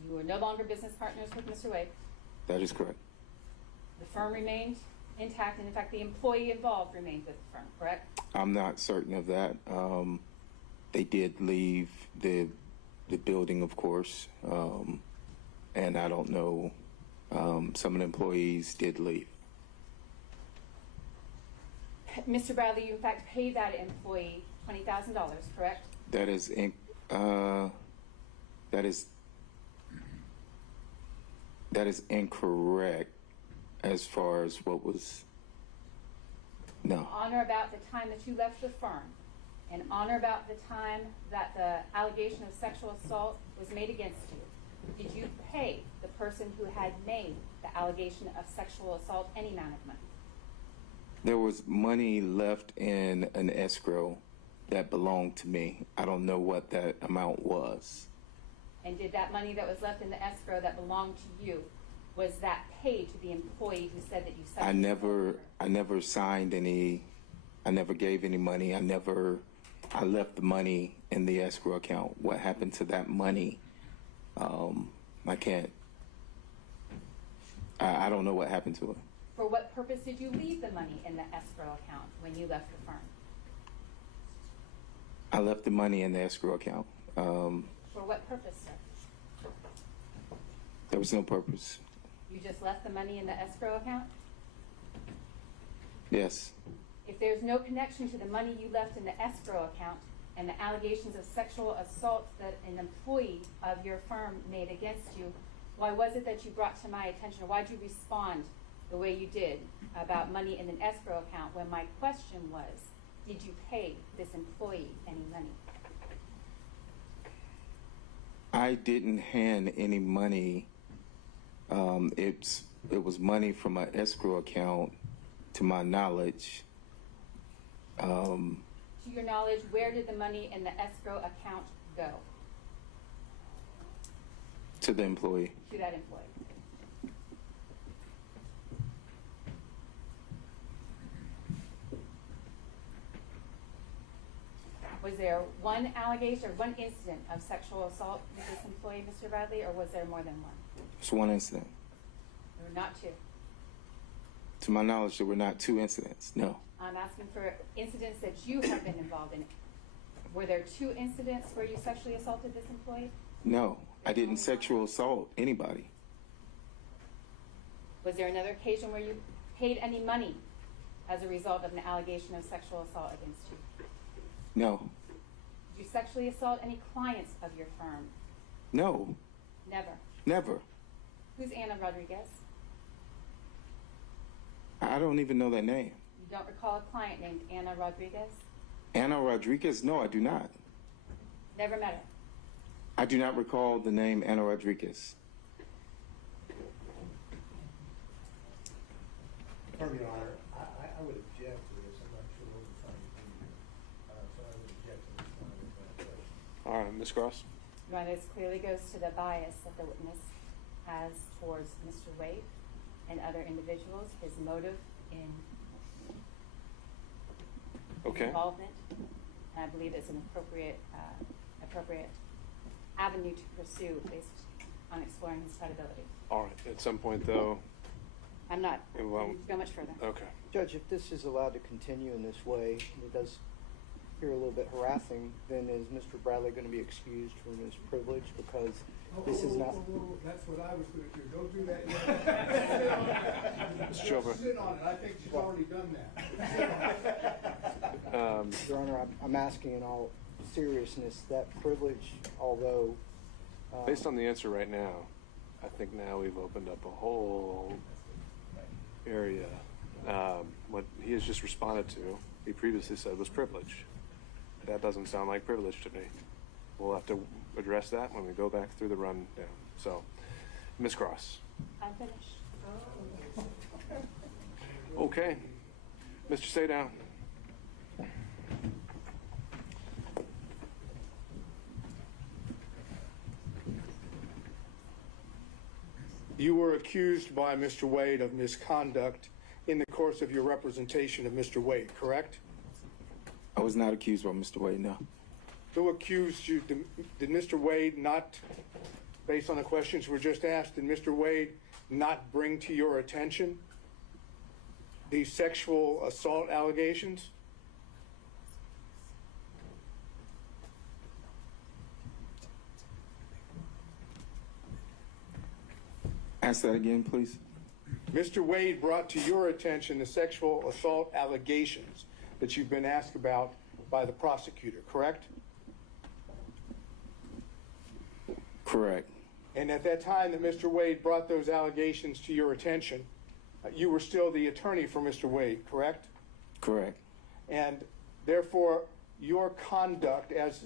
You were no longer business partners with Mr. Wade. That is correct. The firm remained intact, and in fact, the employee involved remained with the firm, correct? I'm not certain of that. They did leave the building, of course, and I don't know. Some of the employees did leave. Mr. Bradley, you in fact paid that employee $20,000, correct? That is incorrect as far as what was. No. On or about the time that you left the firm, and on or about the time that the allegation of sexual assault was made against you, did you pay the person who had made the allegation of sexual assault any amount of money? There was money left in an escrow that belonged to me. I don't know what that amount was. And did that money that was left in the escrow that belonged to you, was that paid to the employee who said that you sexually assaulted her? I never signed any, I never gave any money. I left the money in the escrow account. What happened to that money? I don't know what happened to it. For what purpose did you leave the money in the escrow account when you left the firm? I left the money in the escrow account. For what purpose, sir? There was no purpose. You just left the money in the escrow account? Yes. If there's no connection to the money you left in the escrow account and the allegations of sexual assault that an employee of your firm made against you, why was it that you brought to my attention, or why did you respond the way you did about money in an escrow account when my question was, did you pay this employee any money? I didn't hand any money. it was money from an escrow account, to my knowledge. To your knowledge, where did the money in the escrow account go? To the employee. To that employee. Was there one allegation or one incident of sexual assault with this employee, Mr. Bradley, or was there more than one? It's one incident. There were not two. To my knowledge, there were not 2 incidents. No. I'm asking for incidents that you have been involved in. Were there 2 incidents where you sexually assaulted this employee? No. I didn't sexual assault anybody. Was there another occasion where you paid any money as a result of an allegation of sexual assault against you? No. Did you sexually assault any clients of your firm? No. Never. Never. Who's Anna Rodriguez? I don't even know that name. You don't recall a client named Anna Rodriguez? Anna Rodriguez? No, I do not. Never met her. I do not recall the name Anna Rodriguez. Pardon me, Your Honor, I would object to this. I'm not sure what we're trying to do here. So I would object to this one with that question. All right, Ms. Cross? Your Honor, this clearly goes to the bias that the witness has towards Mr. Wade and other individuals, his motive in Okay. involvement. And I believe it's an appropriate avenue to pursue based on exploring his credibility. All right, at some point, though, I'm not Well- going to go much further. okay. Judge, if this is allowed to continue in this way, and it does appear a little bit harassing, then is Mr. Bradley going to be excused from his privilege because this is not... That's what I was gonna do. Don't do that yet. Mr. Chopra. Sit on it. I think she's already done that. Your Honor, I'm asking in all seriousness, that privilege, although... Based on the answer right now, I think now we've opened up a whole area. What he has just responded to, he previously said was privilege. That doesn't sound like privilege to me. We'll have to address that when we go back through the rundown. So, Ms. Cross. I'm finished. Okay. Mr. Saydown. You were accused by Mr. Wade of misconduct in the course of your representation of Mr. Wade, correct? I was not accused by Mr. Wade, no. Who accused you? Did Mr. Wade not, based on the questions were just asked, did Mr. Wade not bring to your attention these sexual assault allegations? Ask that again, please. Mr. Wade brought to your attention the sexual assault allegations that you've been asked about by the prosecutor, correct? Correct. And at that time that Mr. Wade brought those allegations to your attention, you were still the attorney for Mr. Wade, correct? Correct. And therefore, your conduct as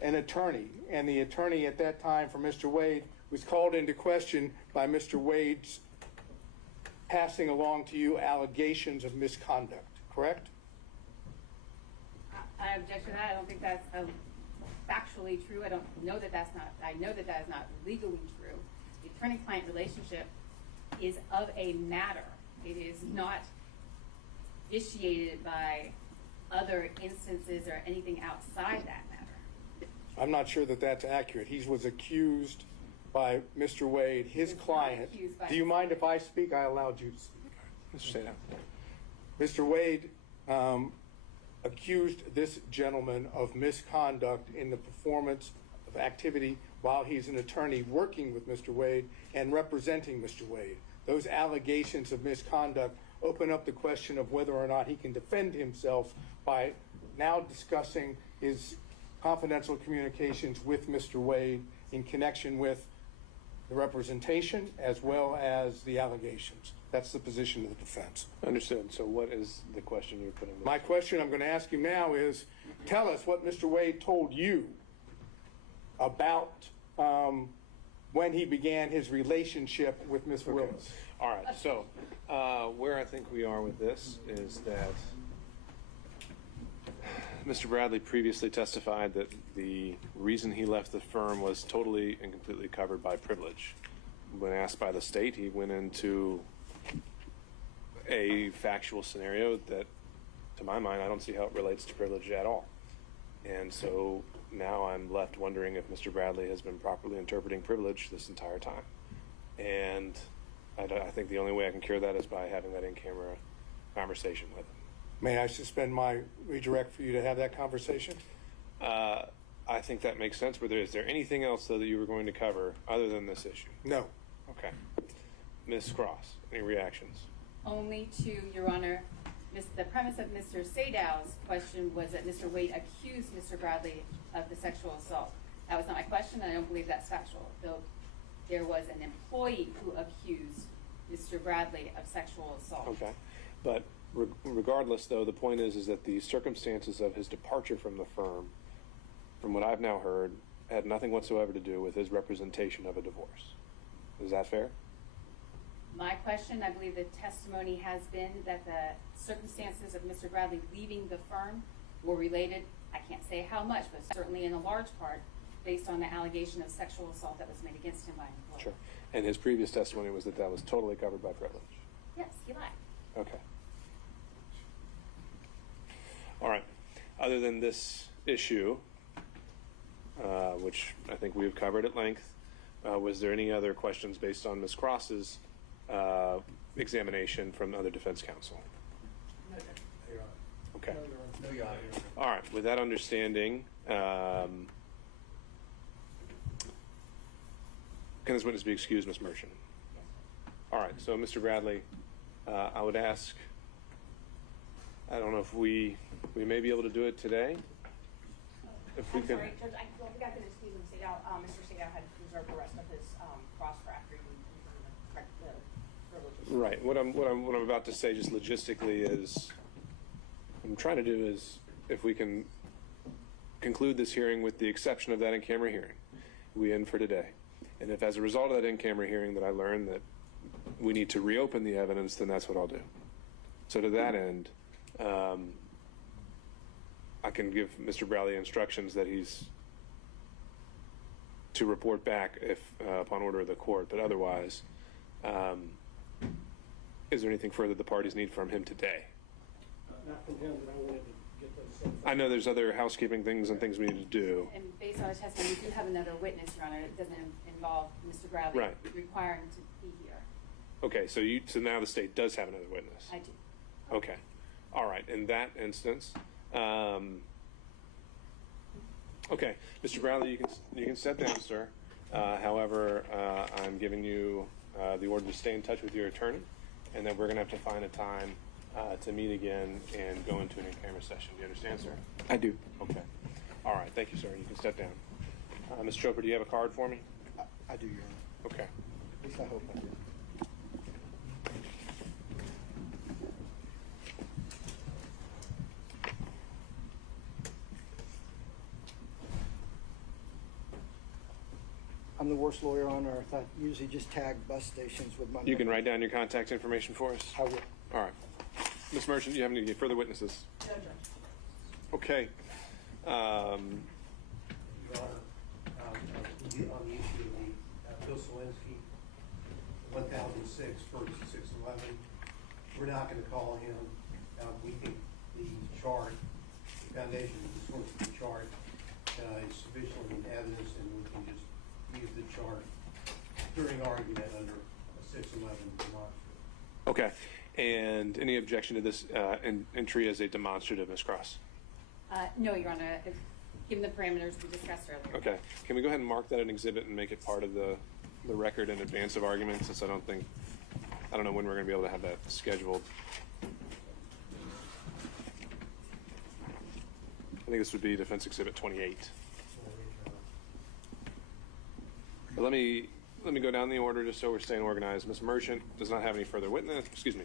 an attorney, and the attorney at that time for Mr. Wade, was called into question by Mr. Wade's passing along to you allegations of misconduct, correct? I object to that. I don't think that's factually true. I don't know that that's not, I know that that is not legally true. The attorney-client relationship is of a matter. It is not vitiated by other instances or anything outside that matter. I'm not sure that that's accurate. He was accused by Mr. Wade, his client. Do you mind if I speak? I allowed you to speak. Mr. Saydown. Mr. Wade accused this gentleman of misconduct in the performance of activity while he's an attorney working with Mr. Wade and representing Mr. Wade. Those allegations of misconduct open up the question of whether or not he can defend himself by now discussing his confidential communications with Mr. Wade in connection with the representation as well as the allegations. That's the position of the defense. Understood. So what is the question you're putting? My question I'm going to ask you now is, tell us what Mr. Wade told you about when he began his relationship with Ms. Willis. All right, so where I think we are with this is that Mr. Bradley previously testified that the reason he left the firm was totally and completely covered by privilege. When asked by the state, he went into a factual scenario that, to my mind, I don't see how it relates to privilege at all. And so now I'm left wondering if Mr. Bradley has been properly interpreting privilege this entire time. And I think the only way I can cure that is by having that in-camera conversation with him. May I suspend my redirect for you to have that conversation? I think that makes sense. But is there anything else, though, that you were going to cover other than this issue? No. Okay. Ms. Cross, any reactions? Only to, Your Honor, the premise of Mr. Sadow's question was that Mr. Wade accused Mr. Bradley of the sexual assault. That was not my question, and I don't believe that's factual. Though there was an employee who accused Mr. Bradley of sexual assault. Okay. But regardless, though, the point is that the circumstances of his departure from the firm, from what I've now heard, had nothing whatsoever to do with his representation of a divorce. Is that fair? My question, I believe the testimony has been that the circumstances of Mr. Bradley leaving the firm were related, I can't say how much, but certainly in a large part, based on the allegation of sexual assault that was made against him by an employer. Sure. And his previous testimony was that that was totally covered by privilege. Yes, he lied. Okay. All right. Other than this issue, which I think we've covered at length, was there any other questions based on Ms. Cross's examination from other defense counsel? Okay. No, Your Honor. All right. With that understanding, can this witness be excused, Ms. Merchant? All right. So, Mr. Bradley, I would ask, I don't know if we may be able to do it today. If we I'm could. sorry, Judge, I don't think I could excuse him. Mr. Sadow had reserved the rest of his cross for after you the privileges. Right. What I'm about to say, just logistically, is what I'm trying to do is, if we can conclude this hearing with the exception of that in-camera hearing, we end for today. And if, as a result of that in-camera hearing, that I learn that we need to reopen the evidence, then that's what I'll do. So to that end, I can give Mr. Bradley instructions that he's to report back if upon order of the court. But otherwise, is there anything further the parties need from him today? Not from him, but I wanted to get those. I know there's other housekeeping things and things we need to do. And based on our testimony, we do have another witness, Your Honor. It doesn't involve Mr. Bradley Right. requiring to be here. Okay, so now the state does have another witness. I do. Okay. All right. In that instance, okay, Mr. Bradley, you can sit down, sir. However, I'm giving you the order to stay in touch with your attorney, and then we're going to have to find a time to meet again and go into an in-camera session. Do you understand, sir? I do. Okay. All right. Thank you, sir. You can step down. Ms. Chopra, do you have a card for me? I do, Your Honor. Okay. At least I hope I do. I'm the worst lawyer on earth. I usually just tag bus stations with my You can number. write down your contact information for us? I will. All right. Ms. Merchant, do you have any further witnesses? No, Judge. Okay. Your Honor, on the issue of the Bill Selinsky, 1006, first 611, we're not going to call him. We think the chart, the foundation, the source of the chart is sufficiently in evidence, and we can just use the chart during argument under a 611 demonstrative. Okay. And any objection to this entry as a demonstrative, Ms. Cross? No, Your Honor. Given the parameters we discussed earlier. Okay. Can we go ahead and mark that an exhibit and make it part of the record in advance of argument, since I don't know when we're going to be able to have that scheduled. I think this would be Defense Exhibit 28. But let me go down the order just so we're staying organized. Ms. Merchant does not have any further witness. Excuse me.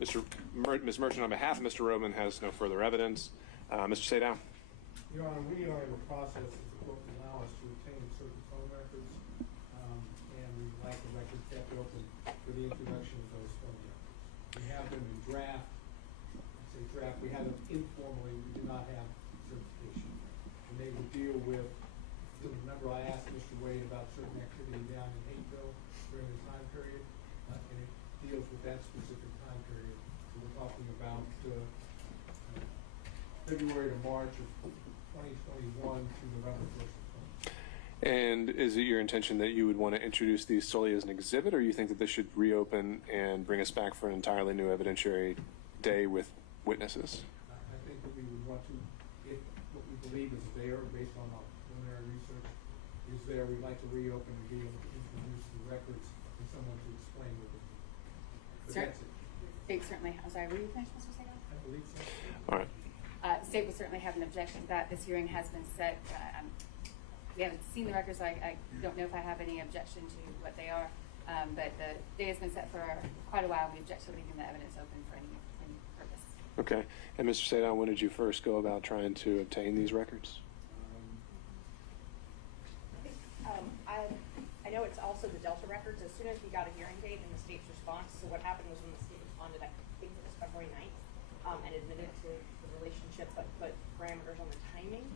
Ms. Merchant, on behalf of Mr. Roman, has no further evidence. Mr. Sadow. Your Honor, we are in the process, if the court will allow us, to obtain certain phone records we'd like the record kept open for the introduction of those phone records. We have them in draft, I say draft, we have them informally, we do not have certification. And they would deal with, you'll remember I asked Mr. Wade about certain activity down in Hapeville during the time period, and it deals with that specific time period. So we're talking about February to March of 2021 to November 1st of 2020. And is it your intention that you would want to introduce these solely as an exhibit, or you think that this should reopen and bring us back for an entirely new evidentiary day with witnesses? I think that we would want to, if what we believe is there, based on our preliminary research, is there, we'd like to reopen and be able to introduce the records and someone to explain what it means. But Sir, that's it. State certainly, I'm sorry, were you finished, Mr. Sagan? I believe so. All right. State will certainly have an objection to that. This hearing has been set. We haven't seen the records, so I don't know if I have any objection to what they are. But the day has been set for quite a while. We object to leaving the evidence open for any purpose. Okay. And Mr. Sadon, when did you first go about trying to obtain these records? I know it's also the Delta records. As soon as we got a hearing date and the state's response, so what happened was when the state responded, I think it was February 9th, and admitted to the relationship, but put parameters on the timing,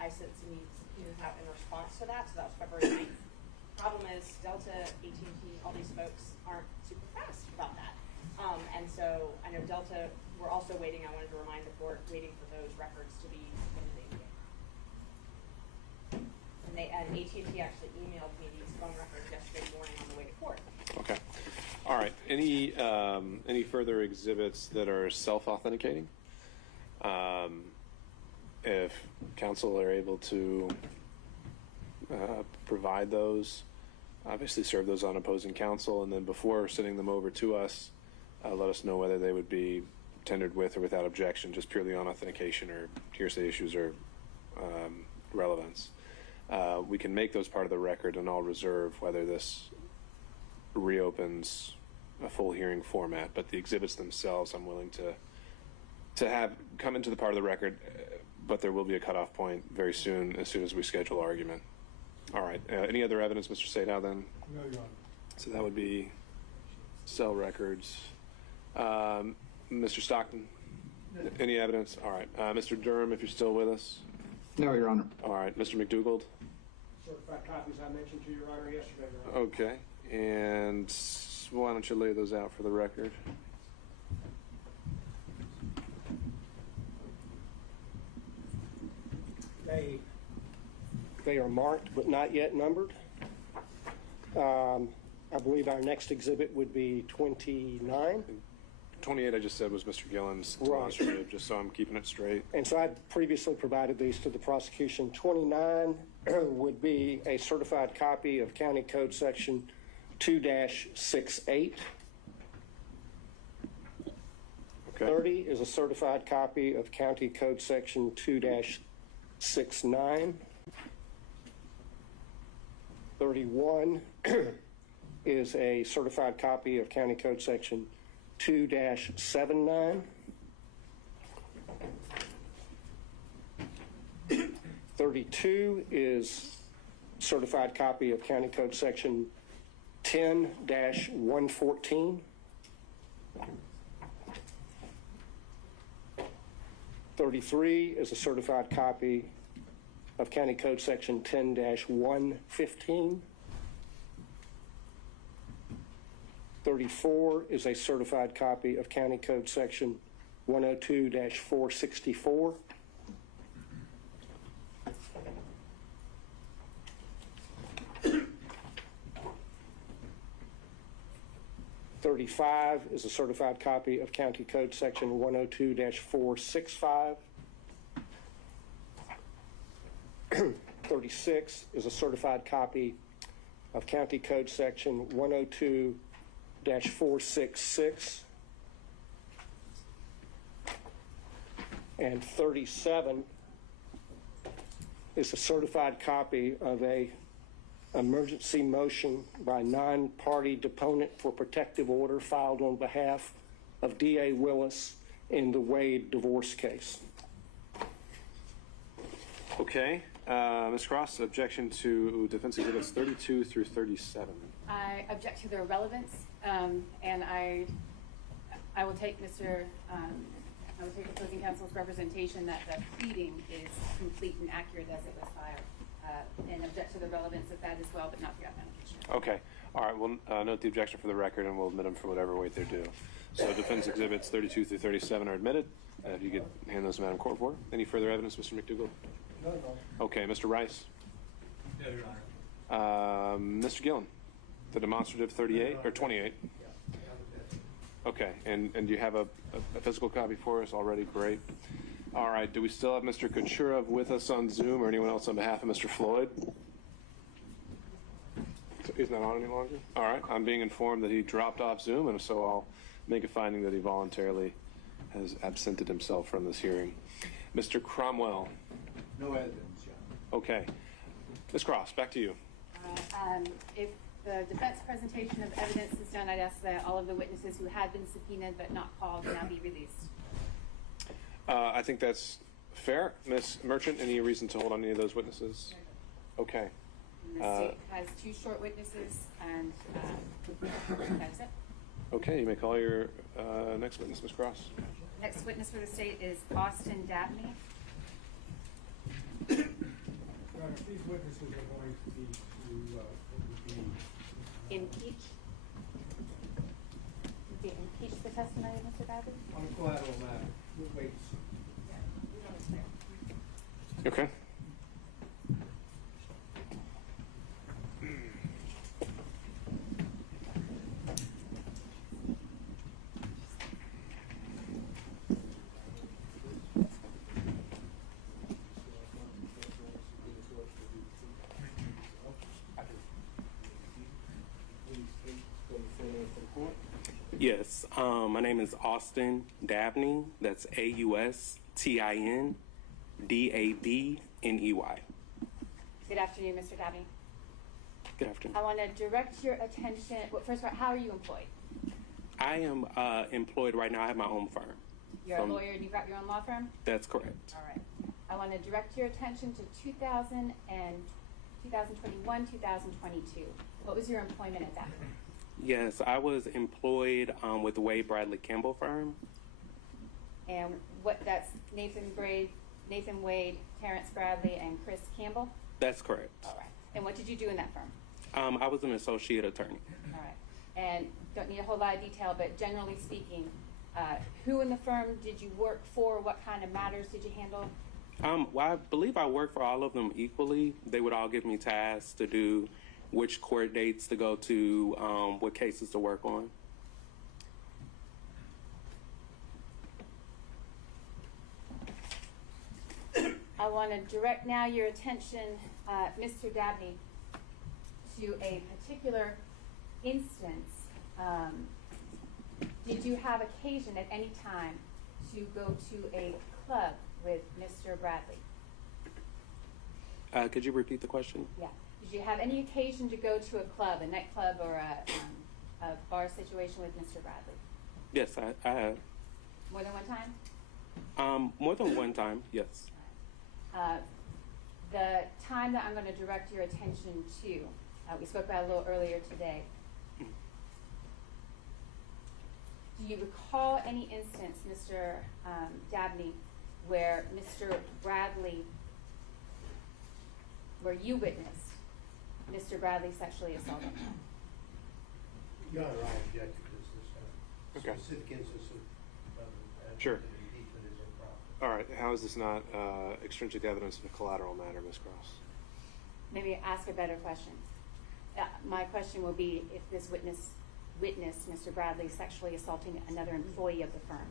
I sent some subpoenas out in response to that, so that was February 9th. Problem is, Delta, AT&T, all these folks aren't super fast about that. And so I know Delta, we're also waiting, I wanted to remind the court, waiting for those records to be submitted in. And AT&T actually emailed me these phone records yesterday morning on the way to court. Okay. All right. Any further exhibits that are self-authenticating? If counsel are able to provide those, obviously serve those on opposing counsel, and then before sending them over to us, let us know whether they would be tendered with or without objection, just purely on authentication or hearsay issues or relevance. We can make those part of the record, and I'll reserve whether this reopens a full hearing format, but the exhibits themselves I'm willing to have come into the part of the record, but there will be a cutoff point very soon as we schedule argument. All right. Any other evidence, Mr. Sadow, then? No, Your Honor. So that would be cell records. Mr. Stockton, any evidence? All right. Mr. Durham, if you're still with us. No, Your Honor. All right. Mr. McDougald? Certified copies I mentioned to Your Honor yesterday, Your Honor. Okay. And why don't you lay those out for the record? They are marked but not yet numbered. I believe our next exhibit would be 29. 28, I just said, was Mr. Gillen's demonstrative, just so I'm keeping it straight. And so I previously provided these to the prosecution. 29 would be a certified copy of County Code Section 2-68. Okay. 30 is a certified copy of County Code Section 2-69. 31 is a certified copy of County Code Section 2-79. 32 is certified copy of County Code Section 10-114. 33 is a certified copy of County Code Section 10-115. 34 is a certified copy of County Code Section 102-464. 35 is a certified copy of County Code Section 102-465. 36 is a certified copy of County Code Section 102-466. And 37 is a certified copy of a emergency motion by non-party deponent for protective order filed on behalf of DA Willis in the Wade divorce case. Okay. Ms. Cross, objection to defense exhibits 32 through 37. I object to their relevance, and I will take I will take opposing counsel's representation that the pleading is complete and accurate as it was filed, and object to the relevance of that as well, but not the authentication. Okay. All right. We'll note the objection for the record, and we'll admit them for whatever weight they're due. So defense exhibits 32 through 37 are admitted. If you could hand those to Madam Court Reporter. Any further evidence, Mr. McDougall? No. Okay. Mr. Rice? No, Your Honor. Mr. Gillen? The demonstrative 38 or 28? Okay. And do you have a physical copy for us already? Great. All right. Do we still have Mr. Kucherov with us on Zoom or anyone else on behalf of Mr. Floyd? He's not on any longer? All right. I'm being informed that he dropped off Zoom, and so I'll make a finding that he voluntarily has absented himself from this hearing. Mr. Cromwell? No evidence, John. Okay. Ms. Cross, back to you. If the defense presentation of evidence is done, I'd ask that all of the witnesses who had been subpoenaed but not called now be released. I think that's fair. Ms. Merchant, any reason to hold on any of those witnesses? Okay. And the state has 2 short witnesses, and that's it. Okay, you may call your next witness, Ms. Cross. Next witness for the state is Austin Dabney. Your Honor, these witnesses are going to be Impeach the testimony of Mr. Dabney? on a collateral matter. We'll wait and see. Okay. Yes, my name is Austin Dabney. That's AUSTIN DABNEY. Good afternoon, Mr. Dabney. Good afternoon. I want to direct your attention. Well, first of all, how are you employed? I am employed right now. I have my own firm. You're a lawyer and you've got your own law firm? That's correct. All right. I want to direct your attention to 2000 and 2021, 2022. What was your employment at that point? Yes, I was employed with the Wade Bradley Campbell firm. And that's Nathan Wade, Terrence Bradley, and Chris Campbell? That's correct. All right. And what did you do in that firm? I was an associate attorney. All right. And don't need a whole lot of detail, but generally speaking, who in the firm did you work for? What kind of matters did you handle? Well, I believe I worked for all of them equally. They would all give me tasks to do, which court dates to go to, what cases to work on. I want to direct now your attention, Mr. Dabney, to a particular instance. Did you have occasion at any time to go to a club with Mr. Bradley? Could you repeat the question? Yeah. Did you have any occasion to go to a club, a nightclub, or a bar situation with Mr. Bradley? Yes, I have. More than one time? More than one time, yes. The time that I'm going to direct your attention to, we spoke about a little earlier today. Do you recall any instance, Mr. Dabney, where Mr. Bradley, where you witnessed Mr. Bradley sexually assaulting him? Your Honor, I object to this Okay. specific instance of Sure. impeachment is improper. All right. How is this not extrinsic evidence of a collateral matter, Ms. Cross? Maybe ask a better question. My question will be if this witnessed Mr. Bradley sexually assaulting another employee of the firm.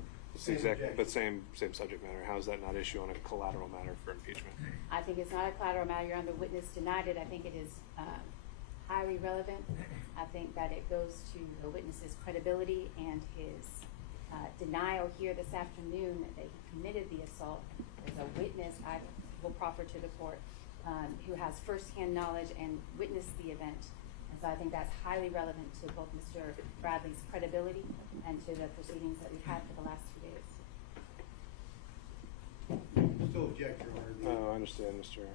Exactly, but same subject matter. How is that not issue on a collateral matter for impeachment? I think it's not a collateral matter. Your Honor, the witness denied it. I think it is highly relevant. I think that it goes to the witness's credibility and his denial here this afternoon that he committed the assault. There's a witness I will proffer to the court who has firsthand knowledge and witnessed the event. And so I think that's highly relevant to both Mr. Bradley's credibility and to the proceedings that we've had for the last 2 days. Still object, Your Honor. I understand, Mr.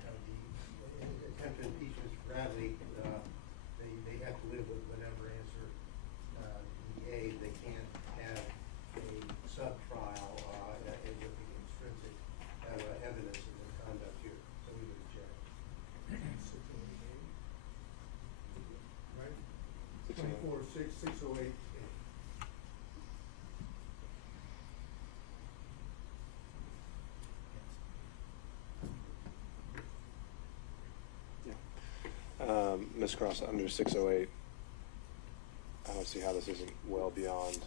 608A. Ms. Cross, under 608, I don't see how this isn't well beyond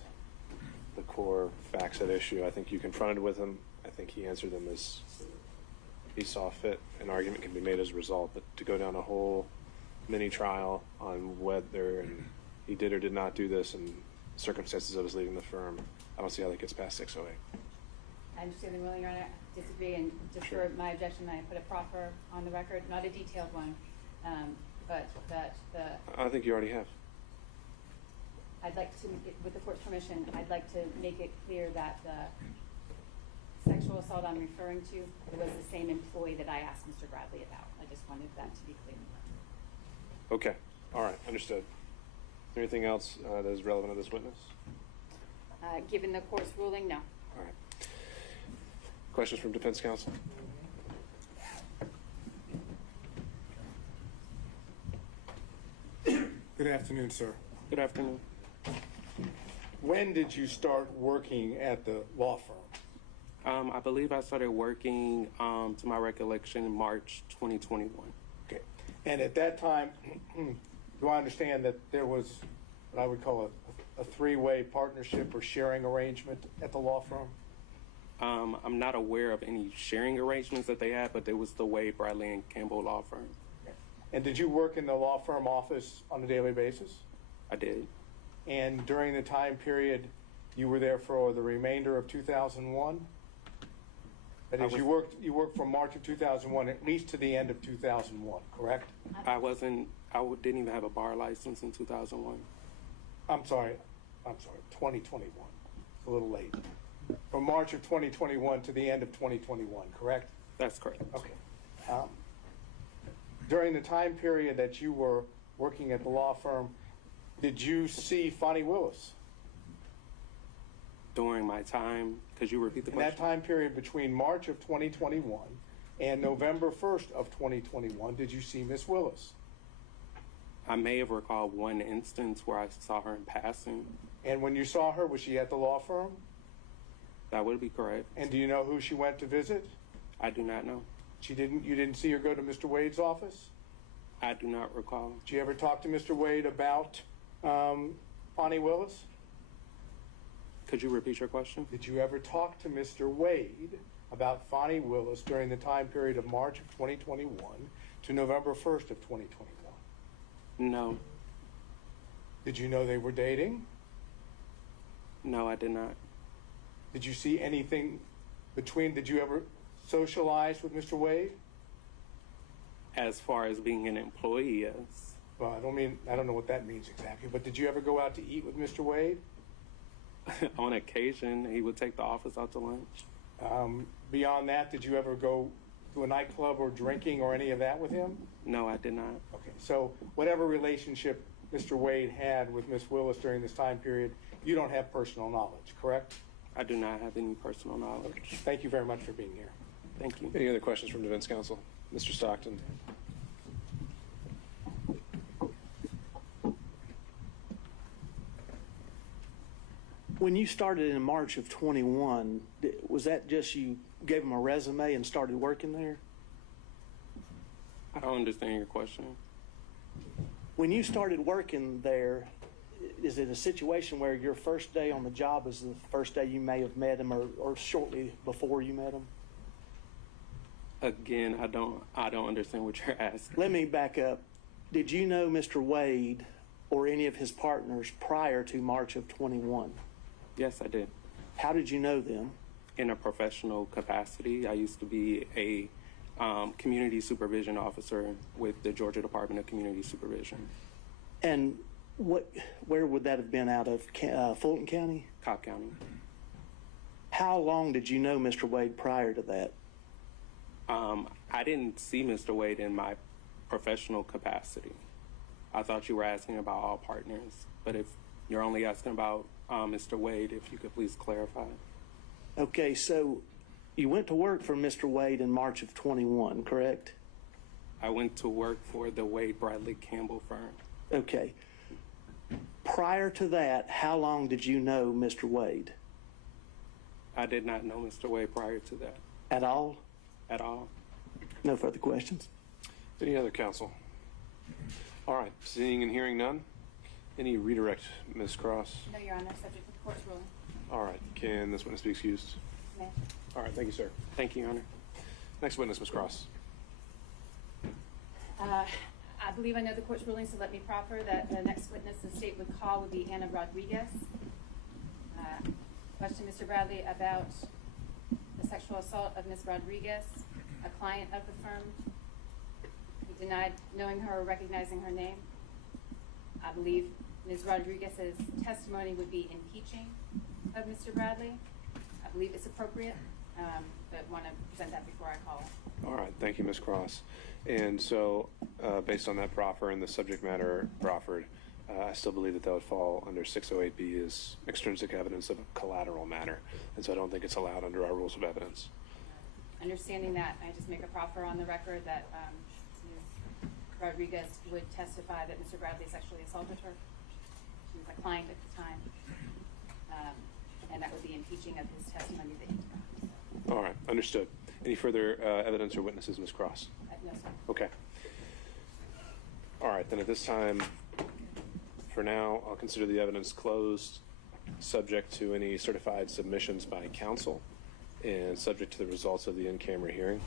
the core facts at issue. I think you confronted with him. I think he answered them as he saw fit. An argument can be made as a result, but to go down a whole mini trial on whether he did or did not do this and circumstances of his leaving the firm, I don't see how that gets past 608. I understand the ruling, Your Honor. Disagree, and just for my objection, I put a proffer on the record, not a detailed one, but that I think you already have. I'd like to, with the court's permission, I'd like to make it clear that the sexual assault I'm referring to was the same employee that I asked Mr. Bradley about. I just wanted that to be clear. Okay. All right. Understood. Is there anything else that is relevant to this witness? Given the court's ruling, no. All right. Questions from defense counsel? Good afternoon, sir. Good afternoon. When did you start working at the law firm? I believe I started working, to my recollection, in March 2021. Okay. And at that time, do I understand that there was what I would call a three-way partnership or sharing arrangement at the law firm? I'm not aware of any sharing arrangements that they had, but there was the Wade, Bradley, and Campbell law firm. And did you work in the law firm office on a daily basis? I did. And during the time period you were there for the remainder of 2001? That is, you worked from March of 2001 at least to the end of 2001, correct? I didn't even have a bar license in 2001. I'm sorry, 2021. It's a little late. From March of 2021 to the end of 2021, correct? That's correct. Okay. During the time period that you were working at the law firm, did you see Fani Willis? During my time, could you repeat the question? In that time period between March of 2021 and November 1st of 2021, did you see Miss Willis? I may have recalled one instance where I saw her in passing. And when you saw her, was she at the law firm? That would be correct. And do you know who she went to visit? I do not know. You didn't see her go to Mr. Wade's office? I do not recall. Did you ever talk to Mr. Wade about Fani Willis? Could you repeat your question? Did you ever talk to Mr. Wade about Fani Willis during the time period of March of 2021 to November 1st of 2021? No. Did you know they were dating? No, I did not. Did you see anything did you ever socialize with Mr. Wade? As far as being an employee, yes. Well, I don't know what that means exactly, but did you ever go out to eat with Mr. Wade? On occasion, he would take the office out to lunch. Beyond that, did you ever go to a nightclub or drinking or any of that with him? No, I did not. Okay, so whatever relationship Mr. Wade had with Miss Willis during this time period, you don't have personal knowledge, correct? I do not have any personal knowledge. Okay. Thank you very much for being here. Thank you. Any other questions from defense counsel? Mr. Stockton. When you started in March of 21, was that just you gave them a resume and started working there? I don't understand your question. When you started working there, is it a situation where your first day on the job is the first day you may have met him or shortly before you met him? Again, I don't understand what you're asking. Let me back up. Did you know Mr. Wade or any of his partners prior to March of 21? Yes, I did. How did you know them? In a professional capacity. I used to be a community supervision officer with the Georgia Department of Community Supervision. And where would that have been out of? Fulton County? Cobb County. How long did you know Mr. Wade prior to that? I didn't see Mr. Wade in my professional capacity. I thought you were asking about all partners, but if you're only asking about Mr. Wade, if you could please clarify. Okay, so you went to work for Mr. Wade in March of 21, correct? I went to work for the Wade Bradley Campbell firm. Okay. Prior to that, how long did you know Mr. Wade? I did not know Mr. Wade prior to that At all? at all. No further questions? Any other counsel? All right, seeing and hearing none. Any redirect, Ms. Cross? No, Your Honor, subject to the court's ruling. All right, can this witness be excused? May. All right, thank you, sir. Thank you, Your Honor. Next witness, Ms. Cross. I believe I know the court's ruling, so let me proffer that the next witness the state would call would be Anna Rodriguez. Question, Mr. Bradley, about the sexual assault of Ms. Rodriguez, a client of the firm. He denied knowing her or recognizing her name. I believe Ms. Rodriguez's testimony would be impeaching of Mr. Bradley. I believe it's appropriate, but want to present that before I call it. All right, thank you, Ms. Cross. And so, based on that proffer and the subject matter proffered, I still believe that would fall under 608B as extrinsic evidence of a collateral matter. And so I don't think it's allowed under our rules of evidence. Understanding that, I just make a proffer on the record that Ms. Rodriguez would testify that Mr. Bradley sexually assaulted her. She was a client at the time. And that would be impeaching of his testimony that he denied. All right, understood. Any further evidence or witnesses, Ms. Cross? No, sir. Okay. All right, then at this time, for now, I'll consider the evidence closed, subject to any certified submissions by counsel, and subject to the results of the in-camera hearing.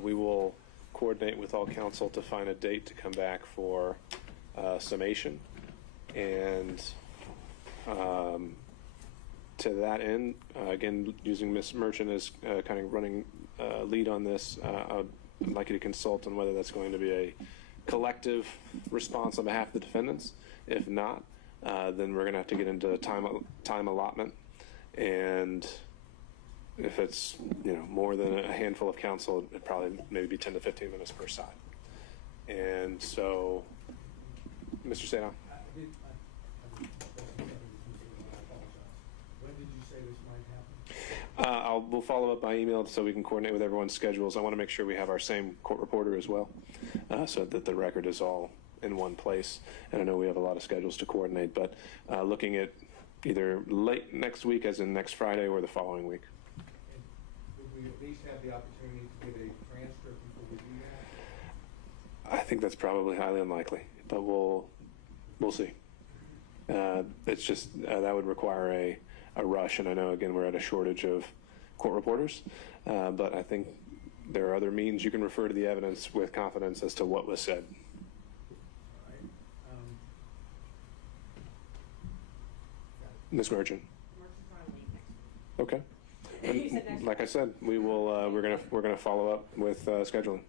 We will coordinate with all counsel to find a date to come back for summation. And to that end, again, using Ms. Merchant as kind of running lead on this, I'd like you to consult on whether that's going to be a collective response on behalf of the defendants. If not, then we're going to have to get into time allotment. And if it's more than a handful of counsel, it'd probably maybe be 10 to 15 minutes per side. And so, Mr. Sadon. When did you say this might happen? We'll follow up by email so we can coordinate with everyone's schedules. I want to make sure we have our same court reporter as well, so that the record is all in one place. And I know we have a lot of schedules to coordinate, but looking at either late next week, as in next Friday, or the following week. And would we at least have the opportunity to get a transcript before we do that? I think that's probably highly unlikely, but we'll see. It's just that would require a rush, and I know again we're at a shortage of court reporters, but I think there are other means you can refer to the evidence with confidence as to what was said. All right. Ms. Merchant. Okay. And like I said, we will. We're gonna follow up with scheduling.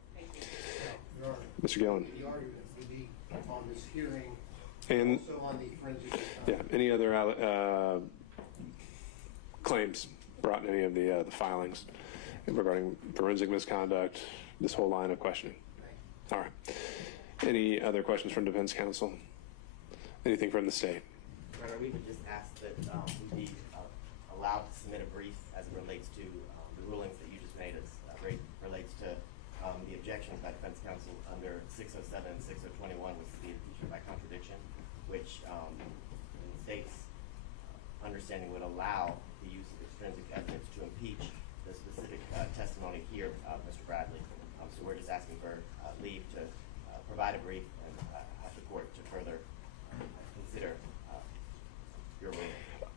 Mr. Gillen. The argument would be on this hearing, And also on the forensic. yeah, any other claims brought in any of the filings regarding forensic misconduct, this whole line of questioning. All right. Any other questions from defense counsel? Anything from the state? Your Honor, we would just ask that we be allowed to submit a brief as it relates to the rulings that you just made as relates to the objections by defense counsel under 607 and 6021, which is the impeachment by contradiction, which in the state's understanding would allow the use of extrinsic evidence to impeach the specific testimony here of Mr. Bradley. So we're just asking for leave to provide a brief and ask the court to further consider your ruling.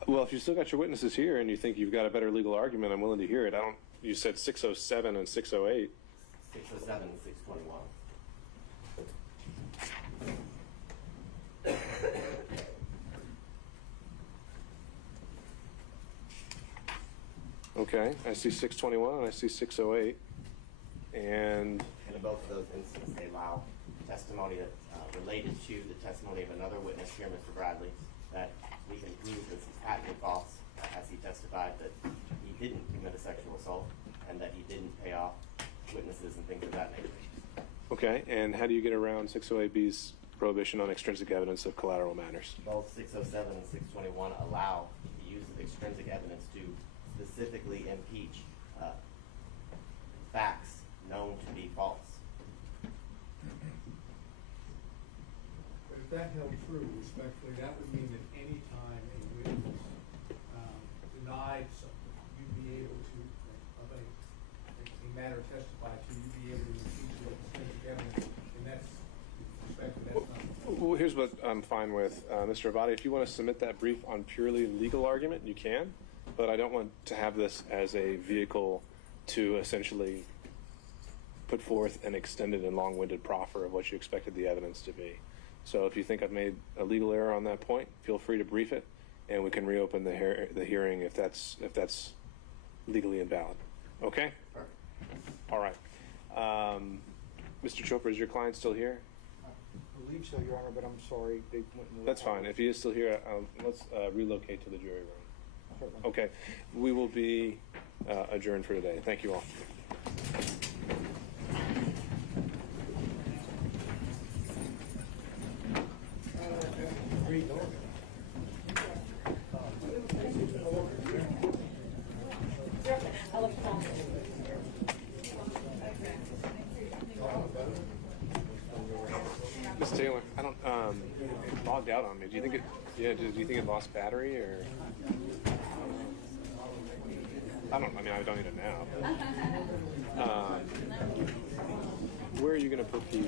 Well, if you still got your witnesses here and you think you've got a better legal argument, I'm willing to hear it. You said 607 and 608. 607 and 621. Okay, I see 621 and I see 608. And in both of those instances, they allow testimony that related to the testimony of another witness here, Mr. Bradley, that we can prove this is patently false, as he testified that he didn't commit a sexual assault and that he didn't pay off witnesses and things of that nature. okay, and how do you get around 608B's prohibition on extrinsic evidence of collateral matters? Both 607 and 621 allow the use of extrinsic evidence to specifically impeach facts known to be false. But if that held true, respectfully, that would mean that any time a witness denied something, you'd be able to, of a matter testified to, you'd be able to impeach with extensive evidence, and that's, respectfully, that's not. Well, here's what I'm fine with. Mr. Abadi, if you want to submit that brief on purely legal argument, you can, but I don't want to have this as a vehicle to essentially put forth an extended and long-winded proffer of what you expected the evidence to be. So if you think I've made a legal error on that point, feel free to brief it, and we can reopen the hearing if that's legally invalid. Okay? All right. Mr. Chopra, is your client still here? I believe so, Your Honor, but I'm sorry. They went in the That's fine. If he is still here, let's relocate to the jury room. Certainly. Okay. We will be adjourned for today. Thank you all. Miss Taylor, I don't, it logged out on me. Do you think do you think it lost battery or? I don't need it now. Where are you going to put the